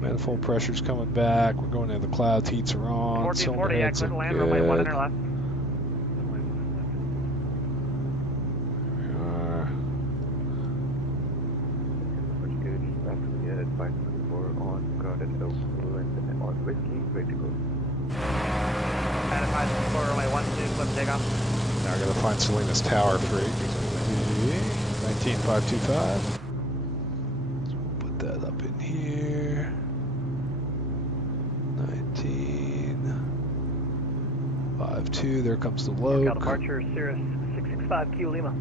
Manifold pressure's coming back. We're going into the clouds. Heats are on. 1440, yeah, clear to land. Runway 1 enter left. Now I gotta find Salinas Tower 3. 19525. So we'll put that up in here. 1952. There comes the low. Departure, Cirrus 665 Q Lima.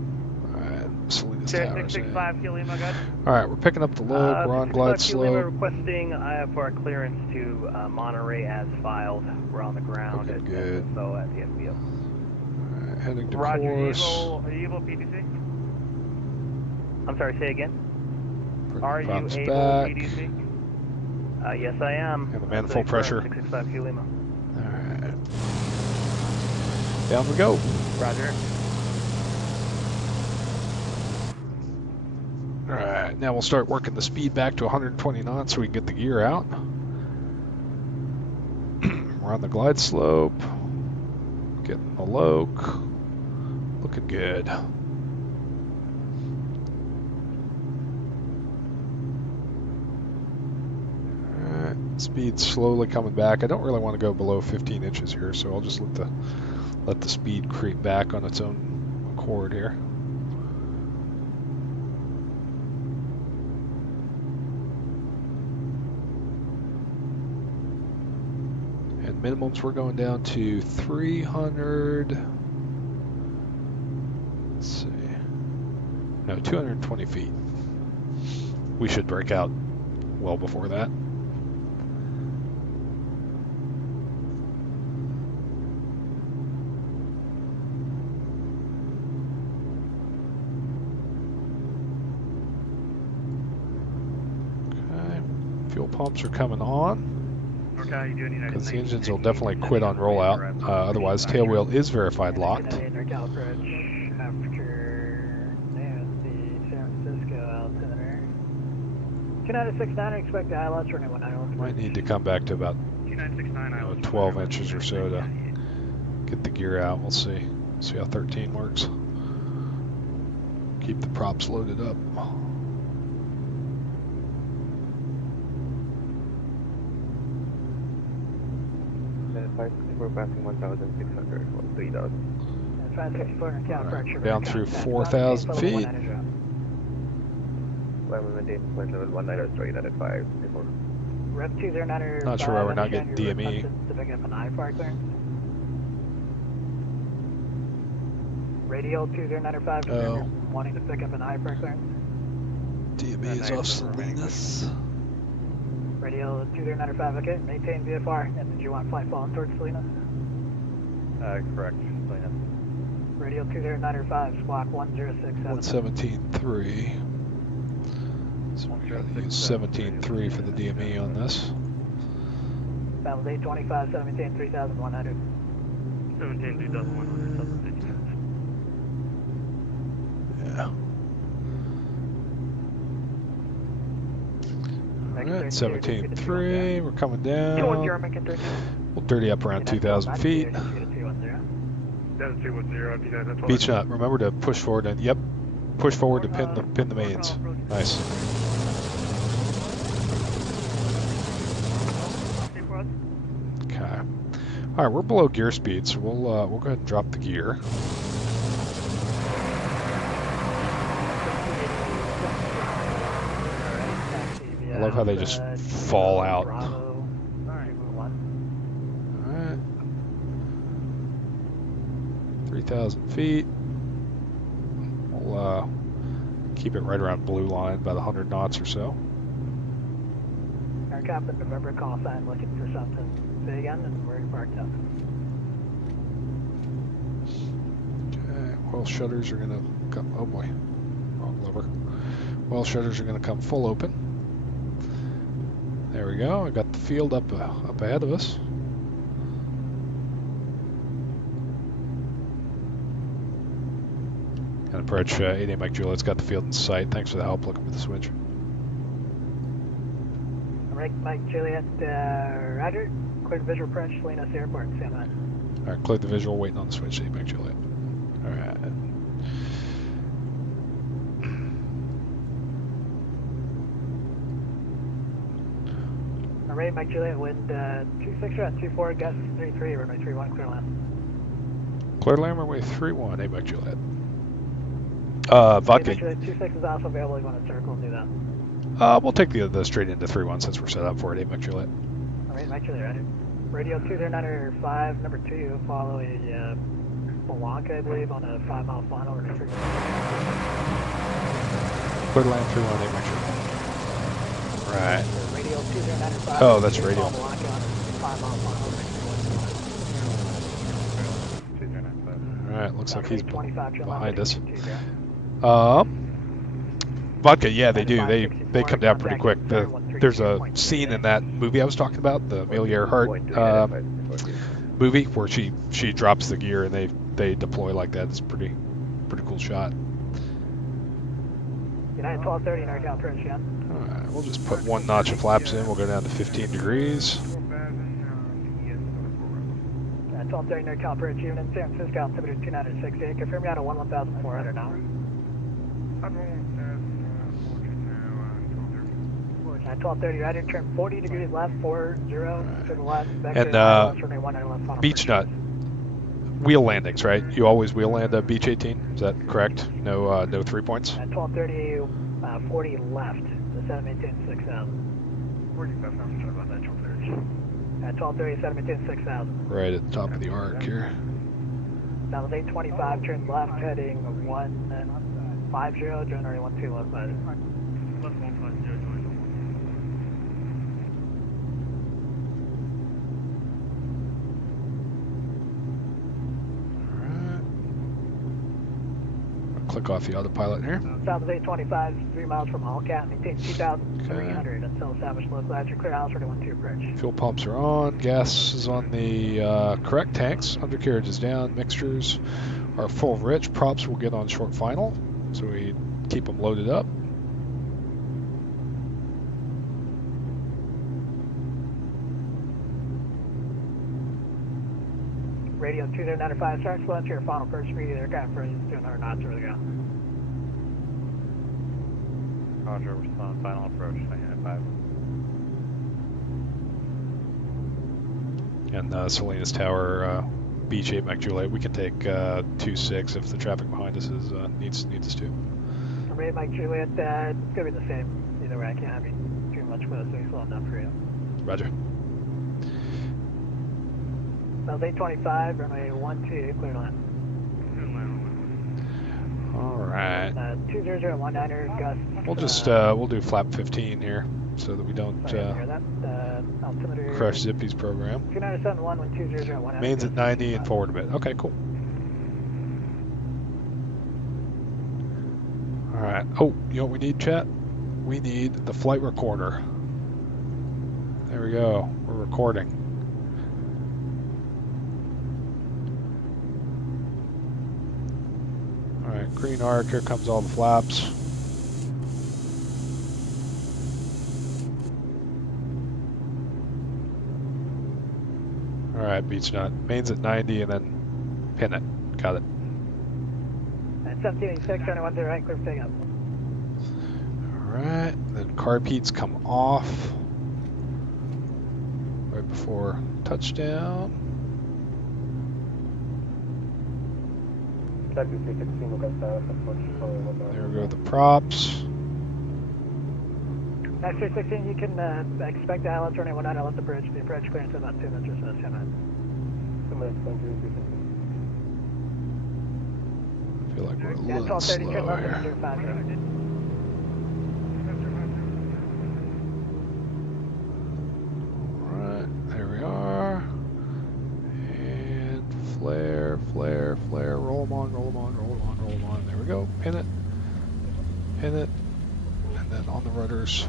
Alright, Salinas Cirrus Towers. 665 Q Lima, good. Alright, we're picking up the low. We're on glide 665 Q Lima slope. requesting IFR clearance to Monterey as filed. We're on the ground at good. SSO at the FBO. Alright, heading to Roger, course. are you able PDC? I'm sorry, say again? Are you able back. PDC? Yes, I am. And the manifold pressure. 665 Q Lima. Alright. Down we go. Roger. Alright, now we'll start working the speed back to 120 knots so we can get the gear out. We're on the glide slope. Getting the loc. Looking good. Alright, speed's slowly coming back. I don't really want to go below 15 inches here, so I'll just let the speed creep back on its own accord here. And minimums we're going down to 300. Let's see. No, 220 feet. We should break out well before that. Fuel pumps are coming on because the engines will definitely quit on rollout. Otherwise, tail wheel is verified locked. After there's the San Francisco altimeter. 2969, expect the ILS running 19. Might need to come back to about 12 inches or so to get the gear out. We'll see. See how 13 works. Keep the props loaded up. We're passing 1,600, 3,000. Right, down through 4,000 feet. Well, we maintain flight level 19 straight at 5 before. Rep 209. Not sure why we're not getting DME. To pick up an IFR clearance. Radio 2095. Oh. Wanting to pick up an IFR clearance. DME is off Salinas. Radio 2095, okay. Maintain VFR. And did you want flight falling towards Salinas? Correct, Salinas. Radio 2095, squawk 1067. 117.3. So we're going to use 17.3 for the DME on this. That was 825, 17, 3100. 17, 3100. Yeah. Alright, 17.3, we're coming down. We'll dirty up around 2,000 feet. Beach nut, remember to push forward and, yep, push forward to pin the mains. Nice. Okay. Alright, we're below gear speed, so we'll go ahead and drop the gear. I love how they just fall out. Alright. 3,000 feet. We'll keep it right around blue line, about 100 knots or so. Our captain, November call sign, looking for something big again, and we're parked up. Okay, oil shutters are gonna come, oh boy, wrong lever. Oil shutters are gonna come full open. There we go, I got the field up ahead of us. And approach 88 Mike Juliet's got the field in sight. Thanks for the help looking for the switch. Mike Juliet, Roger. Clear the visual approach, Salinas Airport, stand by. Alright, cleared the visual, waiting on the switch, 88 Mike Juliet. Alright. Alright, Mike Juliet, wind 26 at 24, gust 33, runway 31, clear land. Clear land, runway 31, 88 Mike Juliet. Vodka. 26 is also available. You want to circle and do that. We'll take the straight into 3-1 since we're set up for it. 8 Mike Juliet. Alright, Mike Juliet, ready. Radio 20905, number 2, follow a Blanca, I believe, on a 5-mile final. Clear to land 3-1, 8 Mike Juliet. Right. Radio 20905. Oh, that's radio. Blanca on a 5-mile final. Alright, looks like he's behind us. 2, Vodka, yeah, they do. They come down pretty quick. There's a scene in that movie I was talking about, the Amelia Earhart movie, where she drops the gear and they deploy like that. It's pretty cool shot. United 1230 in our account approach, yeah. All right, we'll just put 1 notch of flaps in. We'll go down to 15 degrees. 1230 in our account approach, even in San Francisco, altimeter 2968. Confirm you out of 11,400 now. 1230, right in turn 40 degrees left, 40 to the left. And Beach Nut, wheel landings, right? You always wheel land a Beach 18, is that correct? No 3 points? At 1230, 40 left, the 7maintain 6000. 45,000, sorry about that, 1230. At 1230, 7maintain 6000. Right at the top of the arc here. That was 825, turn left, heading 150, January 12 left side. Click off the autopilot here. South of 825, 3 miles from Hallcat, maintain 2,300 until established low side. Clear house, ready 1-2 approach. Fuel pumps are on, gas is on the correct tanks, undercarriage is down, mixtures are full rich, props will get on short final, so we keep them loaded up. Radio 295, start slow to your final approach speed, either kind of first 200 knots, where we go. Roger, we're still on final approach, 995. And Salinas Tower, Beach 8 Mike Juliet, we can take 26 if the traffic behind us is needs us to. 8 Mike Juliet, it's going to be the same either way. I can't have you too much close, so we slow enough for you. Roger. That was 825, runway 12, clear to land. All right. 20019er, gust. We'll just we'll do flap 15 here so that we don't crush Zippy's program. 2971 when 20019. Mains at 90 and forward a bit. Okay, cool. All right. Oh, you know what we need, chat? We need the flight recorder. There we go. We're recording. Alright, green arc, here comes all the flaps. Alright, Beach Nut. Mains at 90 and then pin it. Got it. At 1786, turn 10 right, clear for takeoff. Alright, then carb heats come off right before touchdown. There we go, the props. Next 316, you can expect the ILS running 19 left the bridge. The approach clearance in about 2 minutes or so. 10 minutes. I feel like we're a little slow here. Alright, there we are. And flare, flare, flare. Roll them on, roll them on, roll them on, roll them on. There we go. Pin it. Pin it. And then on the rudders.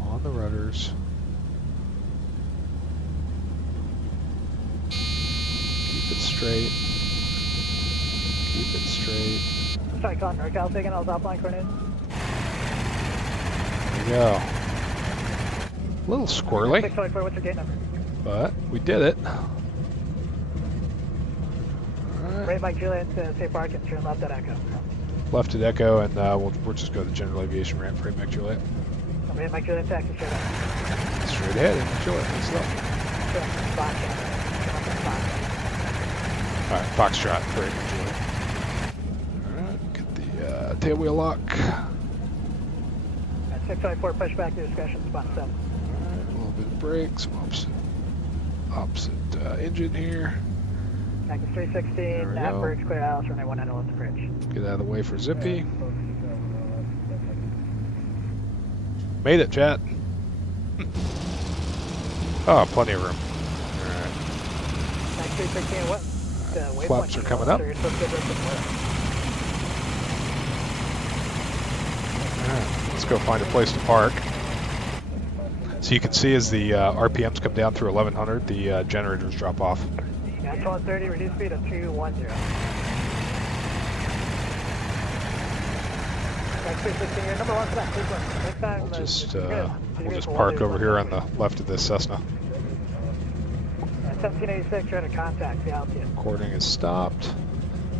On the rudders. Keep it straight. Keep it straight. Sorry, Con, NorCal taking all top line coordinates. There we go. A little squirrely. 624, what's your gate number? But we did it. Right, Mike Juliet, safe park and turn left at Echo. Left at Echo, and we'll just go to the general aviation ramp for Mike Juliet. Right, Mike Juliet, taxi straight ahead. Straight ahead, Mike Juliet, thanks a lot. Alright, Foxtrot for Mike Juliet. Alright, get tailwheel lock. 654, push back to discussion, spot 7. Alright, a little bit of brakes, opposite engine here. Back to 316, nav bridge, clear house, runway 19 left approach. Get out of the way for Zippy. Made it, chat. Oh, plenty of room. Alright. Back to 316, what? Flaps are coming up. Alright, let's go find a place to park. So you can see as the RPMs come down through 1100, the generators drop off. Yeah, 1230, reduce speed of 210. Number 1 for that, please look. Next time, we'll just park over here on the left of this Cessna. 1786, try to contact the altitude. Recording is stopped.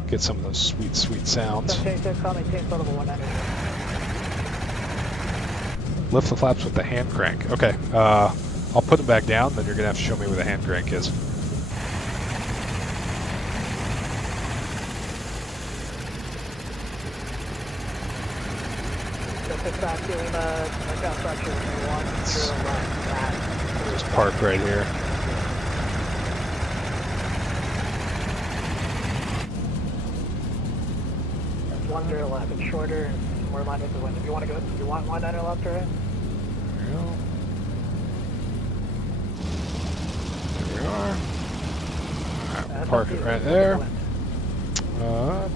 Get some of those sweet, sweet sounds. 1786, call maintain total 100. Lift the flaps with the hand crank. Okay, I'll put them back down, then you're going to have to show me where the hand crank is. Just park right here. That's 10 left. It's shorter and more aligned with the wind. If you want to go, you want 19 left or right? There we are. Alright, park it right there.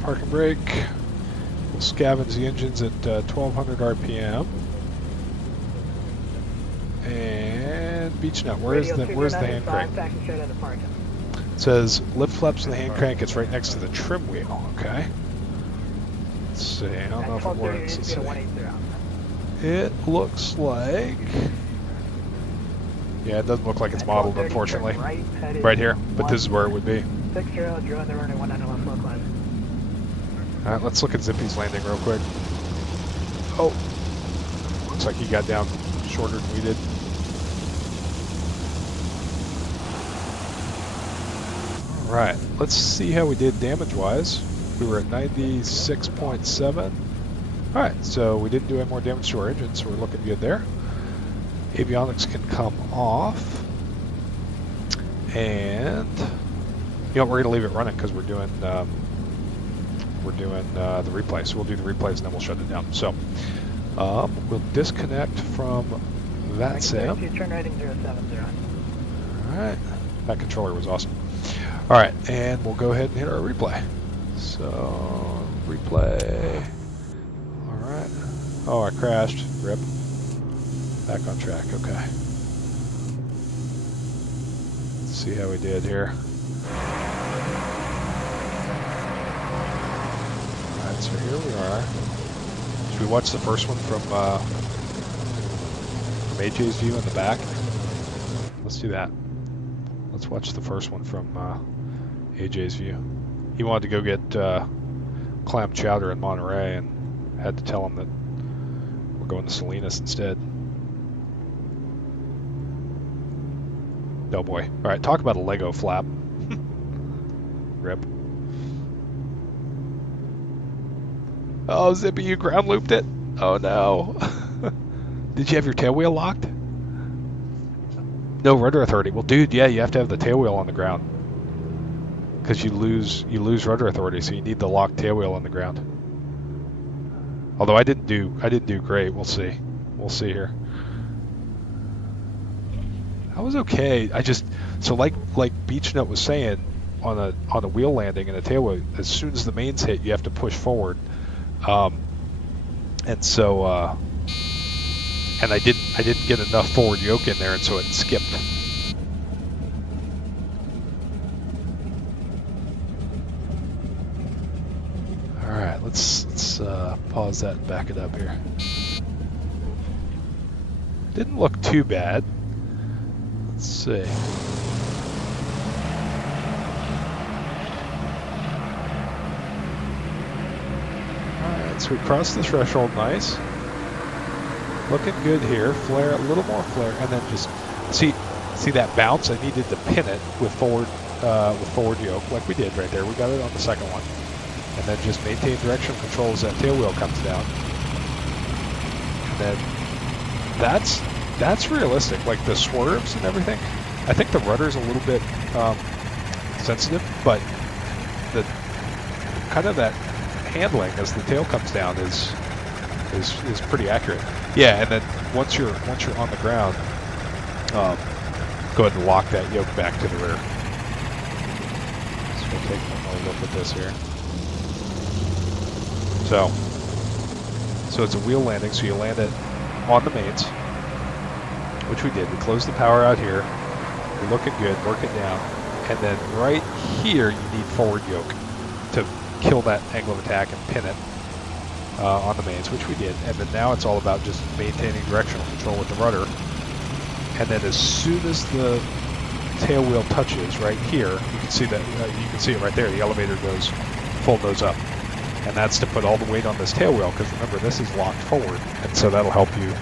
Park and brake. We'll scavenge the engines at 1200 RPM. And BeechNet, where's the hand crank? It says lift flaps and the hand crank. It's right next to the trim wheel. Okay. Let's see. I don't know if it works. Let's see. It looks like. Yeah, it doesn't look like it's modeled, unfortunately. Right here, but this is where it would be. 60, you're on the runway 19 left, low climb. Alright, let's look at Zippy's landing real quick. Oh, looks like he got down shorter than we did. Alright, let's see how we did damage-wise. We were at 96.7. Alright, so we didn't do any more damage to our engine, so we're looking good there. Avionics can come off. And, you know, we're going to leave it running because we're doing the replay. So we'll do the replays and then we'll shut it down. So we'll disconnect from that sim. Turn right 070. Alright, that controller was awesome. Alright, and we'll go ahead and hit our replay. So, replay. Alright. Oh, I crashed. Rip. Back on track, okay. Let's see how we did here. Alright, so here we are. Should we watch the first one from AJ's view in the back? Let's do that. Let's watch the first one from AJ's view. He wanted to go get clam chowder in Monterey and had to tell him that we're going to Salinas instead. Oh boy. Alright, talk about a Lego flap. Rip. Oh, Zippy, you ground looped it? Oh no. Did you have your tail wheel locked? No rudder authority. Well, dude, yeah, you have to have the tail wheel on the ground. Because you lose rudder authority, so you need the locked tail wheel on the ground. Although I didn't do great. We'll see. We'll see here. I was okay. So like BeechNet was saying, on a wheel landing and a tail wheel, as soon as the mains hit, you have to push forward. And so and I didn't get enough forward yoke in there, and so it skipped. All right, let's pause that and back it up here. Didn't look too bad. Let's see. Alright, so we crossed the threshold nice. Looking good here. Flare, a little more flare, and then just see that bounce? I needed to pin it with forward yoke like we did right there. We got it on the second one. and then just maintain directional control as that tail wheel comes down. And then that's realistic. Like the swerves and everything, I think the rudder's a little bit sensitive, but the kind of that handling as the tail comes down is pretty accurate. Yeah, and then once you're on the ground, go ahead and lock that yoke back to the rear. So we'll take one more look at this here. So it's a wheel landing, so you land it on the mains, which we did. We closed the power out here. You're looking good, work it down. And then right here, you need forward yoke to kill that angle of attack and pin it on the mains, which we did. And then now it's all about just maintaining directional control with the rudder. And then as soon as the tail wheel touches right here, you can see that you can see it right there. The elevator goes full nose up, and that's to put all the weight on this tail wheel, because remember, this is locked forward, and so that'll help you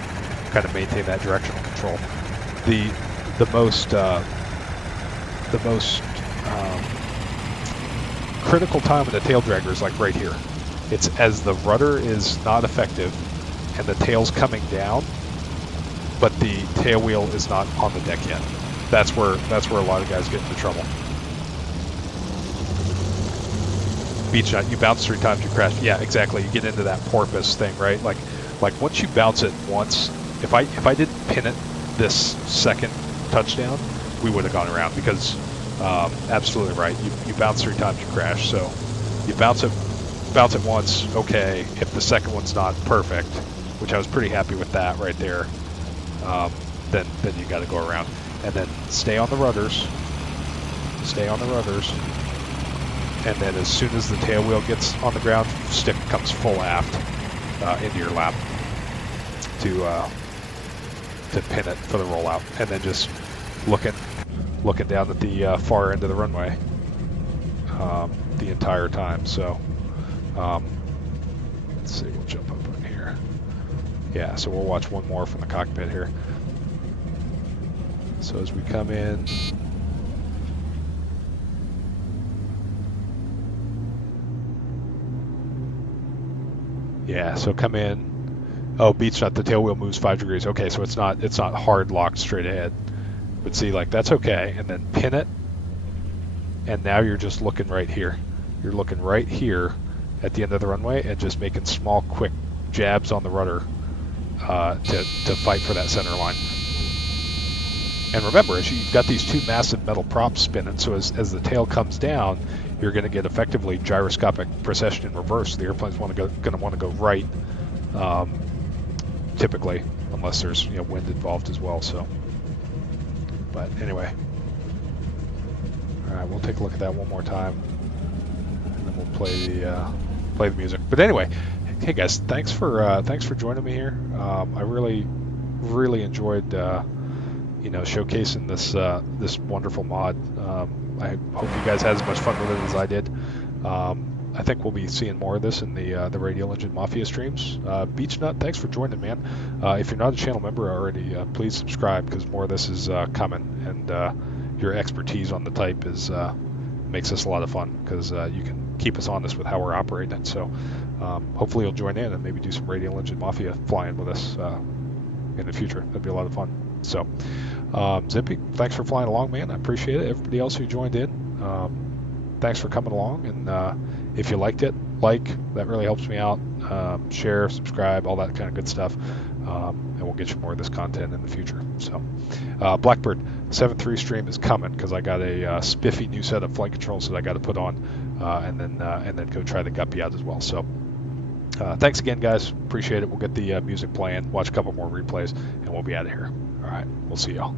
kind of maintain that directional control. The most critical time of the tail dragger is like right here. It's as the rudder is not effective and the tail's coming down, but the tail wheel is not on the deck yet. That's where a lot of guys get into trouble. Beech nut, you bounce 3 times, you crash. Yeah, exactly. You get into that porpoise thing, right? Like once you bounce it once, if I didn't pin it this second touchdown, we would have gone around, because absolutely right. You bounce 3 times, you crash. So you bounce it once, okay. If the second one's not perfect, which I was pretty happy with that right there, then you got to go around. And then stay on the rudders, and then as soon as the tail wheel gets on the ground, stick comes full aft into your lap to pin it for the rollout, and then just looking down at the far end of the runway the entire time. So let's see, we'll jump up in here. Yeah, so we'll watch one more from the cockpit here. So as we come in, yeah, so come in. Oh, Beech nut, the tail wheel moves 5 degrees. Okay, so it's not hard locked straight ahead. But see, like, that's okay. And then pin it, and now you're just looking right here. You're looking right here at the end of the runway and just making small, quick jabs on the rudder to fight for that center line. And remember, as you've got these 2 massive metal props spinning, so as the tail comes down, you're going to get effectively gyroscopic precession in reverse. The airplane's going to want to go right, typically, unless there's wind involved as well. So, but anyway, all right, we'll take a look at that one more time, and then we'll play the music. But anyway, hey guys, thanks for joining me here. I really enjoyed showcasing this wonderful mod. I hope you guys had as much fun with it as I did. I think we'll be seeing more of this in the Radial Engine Mafia streams. Beech nut, thanks for joining, man. If you're not a channel member already, please subscribe, because more of this is coming, and your expertise on the type makes this a lot of fun, because you can keep us honest with how we're operating it. So hopefully you'll join in and maybe do some Radial Engine Mafia flying with us in the future. That'd be a lot of fun. So Zippy, thanks for flying along, man. I appreciate it. Everybody else who joined in, thanks for coming along. And if you liked it, that really helps me out. Share, subscribe, all that kind of good stuff. And we'll get you more of this content in the future. So Blackbird 7.3 stream is coming, because I got a spiffy new set of flight controls that I got to put on, and then go try the Guppy out as well. So thanks again, guys. Appreciate it. We'll get the music playing, watch a couple more replays, and we'll be out of here. All right, we'll see y'all.